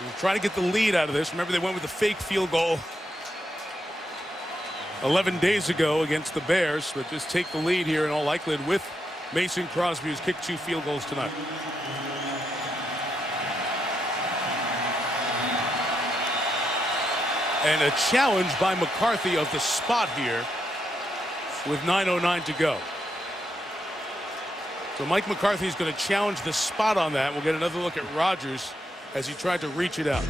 We're trying to get the lead out of this. Remember, they went with the fake field goal 11 days ago against the Bears, but just take the lead here in all likelihood with Mason Crosby, who's kicked 2 field goals tonight. And a challenge by McCarthy of the spot here with 9:09 to go. So Mike McCarthy is going to challenge the spot on that. We'll get another look at Rodgers as he tried to reach it out.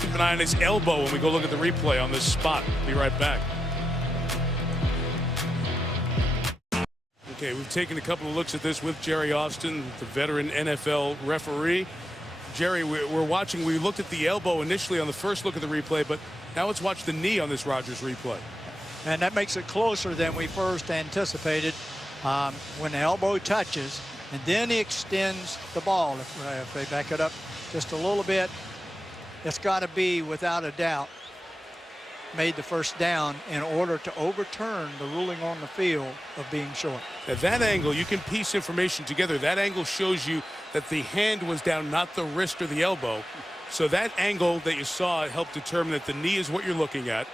Keep an eye on his elbow when we go look at the replay on this spot. Be right back. Okay, we've taken a couple of looks at this with Jerry Austin, the veteran NFL referee. Jerry, we're watching. We looked at the elbow initially on the first look at the replay, but now let's watch the knee on this Rodgers replay. And that makes it closer than we first anticipated. When the elbow touches, and then he extends the ball. If they back it up just a little bit, it's got to be, without a doubt, made the first down in order to overturn the ruling on the field of being short. At that angle, you can piece information together. That angle shows you that the hand was down, not the wrist or the elbow. So that angle that you saw helped determine that the knee is what you're looking at.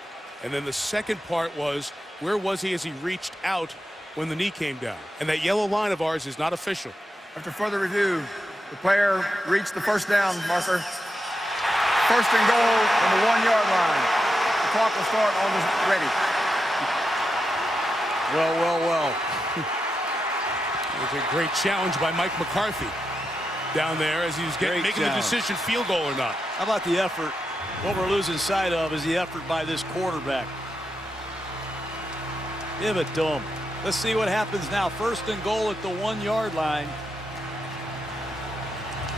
And then the second part was, where was he as he reached out when the knee came down? And that yellow line of ours is not official. After further review, the player reached the first down marker. First and goal on the 1 yard line. The clock will start on the ready. Well. It was a great challenge by Mike McCarthy down there as he was making the decision, field goal or not. How about the effort? What we're losing sight of is the effort by this quarterback. Give it to him. Let's see what happens now. First and goal at the 1 yard line.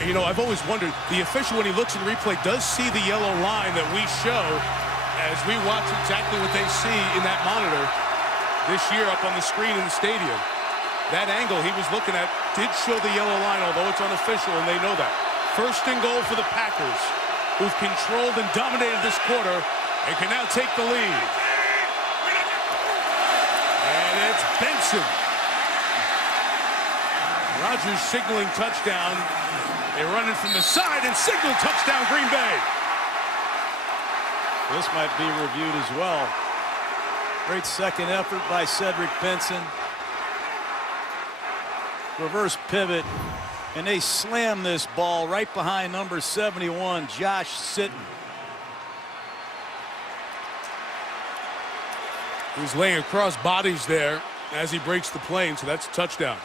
You know, I've always wondered, the official, when he looks at the replay, does see the yellow line that we show as we watch exactly what they see in that monitor this year up on the screen in the stadium. That angle he was looking at did show the yellow line, although it's unofficial, and they know that. First and goal for the Packers, who've controlled and dominated this quarter and can now take the lead. And it's Benson. Rodgers signaling touchdown. They run it from the side and signal touchdown Green Bay. This might be reviewed as well. Great second effort by Cedric Benson. Reverse pivot, and they slam this ball right behind number 71, Josh Sitton. He's laying across bodies there as he breaks the plane, so that's a touchdown.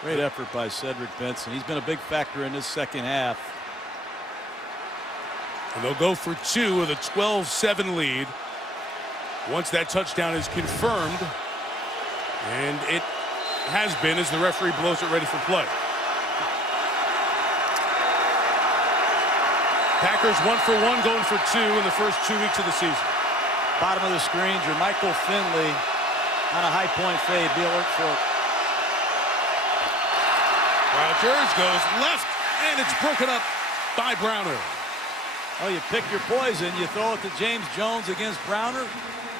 Great effort by Cedric Benson. He's been a big factor in this second half. And they'll go for 2 with a 12-7 lead. Once that touchdown is confirmed, and it has been as the referee blows it ready for play. Packers 1 for 1, going for 2 in the first 2 weeks of the season. Bottom of the screen, Jermichael Finley on a high point fade. Be alert for it. Rodgers goes left, and it's broken up by Browner. Oh, you pick your poison. You throw it to James Jones against Browner.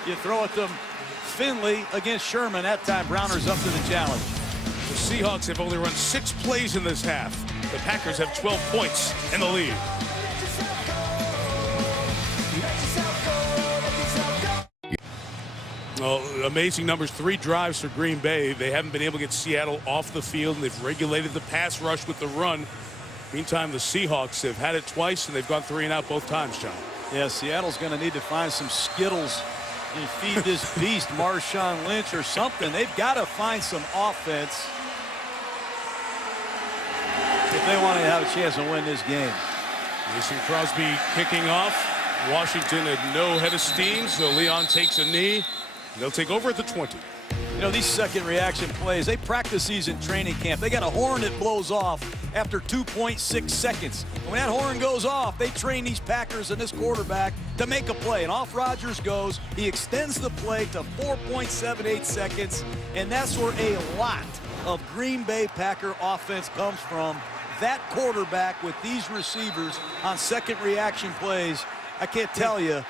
You throw it to Finley against Sherman. That time, Browner's up to the challenge. The Seahawks have only run 6 plays in this half. The Packers have 12 points in the lead. Well, amazing numbers, 3 drives for Green Bay. They haven't been able to get Seattle off the field, and they've regulated the pass rush with the run. Meantime, the Seahawks have had it twice, and they've gone 3 and out both times, John. Yeah, Seattle's going to need to find some Skittles and feed this beast, Marshawn Lynch, or something. They've got to find some offense if they want to have a chance to win this game. Mason Crosby kicking off. Washington had no head of steam, so Leon takes a knee. They'll take over at the 20. You know, these second reaction plays, they practice these in training camp. They got a horn that blows off after 2.6 seconds. When that horn goes off, they train these Packers and this quarterback to make a play. And off Rodgers goes. He extends the play to 4.78 seconds. And that's where a lot of Green Bay Packer offense comes from. That quarterback with these receivers on second reaction plays, I can't tell you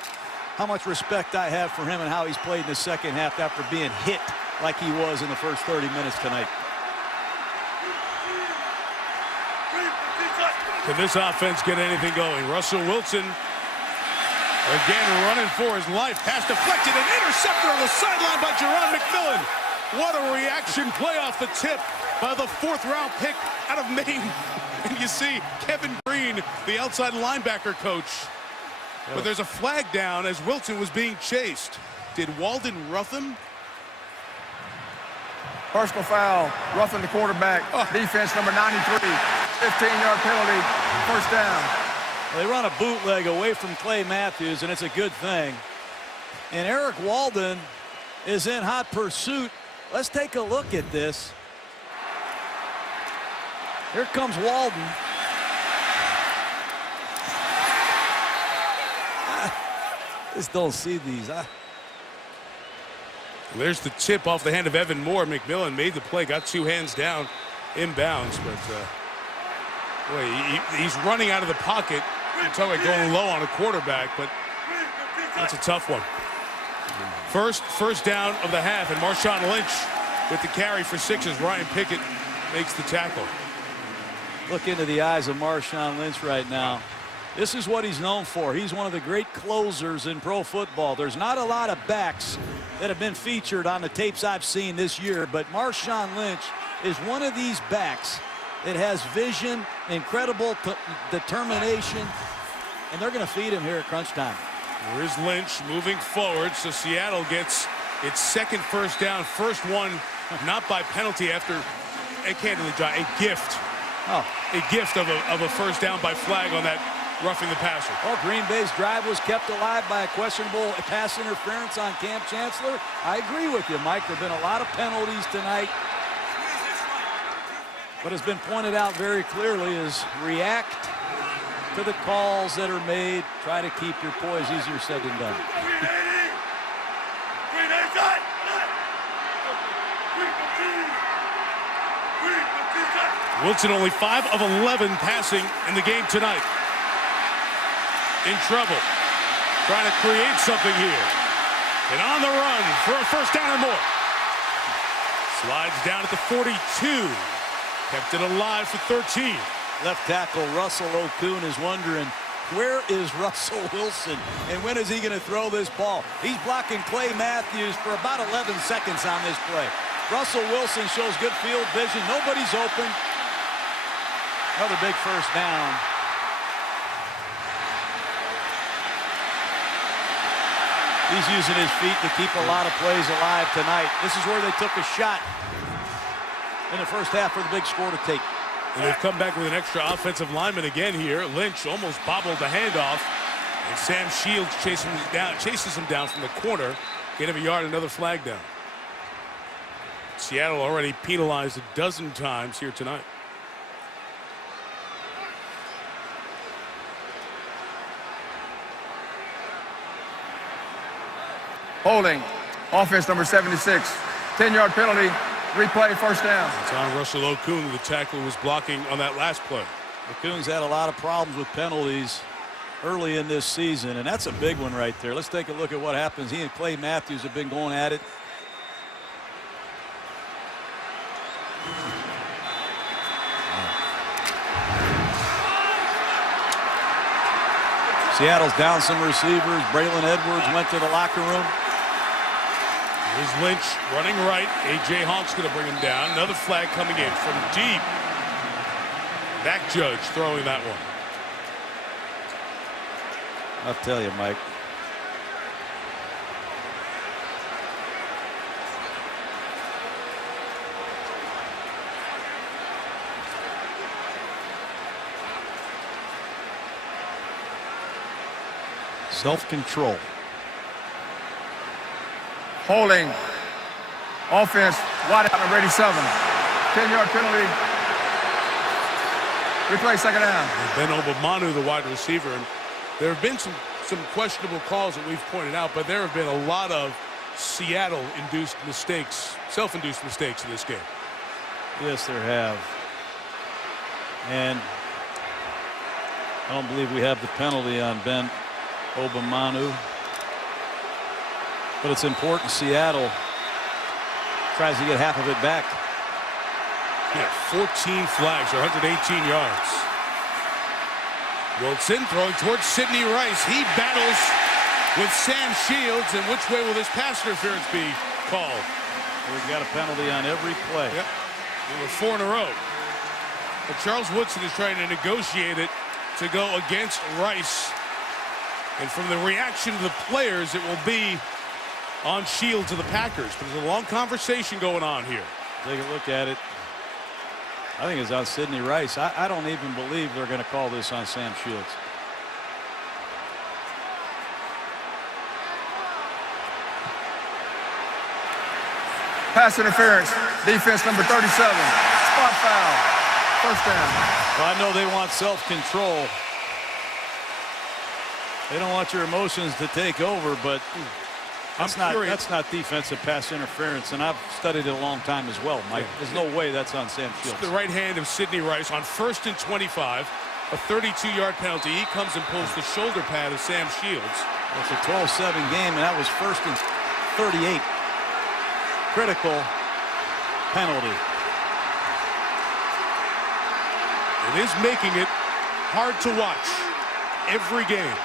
how much respect I have for him and how he's played in the second half after being hit like he was in the first 30 minutes tonight. Can this offense get anything going? Russell Wilson again running for his life. Pass deflected and intercepted on the sideline by Jerron McMillan. What a reaction play off the tip by the 4th-round pick out of Maine. And you see Kevin Green, the outside linebacker coach. But there's a flag down as Wilson was being chased. Did Walden rough him? Personal foul, roughing the quarterback. Defense number 93. 15-yard penalty, first down. Well, they run a bootleg away from Clay Matthews, and it's a good thing. And Eric Walden is in hot pursuit. Let's take a look at this. Here comes Walden. Just don't see these. There's the tip off the hand of Evan Moore. McMillan made the play, got 2 hands down, inbounds, but boy, he's running out of the pocket. You're talking about going low on a quarterback, but that's a tough one. First down of the half, and Marshawn Lynch with the carry for 6 as Ryan Pickett makes the tackle. Look into the eyes of Marshawn Lynch right now. This is what he's known for. He's one of the great closers in pro football. There's not a lot of backs that have been featured on the tapes I've seen this year, but Marshawn Lynch is one of these backs that has vision, incredible determination, and they're going to feed him here at crunch time. Here's Lynch moving forward, so Seattle gets its 2nd first down. First one not by penalty after a gift. Oh. A gift of a first down by flag on that roughing the passer. Well, Green Bay's drive was kept alive by a questionable pass interference on Cam Chancellor. I agree with you, Mike. There have been a lot of penalties tonight. What has been pointed out very clearly is react to the calls that are made. Try to keep your poise. Easier said than done. Wilson only 5 of 11 passing in the game tonight. In trouble. Trying to create something here. And on the run for a first down or more. Slides down at the 42. Kept it alive for 13. Left tackle Russell Okun is wondering, where is Russell Wilson? And when is he going to throw this ball? He's blocking Clay Matthews for about 11 seconds on this play. Russell Wilson shows good field vision. Nobody's open. Another big first down. He's using his feet to keep a lot of plays alive tonight. This is where they took a shot in the first half for the big score to take. And they've come back with an extra offensive lineman again here. Lynch almost bobbled the handoff. And Sam Shields chases him down from the corner. Gain of a yard, another flag down. Seattle already penalized a dozen times here tonight. Holding. Offense number 76. 10-yard penalty. Replay, first down. It's on Russell Okung, the tackle who was blocking on that last play. Okung's had a lot of problems with penalties early in this season, and that's a big one right there. Let's take a look at what happens. He and Clay Matthews have been going at it. Seattle's down some receivers. Braylon Edwards went to the locker room. Here's Lynch running right. A.J. Hawk's going to bring him down. Another flag coming in from deep. Back judge throwing that one. I'll tell you, Mike. Self-control. Holding. Offense, wide out number 87. 10-yard penalty. Replay, second down. Ben Obamanu, the wide receiver. And there have been some questionable calls that we've pointed out, but there have been a lot of Seattle-induced mistakes, self-induced mistakes in this game. Yes, there have. And I don't believe we have the penalty on Ben Obamanu. But it's important Seattle tries to get half of it back. Yeah, 14 flags, or 118 yards. Wilson throwing towards Sidney Rice. He battles with Sam Shields. And which way will this pass interference be called? We've got a penalty on every play. Yep. There were 4 in a row. But Charles Woodson is trying to negotiate it to go against Rice. And from the reaction of the players, it will be on Shields of the Packers. But there's a long conversation going on here. Take a look at it. I think it's on Sidney Rice. I don't even believe they're going to call this on Sam Shields. Pass interference. Defense number 37. Spot foul. First down. Well, I know they want self-control. They don't want your emotions to take over, but that's not defensive pass interference, and I've studied it a long time as well, Mike. There's no way that's on Sam Shields. The right hand of Sidney Rice on 1st and 25, a 32-yard penalty. He comes and pulls the shoulder pad of Sam Shields. It's a 12-7 game, and that was 1st and 38. Critical penalty. It is making it hard to watch every game.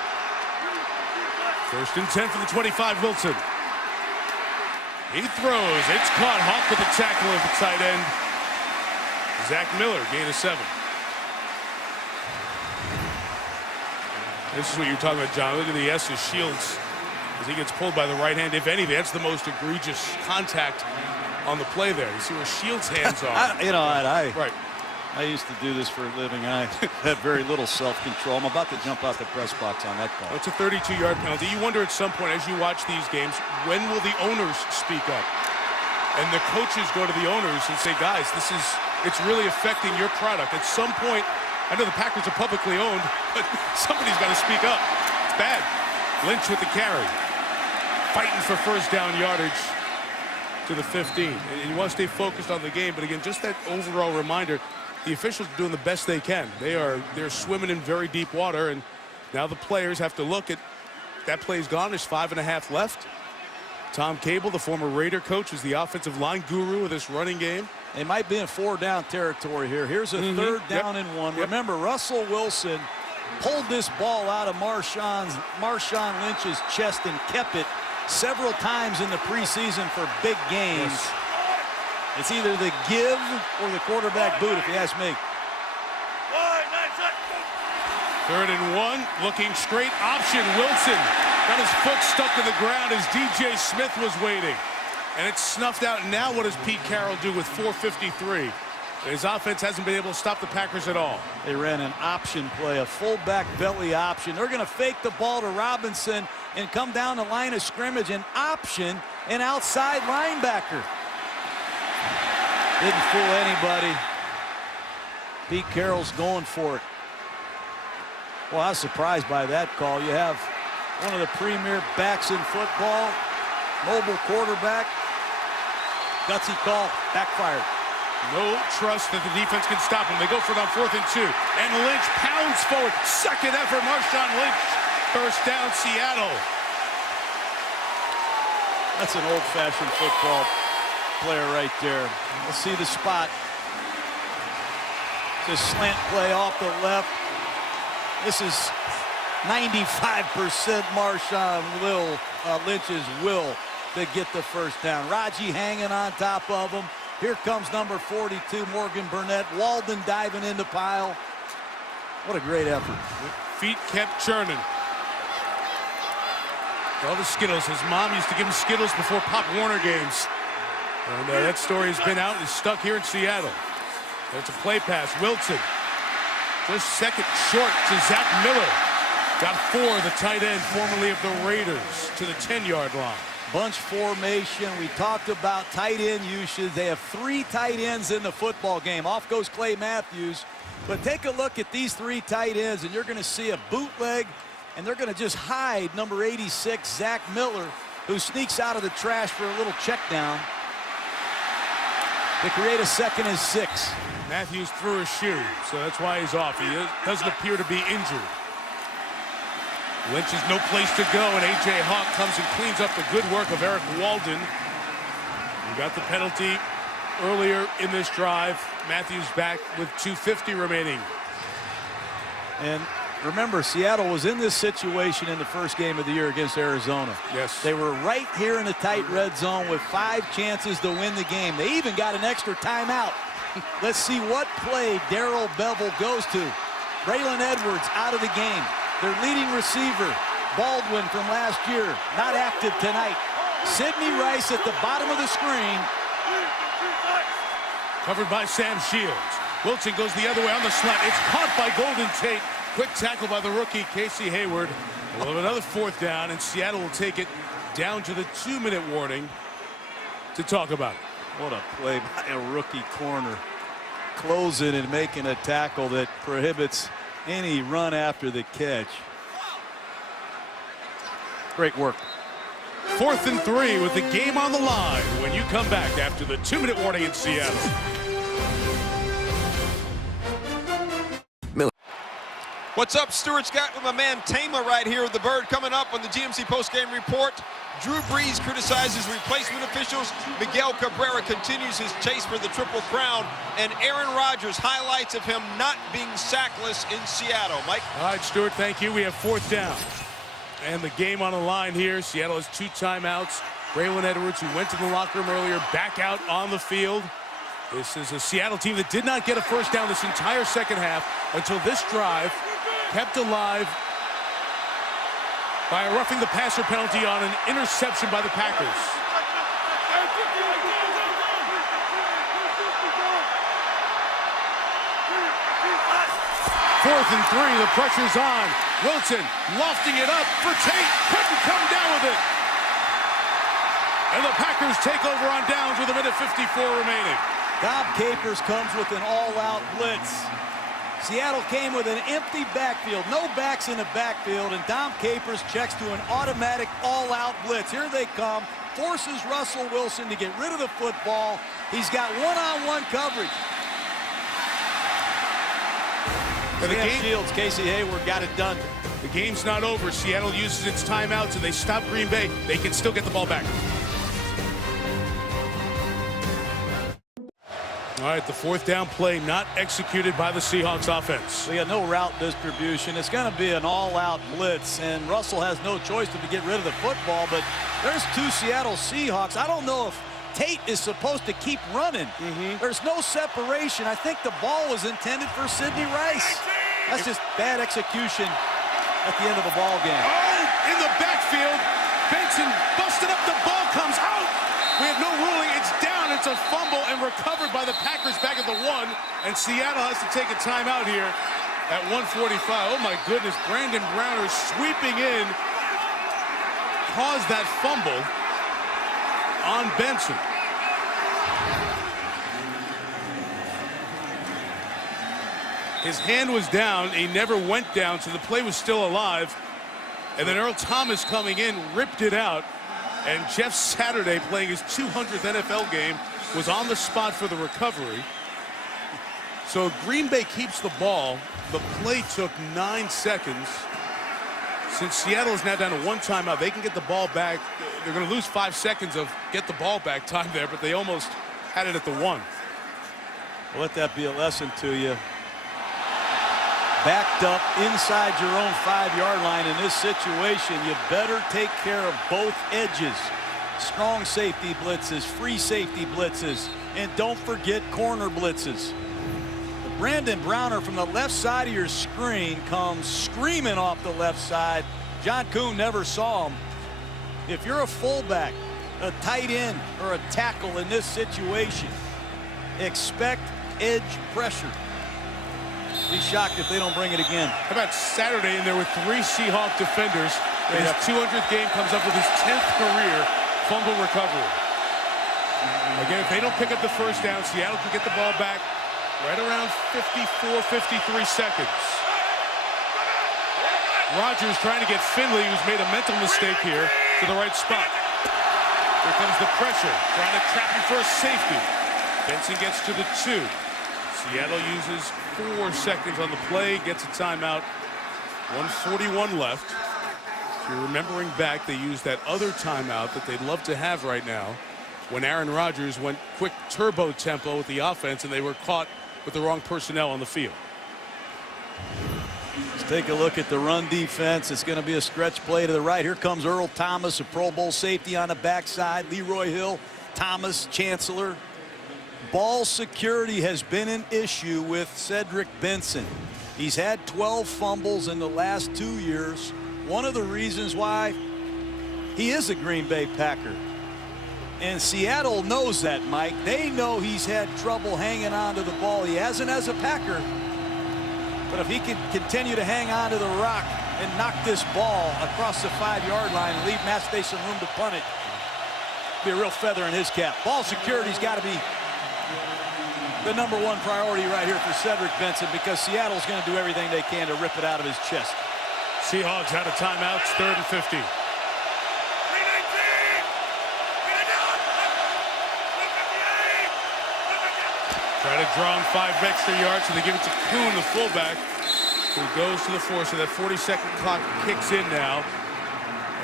1st and 10 for the 25, Wilson. He throws. It's caught. Hawk with the tackle of the tight end. Zach Miller, gain of 7. This is what you're talking about, John. Look at the S of Shields as he gets pulled by the right hand. If anything, that's the most egregious contact on the play there. You see where Shields' hands are. Right. I used to do this for a living. I had very little self-control. I'm about to jump out the press box on that call. It's a 32-yard penalty. You wonder at some point as you watch these games, when will the owners speak up? And the coaches go to the owners and say, guys, it's really affecting your product. At some point, I know the Packers are publicly owned, but somebody's got to speak up. It's bad. Lynch with the carry. Fighting for first down yardage to the 15. And you want to stay focused on the game, but again, just that overall reminder, the officials are doing the best they can. They're swimming in very deep water, and now the players have to look at that play's gone. There's 5.5 left. Tom Cable, the former Raider coach, is the offensive line guru of this running game. They might be in 4-down territory here. Here's a 3rd down and 1. Remember, Russell Wilson pulled this ball out of Marshawn Lynch's chest and kept it several times in the preseason for big games. Yes. It's either the give or the quarterback boot, if you ask me. 3rd and 1, looking straight option. Wilson got his foot stuck to the ground as DJ Smith was waiting. And it's snuffed out. And now what does Pete Carroll do with 4:53? His offense hasn't been able to stop the Packers at all. They ran an option play, a fullback belly option. They're going to fake the ball to Robinson and come down the line of scrimmage and option an outside linebacker. Didn't fool anybody. Pete Carroll's going for it. Well, I was surprised by that call. You have one of the premier backs in football, mobile quarterback. Gutsy call, backfired. No trust that the defense can stop him. They go for it on 4th and 2. And Lynch pounds forward. Second effort, Marshawn Lynch. First down, Seattle. That's an old-fashioned football player right there. Let's see the spot. It's a slant play off the left. This is 95% Marshawn Lynch's will to get the first down. Raji hanging on top of him. Here comes number 42, Morgan Burnett. Walden diving in the pile. What a great effort. Feet kept churning. All the Skittles. His mom used to give him Skittles before Pop Warner games. And that story has been out and is stuck here in Seattle. That's a play pass. Wilson. Just second short to Zach Miller. Got 4, the tight end, formerly of the Raiders, to the 10-yard line. Bunch formation. We talked about tight end usage. They have 3 tight ends in the football game. Off goes Clay Matthews. But take a look at these 3 tight ends, and you're going to see a bootleg, and they're going to just hide number 86, Zach Miller, who sneaks out of the trash for a little check down to create a 2nd and 6. Matthews threw a shoe, so that's why he's off. He doesn't appear to be injured. Lynch has no place to go, and A.J. Hawk comes and cleans up the good work of Eric Walden. We got the penalty earlier in this drive. Matthews back with 2:50 remaining. And remember, Seattle was in this situation in the first game of the year against Arizona. Yes. They were right here in the tight red zone with 5 chances to win the game. They even got an extra timeout. Let's see what play Darrell Bevel goes to. Braylon Edwards out of the game. Their leading receiver, Baldwin from last year, not active tonight. Sidney Rice at the bottom of the screen. Covered by Sam Shields. Wilson goes the other way on the slant. It's caught by Golden Tate. Quick tackle by the rookie, Casey Hayward. We'll have another 4th down, and Seattle will take it down to the 2-minute warning to talk about it. What a play by a rookie corner. Closing and making a tackle that prohibits any run after the catch. Great work. 4th and 3 with the game on the line when you come back after the 2-minute warning in Seattle. What's up, Stuart Scott with my man Tama right here with the Bird coming up on the GMC postgame report. Drew Brees criticizes replacement officials. Miguel Cabrera continues his chase for the Triple Crown. And Aaron Rodgers highlights of him not being sackless in Seattle. Mike? All right, Stuart, thank you. We have 4th down. And the game on the line here. Seattle has 2 timeouts. Braylon Edwards, who went to the locker room earlier, back out on the field. This is a Seattle team that did not get a first down this entire second half until this drive, kept alive by a roughing the passer penalty on an interception by the Packers. Fourth and 3, the pressure's on. Wilson lofting it up for Tate, couldn't come down with it. And the Packers take over on downs with 1:54 remaining. Dom Capers comes with an all-out blitz. Seattle came with an empty backfield, no backs in the backfield, and Dom Capers checks to an automatic all-out blitz. Here they come, forces Russell Wilson to get rid of the football. He's got one-on-one coverage. For the game, Shields, Casey Hayward got it done. The game's not over. Seattle uses its timeouts and they stop Green Bay. They can still get the ball back. All right, the 4th down play not executed by the Seahawks offense. We got no route distribution. It's going to be an all-out blitz, and Russell has no choice but to get rid of the football, but there's 2 Seattle Seahawks. I don't know if Tate is supposed to keep running. There's no separation. I think the ball was intended for Sidney Rice. That's just bad execution at the end of a ball game. Oh, in the backfield, Benson busted up, the ball comes out. We have no ruling, it's down, it's a fumble and recovered by the Packers back at the 1. run, and Seattle has to take a timeout here at 1:45. Oh my goodness, Brandon Browner sweeping in, caused that fumble on Benson. His hand was down, he never went down, so the play was still alive. And then Earl Thomas coming in, ripped it out. And Jeff Saturday, playing his 200th NFL game, was on the spot for the recovery. So Green Bay keeps the ball. The play took 9 seconds. Since Seattle is now down to 1 timeout, they can get the ball back. They're going to lose 5 seconds of get the ball back time there, but they almost had it at the 1. Well, let that be a lesson to you. Backed up inside your own 5-yard line in this situation, you better take care of both edges. Strong safety blitzes, free safety blitzes, and don't forget corner blitzes. Brandon Browner from the left side of your screen comes screaming off the left side. John Kuhn never saw him. If you're a fullback, a tight end, or a tackle in this situation, expect edge pressure. Be shocked if they don't bring it again. How about Saturday, and there were 3 Seahawk defenders. And his 200th game comes up with his 10th career fumble recovery. Again, if they don't pick up the first down, Seattle can get the ball back right around 54, 53 seconds. Rodgers trying to get Finley, who's made a mental mistake here, to the right spot. Here comes the pressure, trying to trap him for a safety. Benson gets to the 2. Seattle uses 4 seconds on the play, gets a timeout. 1:41 left. If you're remembering back, they used that other timeout that they'd love to have right now when Aaron Rodgers went quick turbo tempo with the offense and they were caught with the wrong personnel on the field. Let's take a look at the run defense. It's going to be a stretch play to the right. Here comes Earl Thomas, a Pro Bowl safety on the backside. Leroy Hill, Thomas, Chancellor. Ball security has been an issue with Cedric Benson. He's had 12 fumbles in the last 2 years. One of the reasons why he is a Green Bay Packer. And Seattle knows that, Mike. They know he's had trouble hanging on to the ball. He hasn't as a Packer. But if he can continue to hang on to the rock and knock this ball across the 5-yard line and leave Matt Day some room to punt it, be a real feather in his cap. Ball security's got to be the #1 priority right here for Cedric Benson, because Seattle's going to do everything they can to rip it out of his chest. Seahawks out of timeouts, 3rd and 50. Try to draw him 5 extra yards, so they give it to Kuhn, the fullback, who goes to the 4. So that 40-second clock kicks in now.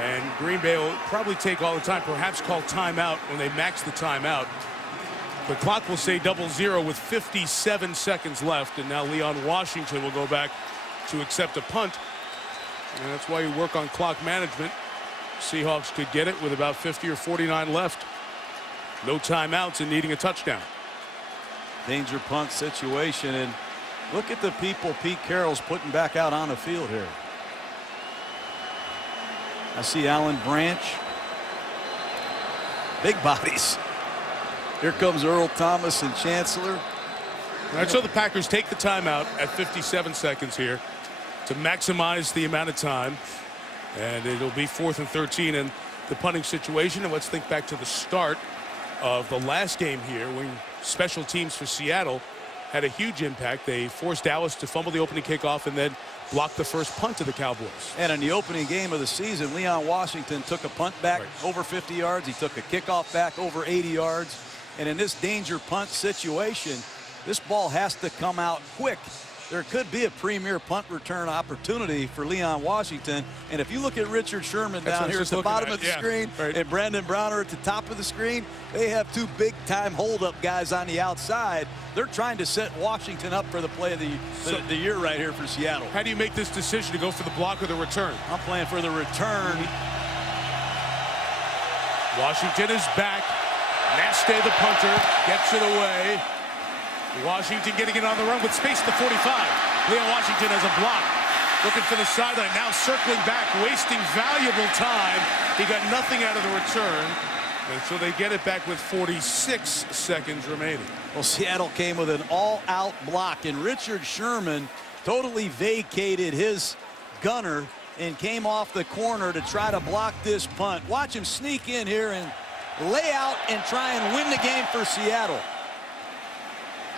And Green Bay will probably take all the time, perhaps call timeout when they max the timeout. The clock will say 00 with 57 seconds left, and now Leon Washington will go back to accept a punt. And that's why you work on clock management. Seahawks could get it with about 50 or 49 left. No timeouts and needing a touchdown. Danger punt situation, and look at the people Pete Carroll's putting back out on the field here. I see Alan Branch. Big bodies. Here comes Earl Thomas and Chancellor. All right, so the Packers take the timeout at 57 seconds here to maximize the amount of time. And it'll be 4th and 13 in the punting situation. And let's think back to the start of the last game here when special teams for Seattle had a huge impact. They forced Dallas to fumble the opening kickoff and then blocked the first punt of the Cowboys. And in the opening game of the season, Leon Washington took a punt back over 50 yards. He took a kickoff back over 80 yards. And in this danger punt situation, this ball has to come out quick. There could be a premier punt return opportunity for Leon Washington. And if you look at Richard Sherman down here at the bottom of the screen and Brandon Browner at the top of the screen, they have 2 big-time hold-up guys on the outside. They're trying to set Washington up for the play of the year right here for Seattle. How do you make this decision to go for the block or the return? I'm playing for the return. Washington is back. Neste, the punter, gets it away. Washington getting it on the run with space at the 45. Leon Washington has a block. Looking for the sideline, now circling back, wasting valuable time. He got nothing out of the return. And so they get it back with 46 seconds remaining. Well, Seattle came with an all-out block, and Richard Sherman totally vacated his gunner and came off the corner to try to block this punt. Watch him sneak in here and lay out and try and win the game for Seattle.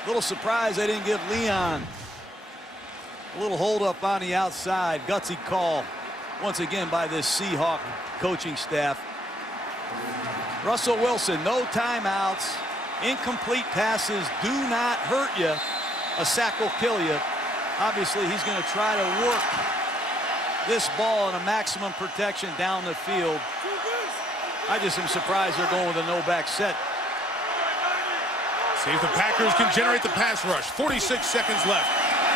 A little surprised they didn't give Leon a little hold up on the outside. Gutsy call once again by this Seahawk coaching staff. Russell Wilson, no timeouts. Incomplete passes do not hurt you. A sack will kill you. Obviously, he's going to try to work this ball in a maximum protection down the field. I just am surprised they're going with a no-back set. See if the Packers can generate the pass rush. 46 seconds left.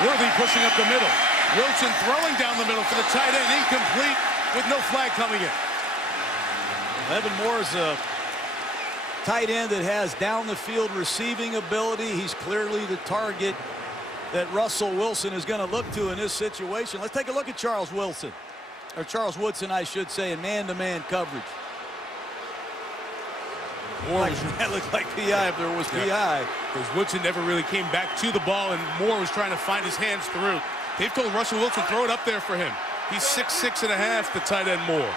Worthy pushing up the middle. Wilson throwing down the middle for the tight end. Incomplete with no flag coming in. Evan Moore is a tight end that has down the field receiving ability. He's clearly the target that Russell Wilson is going to look to in this situation. Let's take a look at Charles Woodson, I should say, in man-to-man coverage. That looked like PI if there was PI. Because Woodson never really came back to the ball, and Moore was trying to find his hands through. They've told Russell Wilson, throw it up there for him. He's 6'6" and a half, the tight end Moore.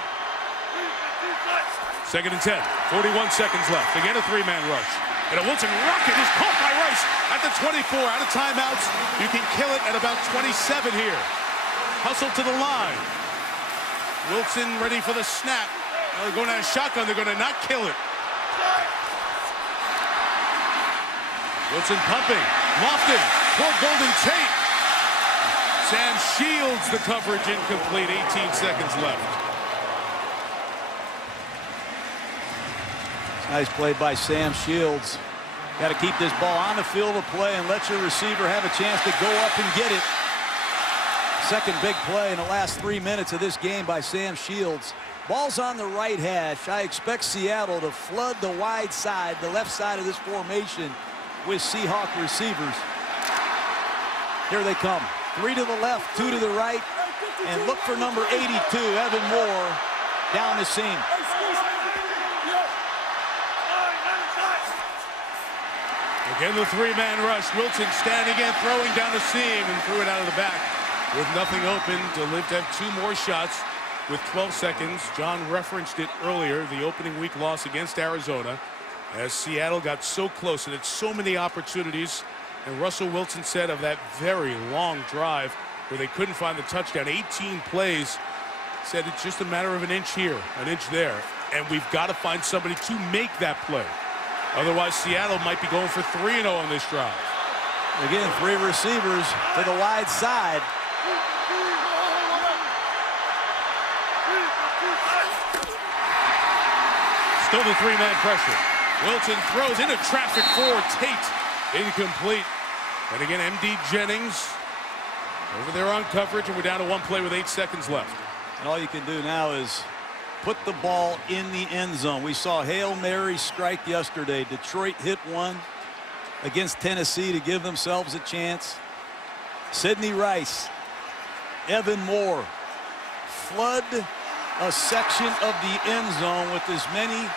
2nd and 10, 41 seconds left. Again, a three-man rush. And a Wilson rocket is caught by Rice at the 24. Out of timeouts, you can kill it at about 27 here. Hustle to the line. Wilson ready for the snap. Now they're going out of shotgun. They're going to not kill it. Wilson pumping. Lofton for Golden Tate. Sam Shields the coverage incomplete. 18 seconds left. Nice play by Sam Shields. Got to keep this ball on the field of play and let your receiver have a chance to go up and get it. Second big play in the last 3 minutes of this game by Sam Shields. Ball's on the right hash. I expect Seattle to flood the wide side, the left side of this formation with Seahawk receivers. Here they come. 3 to the left, 2 to the right. And look for number 82, Evan Moore, down the seam. Again, the three-man rush. Wilson standing in, throwing down the seam, and threw it out of the back with nothing open to live to have 2 more shots with 12 seconds. John referenced it earlier, the opening week loss against Arizona, as Seattle got so close and had so many opportunities. And Russell Wilson said of that very long drive where they couldn't find the touchdown, 18 plays, said it's just a matter of an inch here, an inch there, and we've got to find somebody to make that play. Otherwise, Seattle might be going for 3-0 on this drive. Again, 3 receivers to the wide side. Still the 3-man pressure. Wilson throws into traffic for Tate. Incomplete. And again, M.D. Jennings over there on coverage, and we're down to 1 play with 8 seconds left. And all you can do now is put the ball in the end zone. We saw Hail Mary strike yesterday. Detroit hit one against Tennessee to give themselves a chance. Sidney Rice, Evan Moore, flood a section of the end zone with as many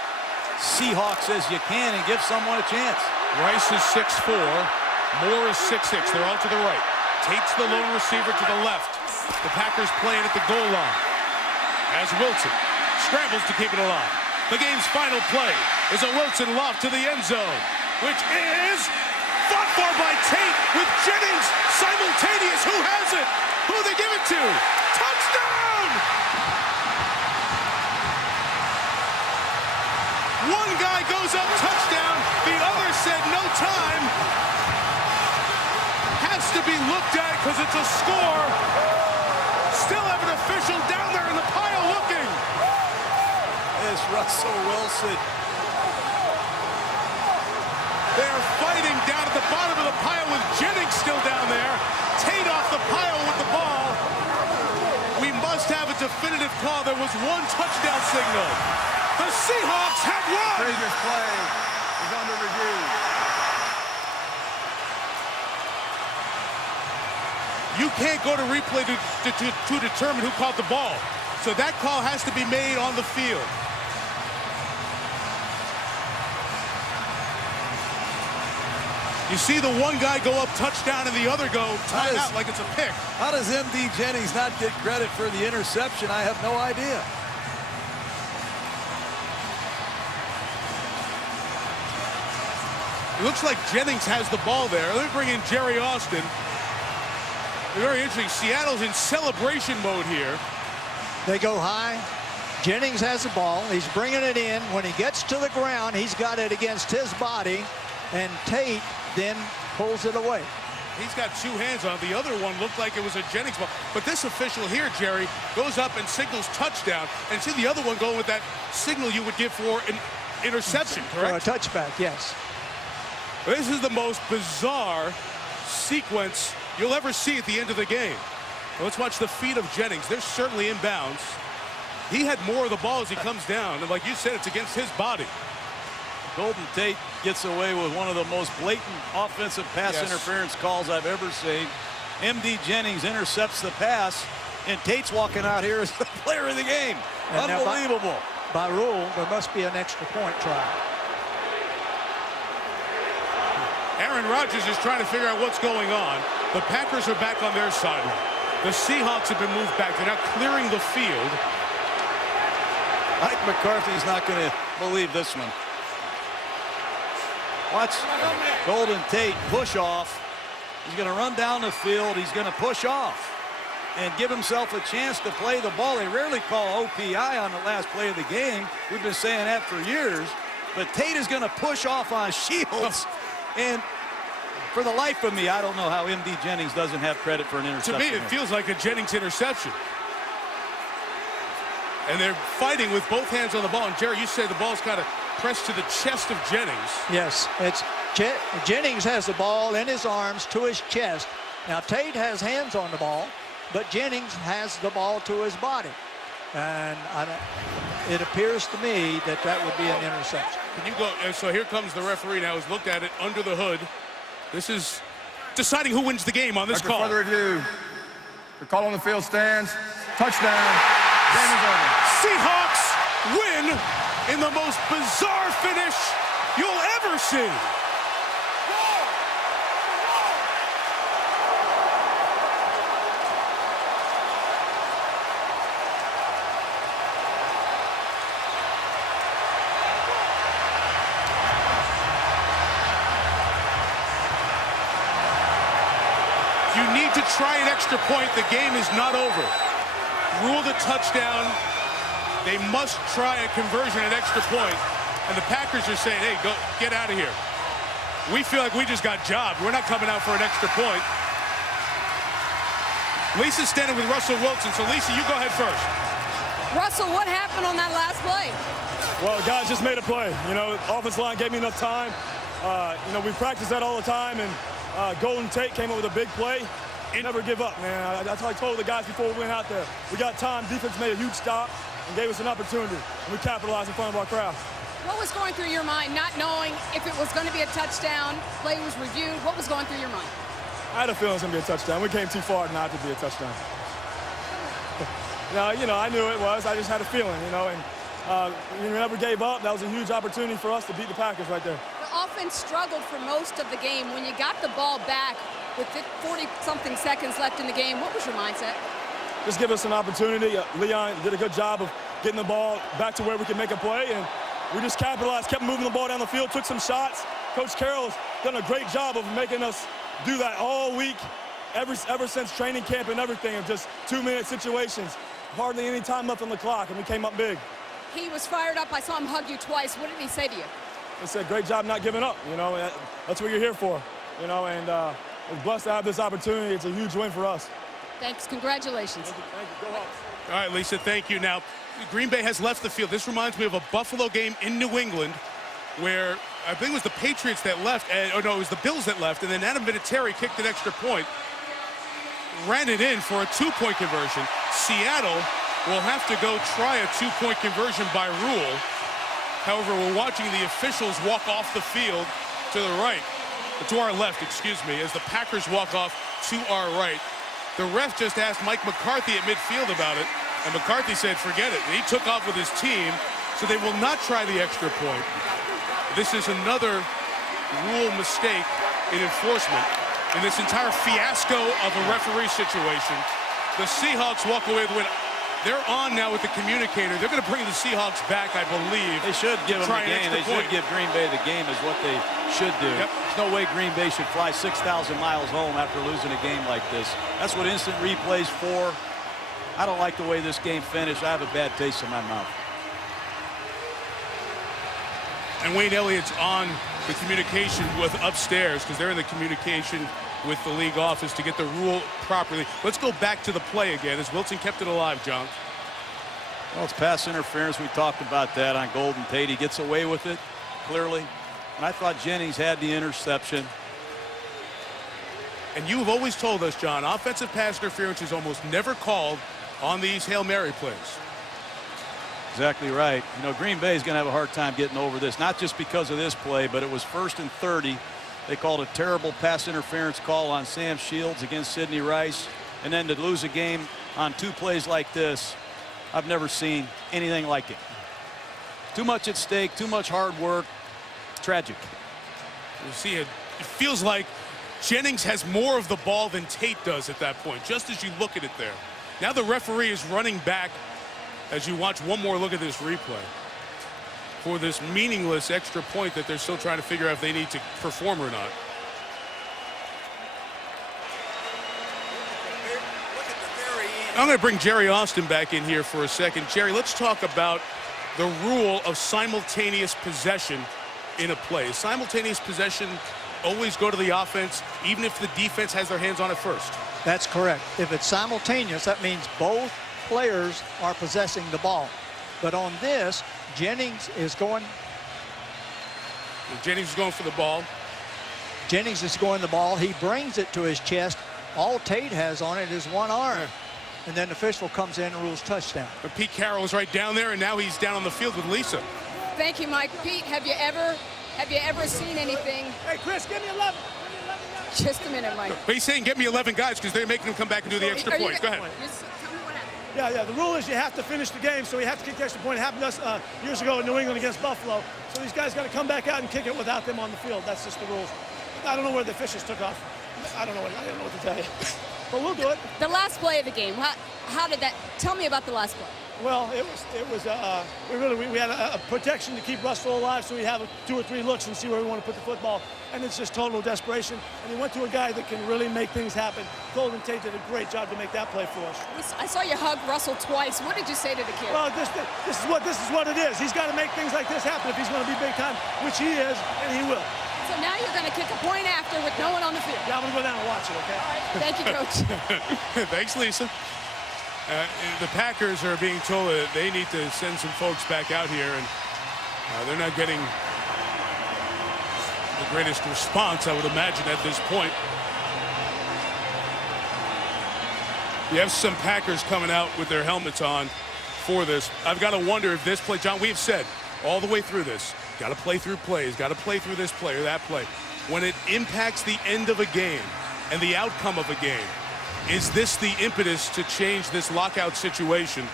Seahawks as you can and give someone a chance. Rice is 6'4", Moore is 6'6". They're all to the right. Tate's the lone receiver to the left. The Packers playing at the goal line as Wilson scrambles to keep it alive. The game's final play is a Wilson loft to the end zone, which is fought for by Tate with Jennings simultaneous. Who has it? Who they give it to? Touchdown! One guy goes up, touchdown. The other said no time. Has to be looked at because it's a score. Still have an official down there in the pile looking. It's Russell Wilson. They're fighting down at the bottom of the pile with Jennings still down there. Tate off the pile with the ball. We must have a definitive call. There was one touchdown signal. The Seahawks have won. Previous play is under review. You can't go to replay to determine who caught the ball. So that call has to be made on the field. You see the one guy go up touchdown and the other go timeout like it's a pick. How does M.D. Jennings not get credit for the interception? I have no idea. It looks like Jennings has the ball there. Let me bring in Jerry Austin. Very interesting. Seattle's in celebration mode here. They go high. Jennings has the ball. He's bringing it in. When he gets to the ground, he's got it against his body, and Tate then pulls it away. He's got two hands on it. The other one looked like it was a Jennings ball. But this official here, Jerry, goes up and signals touchdown. And see the other one going with that signal you would give for an interception, correct? For a touchback, yes. This is the most bizarre sequence you'll ever see at the end of the game. Let's watch the feet of Jennings. They're certainly inbounds. He had more of the ball as he comes down. And like you said, it's against his body. Golden Tate gets away with one of the most blatant offensive pass interference calls I've ever seen. M.D. Jennings intercepts the pass, and Tate's walking out here as the player of the game. And unbelievable. By rule, there must be an extra point try. Aaron Rodgers is trying to figure out what's going on. The Packers are back on their sideline. The Seahawks have been moved back. They're now clearing the field. Mike McCarthy's not going to believe this one. Watch Golden Tate push off. He's going to run down the field. He's going to push off and give himself a chance to play the ball. They rarely call OPI on the last play of the game. We've been saying that for years. But Tate is going to push off on Shields. And for the life of me, I don't know how M.D. Jennings doesn't have credit for an interception. To me, it feels like a Jennings interception. And they're fighting with both hands on the ball. And Jerry, you say the ball's kind of pressed to the chest of Jennings. Yes, it's Jennings has the ball in his arms to his chest. Now Tate has hands on the ball, but Jennings has the ball to his body. And it appears to me that that would be an interception. Can you go? So here comes the referee now. He's looked at it under the hood. This is deciding who wins the game on this call. Further review. The call on the field stands. Touchdown. Game is over. Seahawks win in the most bizarre finish you'll ever see. You need to try an extra point. The game is not over. Rule the touchdown. They must try a conversion at extra point. And the Packers are saying, hey, go get out of here. We feel like we just got jobbed. We're not coming out for an extra point. Lisa's standing with Russell Wilson. So, Lisa, you go ahead first. Russell, what happened on that last play? Well, guys just made a play. You know, offensive line gave me enough time. You know, we practice that all the time, and Golden Tate came up with a big play. Never give up, man. That's how I told the guys before we went out there. We got time. Defense made a huge stop and gave us an opportunity. And we capitalized in front of our crowd. What was going through your mind, not knowing if it was going to be a touchdown, play was reviewed? What was going through your mind? I had a feeling it was going to be a touchdown. We came too far not to be a touchdown. Now, you know, I knew it was. I just had a feeling, you know. And we never gave up. That was a huge opportunity for us to beat the Packers right there. The offense struggled for most of the game. When you got the ball back with 40-something seconds left in the game, what was your mindset? Just give us an opportunity. Leon did a good job of getting the ball back to where we could make a play, and we just capitalized, kept moving the ball down the field, took some shots. Coach Carroll's done a great job of making us do that all week, ever since training camp and everything, of just 2-minute situations. Hardly any time left on the clock, and we came up big. He was fired up. I saw him hug you twice. What did he say to you? He said, great job not giving up. You know, that's what you're here for. You know, and we're blessed to have this opportunity. It's a huge win for us. Thanks. Congratulations. Thank you. Go Hawks. All right, Lisa, thank you. Now, Green Bay has left the field. This reminds me of a Buffalo game in New England where I think it was the Patriots that left, or no, it was the Bills that left, and then Adam Vinatieri kicked an extra point, ran it in for a 2-point conversion. Seattle will have to go try a 2-point conversion by rule. However, we're watching the officials walk off the field to the right, to our left, excuse me, as the Packers walk off to our right. The ref just asked Mike McCarthy at midfield about it, and McCarthy said, forget it. And he took off with his team, so they will not try the extra point. This is another rule mistake in enforcement in this entire fiasco of a referee situation. The Seahawks walk away with the win. They're on now with the communicator. They're going to bring the Seahawks back, I believe. They should give them the game. They should give Green Bay the game is what they should do. Yep. There's no way Green Bay should fly 6,000 miles home after losing a game like this. That's what instant replay's for. I don't like the way this game finished. I have a bad taste in my mouth. And Wayne Elliott's on the communication with upstairs because they're in the communication with the league office to get the rule properly. Let's go back to the play again as Wilson kept it alive, John. Well, it's pass interference. We talked about that on Golden Tate. He gets away with it, clearly. And I thought Jennings had the interception. And you've always told us, John, offensive pass interference is almost never called on these Hail Mary plays. Exactly right. You know, Green Bay is going to have a hard time getting over this, not just because of this play, but it was 1st and 30. They called a terrible pass interference call on Sam Shields against Sidney Rice. And then to lose a game on 2 plays like this, I've never seen anything like it. Too much at stake, too much hard work. Tragic. You see, it feels like Jennings has more of the ball than Tate does at that point, just as you look at it there. Now the referee is running back as you watch one more look at this replay for this meaningless extra point that they're still trying to figure out if they need to perform or not. I'm going to bring Jerry Austin back in here for a second. Jerry, let's talk about the rule of simultaneous possession in a play. Is simultaneous possession always go to the offense, even if the defense has their hands on it first? That's correct. If it's simultaneous, that means both players are possessing the ball. But on this, Jennings is going. Jennings is going for the ball. Jennings is going the ball. He brings it to his chest. All Tate has on it is one arm. Yeah. And then the official comes in and rules touchdown. But Pete Carroll is right down there, and now he's down on the field with Lisa. Thank you, Mike. Pete, have you ever seen anything? Hey, Chris, give me 11. Just a minute, Mike. But he's saying get me 11 guys because they're making him come back and do the extra point. Go ahead. Tell me what happened. Yeah. The rule is you have to finish the game, so you have to kick the extra point. It happened to us years ago in New England against Buffalo. So these guys got to come back out and kick it without them on the field. That's just the rules. I don't know where the officials took off. I don't know what to tell you. But we'll do it. The last play of the game. How did that? Tell me about the last play. Well, we had a protection to keep Russell alive, so we have 2 or 3 looks and see where we want to put the football, and it's just total desperation. And he went to a guy that can really make things happen. Golden Tate did a great job to make that play for us. I saw you hug Russell twice. What did you say to the kid? Well, this is what it is. He's got to make things like this happen if he's going to be big time, which he is, and he will. So now you're going to kick a point after with no one on the field. Yeah, I'm going to go down and watch it, okay? Thank you, Coach. Thanks, Lisa. The Packers are being told that they need to send some folks back out here, and they're not getting the greatest response, I would imagine, at this point. You have some Packers coming out with their helmets on for this. I've got to wonder if this play, John, we have said all the way through this, got to play through plays, got to play through this play or that play. When it impacts the end of a game and the outcome of a game, is this the impetus to change this lockout situation?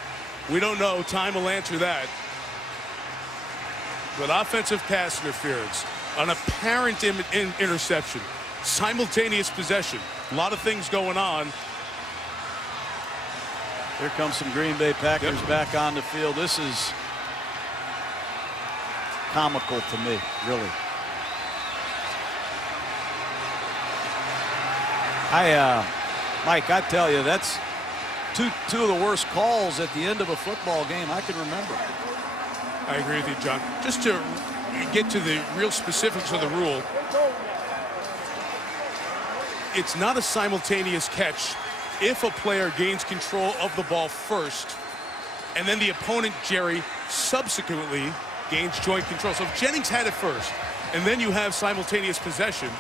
We don't know. Time will answer that. But offensive pass interference, an apparent interception, simultaneous possession, a lot of things going on. Here comes some Green Bay Packers back on the field. This is comical to me, really. Mike, I tell you, that's two of the worst calls at the end of a football game I can remember. I agree with you, John. Just to get to the real specifics of the rule, it's not a simultaneous catch if a player gains control of the ball first, and then the opponent, Jerry, subsequently gains joint control. So if Jennings had it first, and then you have simultaneous possession,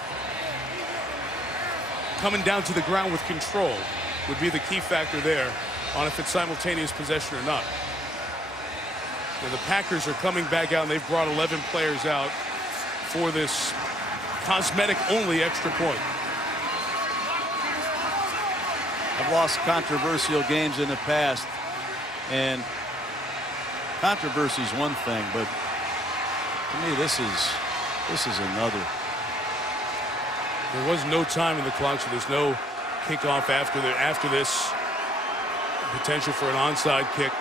coming down to the ground with control would be the key factor there on if it's simultaneous possession or not. Now the Packers are coming back out, and they've brought 11 players out for this cosmetic-only extra point. I've lost controversial games in the past, and controversy is one thing, but to me this is another. There was no time in the clock, so there's no kickoff after this. Potential for an onside kick.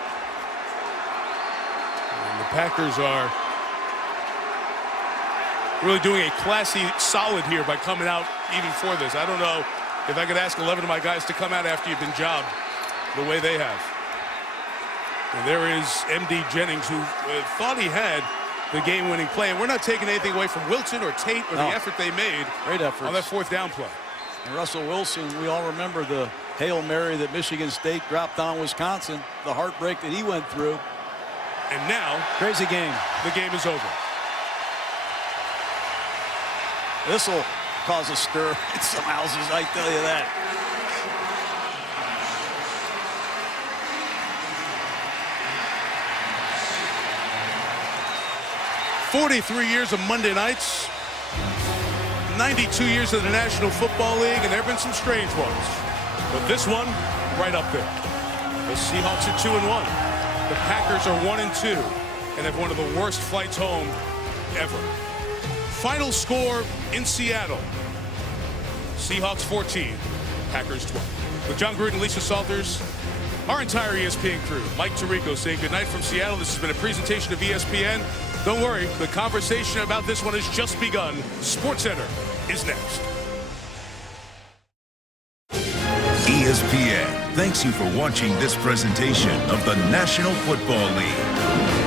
And the Packers are really doing a classy solid here by coming out even for this. I don't know if I could ask 11 of my guys to come out after you've been jobbed the way they have. And there is M.D. Jennings, who thought he had the game-winning play. And we're not taking anything away from Wilson or Tate or the effort they made on that fourth down play. And Russell Wilson, we all remember the Hail Mary that Michigan State dropped on Wisconsin, the heartbreak that he went through. And now, crazy game. The game is over. This will cause a stir in some houses, I tell you that. "43 years of Monday nights, 92 years of the National Football League, and there have been some strange ones. But this one, right up there. The Seahawks are 2-1. The Packers are 1-2, and have one of the worst flights home ever. Final score in Seattle: Seahawks 14, Packers 12. With John Gruden, Lisa Salters, our entire ESPN crew, Mike Tirico saying goodnight from Seattle. This has been a presentation of ESPN. Don't worry, the conversation about this one has just begun. SportsCenter is next. ESPN thanks you for watching this presentation of the National Football League.